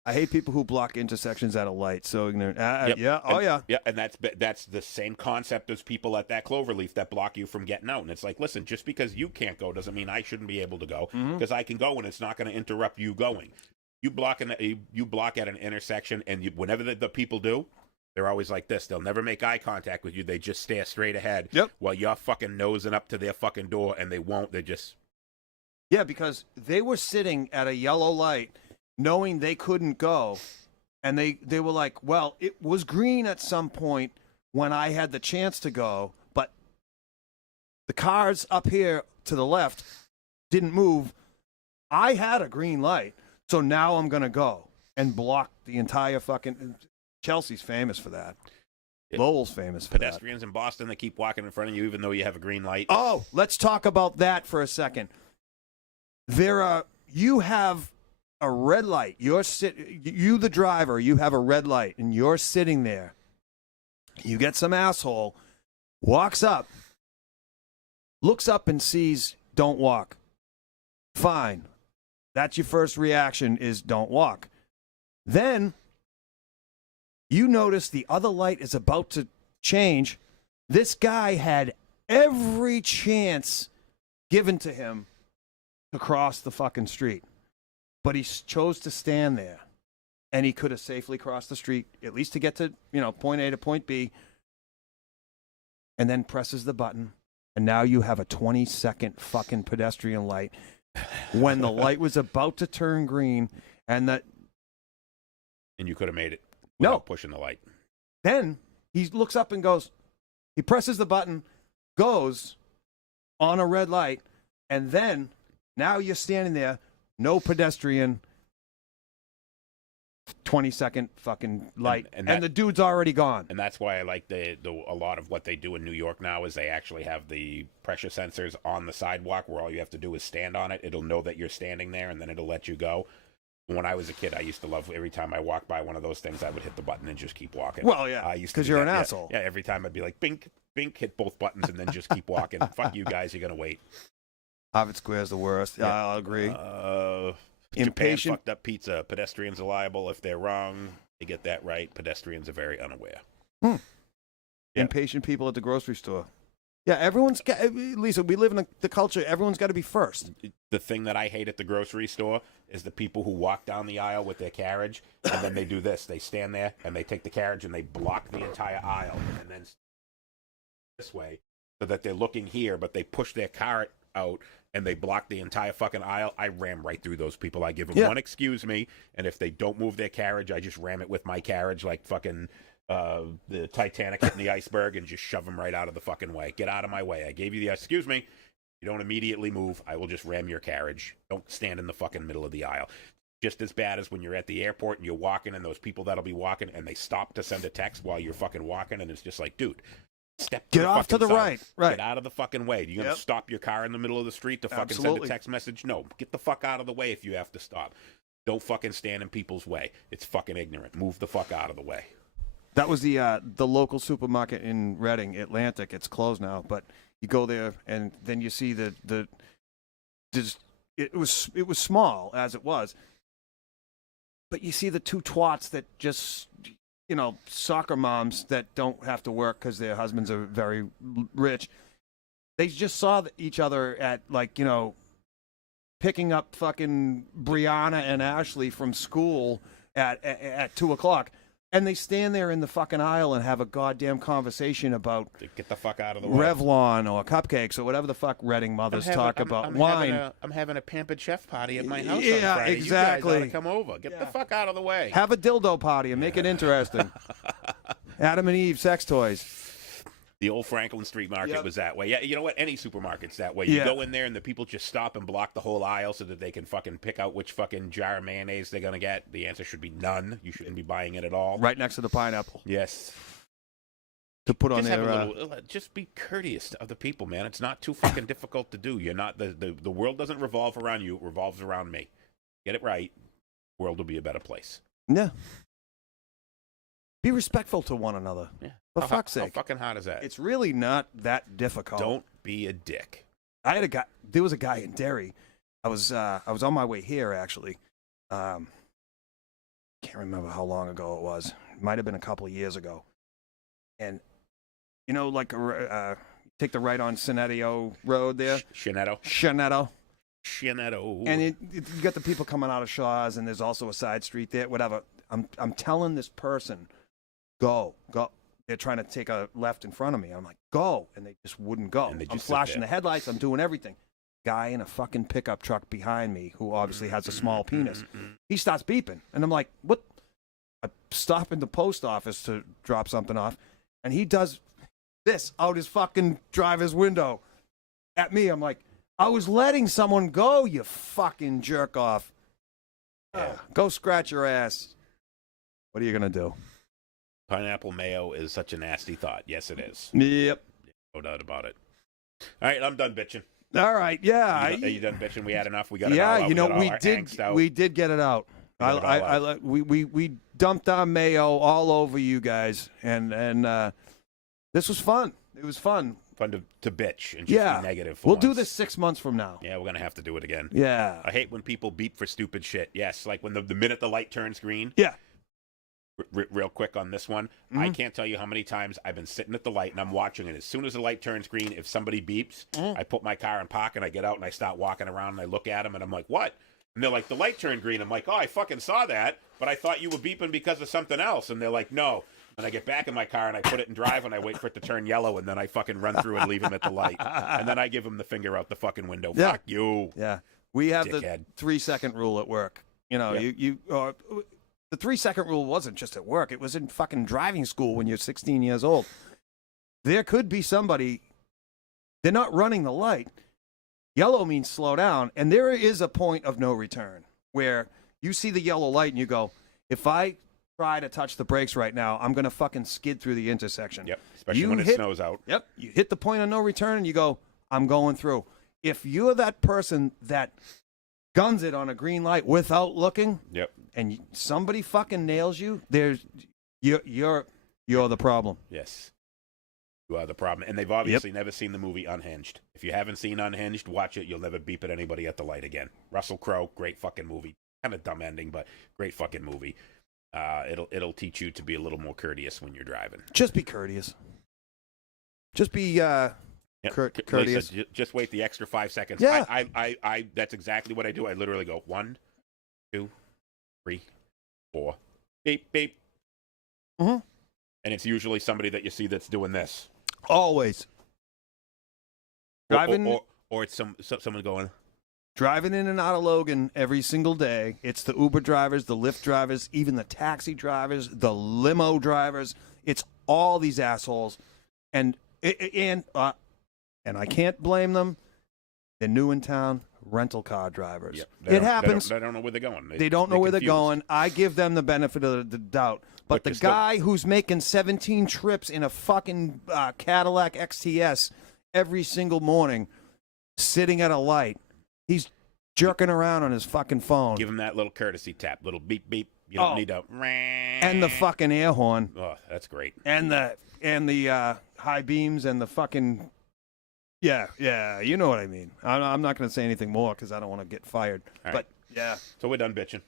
I hate people who block intersections at a light. So ignorant. Yep. Yeah. Oh, And- yeah. Yeah, and that's the same concept as people at that cloverleaf that block you from getting out. And it's like, listen, just because you can't go doesn't mean I shouldn't be able to go, because I can go and it's not going to interrupt you going. You block at an intersection, and whenever the people do, they're always like this. They'll never make eye contact with you. They just stare straight ahead. Yep. While you're fucking nosing up to their fucking door, and they won't. They just Yeah, because they were sitting at a yellow light knowing they couldn't go. And they were like, well, it was green at some point when I had the chance to go, but the cars up here to the left didn't move. I had a green light, so now I'm going to go and block the entire fucking... Chelsea's famous for that. Yeah. Lowell's famous for that. pedestrians in Boston that keep walking in front of you even though you have a green light. Oh, let's talk about that for a second. You have a red light. You the driver, you have a red light, and you're sitting there. You get some asshole, walks up, looks up and sees, don't walk. Fine. That's your first reaction is don't walk. Then you notice the other light is about to change. This guy had every chance given to him to cross the fucking street. But he chose to stand there. And he could have safely crossed the street, at least to get to, point A to point B. And then presses the button. And now you have a 20-second fucking pedestrian light when the light was about to turn green. And And you could have made it No. without pushing the light. then he looks up and goes, he presses the button, goes on a red light, and then now you're standing there, no pedestrian, 20-second fucking light, And and the dude's already gone. And that's why I like a lot of what they do in New York now is they actually have the pressure sensors on the sidewalk where all you have to do is stand on it. It'll know that you're standing there, and then it'll let you go. When I was a kid, I used to love every time I walked by one of those things, I would hit the button and just keep walking. Well, yeah, I used to 'cause do you're that. an Yeah, asshole. Yeah, every time I'd be like, bink, bink, hit both buttons and then just keep walking. Fuck you guys, you're going to wait. Harvard Square's the worst. Yeah, I'll agree. Japan Impatient. fucked up pizza. Pedestrians are liable if they're wrong. They get that right. Pedestrians are very unaware. Yeah. Impatient people at the grocery store. Yeah, everyone's got, Lisa, we live in the culture, everyone's got to be first. The thing that I hate at the grocery store is the people who walk down the aisle with their carriage and then they do this. They stand there and they take the carriage and they block the entire aisle and then this way so that they're looking here, but they push their cart out and they block the entire fucking aisle. I ram right through those people. I give them one excuse me, and if they don't move their carriage, I just ram it with my carriage like fucking the Titanic hitting the iceberg and just shove them right out of the fucking way. Get out of my way. I gave you the excuse me. You don't immediately move. I will just ram your carriage. Don't stand in the fucking middle of the aisle. Just as bad as when you're at the airport and you're walking and those people that'll be walking and they stop to send a text while you're fucking walking and it's just like, dude, Get off to the right. Get out of the fucking way. You're going to stop your car in the middle of the street to fucking send Absolutely. a text message? No. Get the fuck out of the way if you have to stop. Don't fucking stand in people's way. It's fucking ignorant. Move the fuck out of the way. That was the local supermarket in Reading, Atlantic. It's closed now, but you go there and then you see it was small as it was, but you see the two twats that just, soccer moms that don't have to work because their husbands are very rich. They just saw each other at picking up fucking Brianna and Ashley from school at 2:00. And they stand there in the fucking aisle and have a goddamn conversation about Get the fuck out of the way. Revlon or cupcakes or whatever the fuck Reading mothers talk about. Wine. I'm having a pampered chef party at my house on Yeah, Friday. exactly. You guys ought to come over. Get the fuck out of the way. Have a dildo party and make it interesting. Adam and Eve sex toys. The old Franklin Street Market Yep. was that way. Yeah, you know what? Any supermarket's that way. Yeah. You go in there and the people just stop and block the whole aisle so that they can fucking pick out which fucking jar of mayonnaise they're gonna get. The answer should be none. You shouldn't be buying it at all. Right next to the pineapple. Yes. To put on Just have their. a little. Just be courteous to other people, man. It's not too fucking difficult to do. You're not the world doesn't revolve around you. It revolves around me. Get it right. The world will be a better place. Yeah. Be respectful to one another. Yeah. For How fuck's sake. How fucking hard is that? It's really not that difficult. Don't be a dick. I had a guy. There was a guy in Derry. I was on my way here actually. Can't remember how long ago it was. It might have been a couple of years ago. And take the right on Cinetio Road there. Shinetto. And you got the people coming out of Shaw's, and there's also a side street there. Whatever. I'm telling this person, go. They're trying to take a left in front of me. I'm like, go, and they just wouldn't go. And they just I'm sit flashing there. the headlights. I'm doing everything. Guy in a fucking pickup truck behind me, who obviously has a small penis. He starts beeping, and I'm like, what? I stop in the post office to drop something off, and he does this out his fucking driver's window at me. I'm like, I was letting someone go, you fucking jerk off. Go scratch your ass. What are you going to do? Pineapple mayo is such a nasty thought. Yes, it is. Yep. No doubt about it. All right, I'm done bitching. All right, yeah. Are you done bitching? We had enough. We got it all Yeah, out. you know, got all we our did angst out. we did get it out. We got it all We dumped our mayo all over you guys, and this was fun. It was fun. Fun to bitch and just Yeah. be negative. For We'll do once. this 6 months from now. Yeah, we're gonna have to do it again. Yeah. I hate when people beep for stupid shit. Yes, like when the minute the light turns green. Yeah. Real quick on this one, I can't tell you how many times I've been sitting at the light and I'm watching it. As soon as the light turns green, if somebody beeps, I put my car in park and I get out and I start walking around and I look at them and I'm like, what? And they're like, the light turned green. I'm like, oh, I fucking saw that, but I thought you were beeping because of something else. And they're like, no. And I get back in my car and I put it in drive and I wait for it to turn yellow and then I fucking run through and leave him at the light. And then I give him the finger out the fucking window. Yeah. Fuck you. Yeah. We have Dickhead. the 3-second rule at work. You know, Yeah. the 3-second rule wasn't just at work. It was in fucking driving school when you're 16 years old. There could be somebody, they're not running the light. Yellow means slow down. And there is a point of no return where you see the yellow light and you go, if I try to touch the brakes right now, I'm going to fucking skid through the intersection. Yep, especially You when it hit- snows out. Yep. You hit the point of no return and you go, I'm going through. If you're that person that guns it on a green light without looking, Yep. and somebody fucking nails you, you're the problem. Yes. You are the problem. And they've obviously never seen the movie Unhinged. If you haven't seen Unhinged, watch it. You'll never beep at anybody at the light again. Russell Crowe, great fucking movie. Kind of dumb ending, but great fucking movie. It'll teach you to be a little more courteous when you're driving. Just be courteous. Just be Yep. courteous. Lisa, just wait the extra 5 seconds. Yeah. I that's exactly what I do. I literally go 1, 2, 3, 4, beep, beep. Mhm. And it's usually somebody that you see that's doing this. Always. Driving, Or it's someone going, driving in and out of Logan every single day. It's the Uber drivers, the Lyft drivers, even the taxi drivers, the limo drivers. It's all these assholes, and I can't blame them. They're new in town, rental car drivers. yep, It happens. They don't know where they're going. They don't know where they're confused. going. I give them the benefit of the doubt. But the you're still- guy who's making 17 trips in a fucking Cadillac XTS every single morning, sitting at a light, he's jerking around on his fucking phone. Give him that little courtesy tap, little beep, beep. You don't Oh. need to. And the fucking air horn. Oh, that's great. And the high beams and the fucking. Yeah, you know what I mean. I'm not going to say anything more because I don't want to get fired. All right. But, yeah. So we're done bitching.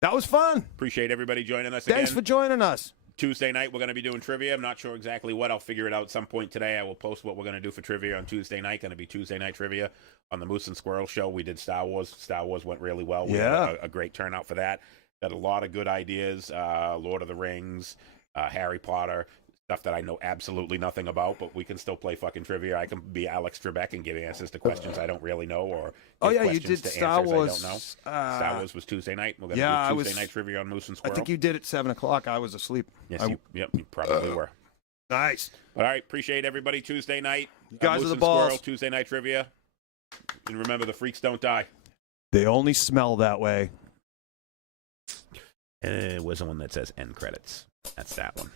That was fun. Appreciate everybody joining us Thanks again. for joining us. Tuesday night, we're going to be doing trivia. I'm not sure exactly what. I'll figure it out at some point today. I will post what we're going to do for trivia on Tuesday night. Going to be Tuesday night trivia on the Moose and Squirrel show. We did Star Wars. Star Wars went really well. We had a great turnout for that. Got a lot of good ideas. Lord of the Rings, Harry Potter, stuff that I know absolutely nothing about, but we can still play fucking trivia. I can be Alex Trebek and give answers to questions I don't really know, or give you questions did to Star answers Wars. I don't know. Star Wars was Tuesday night. We're going to Yeah, do Tuesday night trivia on Moose and I Squirrel. think you did it 7 o'clock. I was asleep. Yes, you probably were. Nice. All right, appreciate everybody. Tuesday night. You guys Moose are the and balls. Squirrel, Tuesday night trivia. And remember, the freaks don't die. They only smell that way. Where's the one that says end credits? That's that one.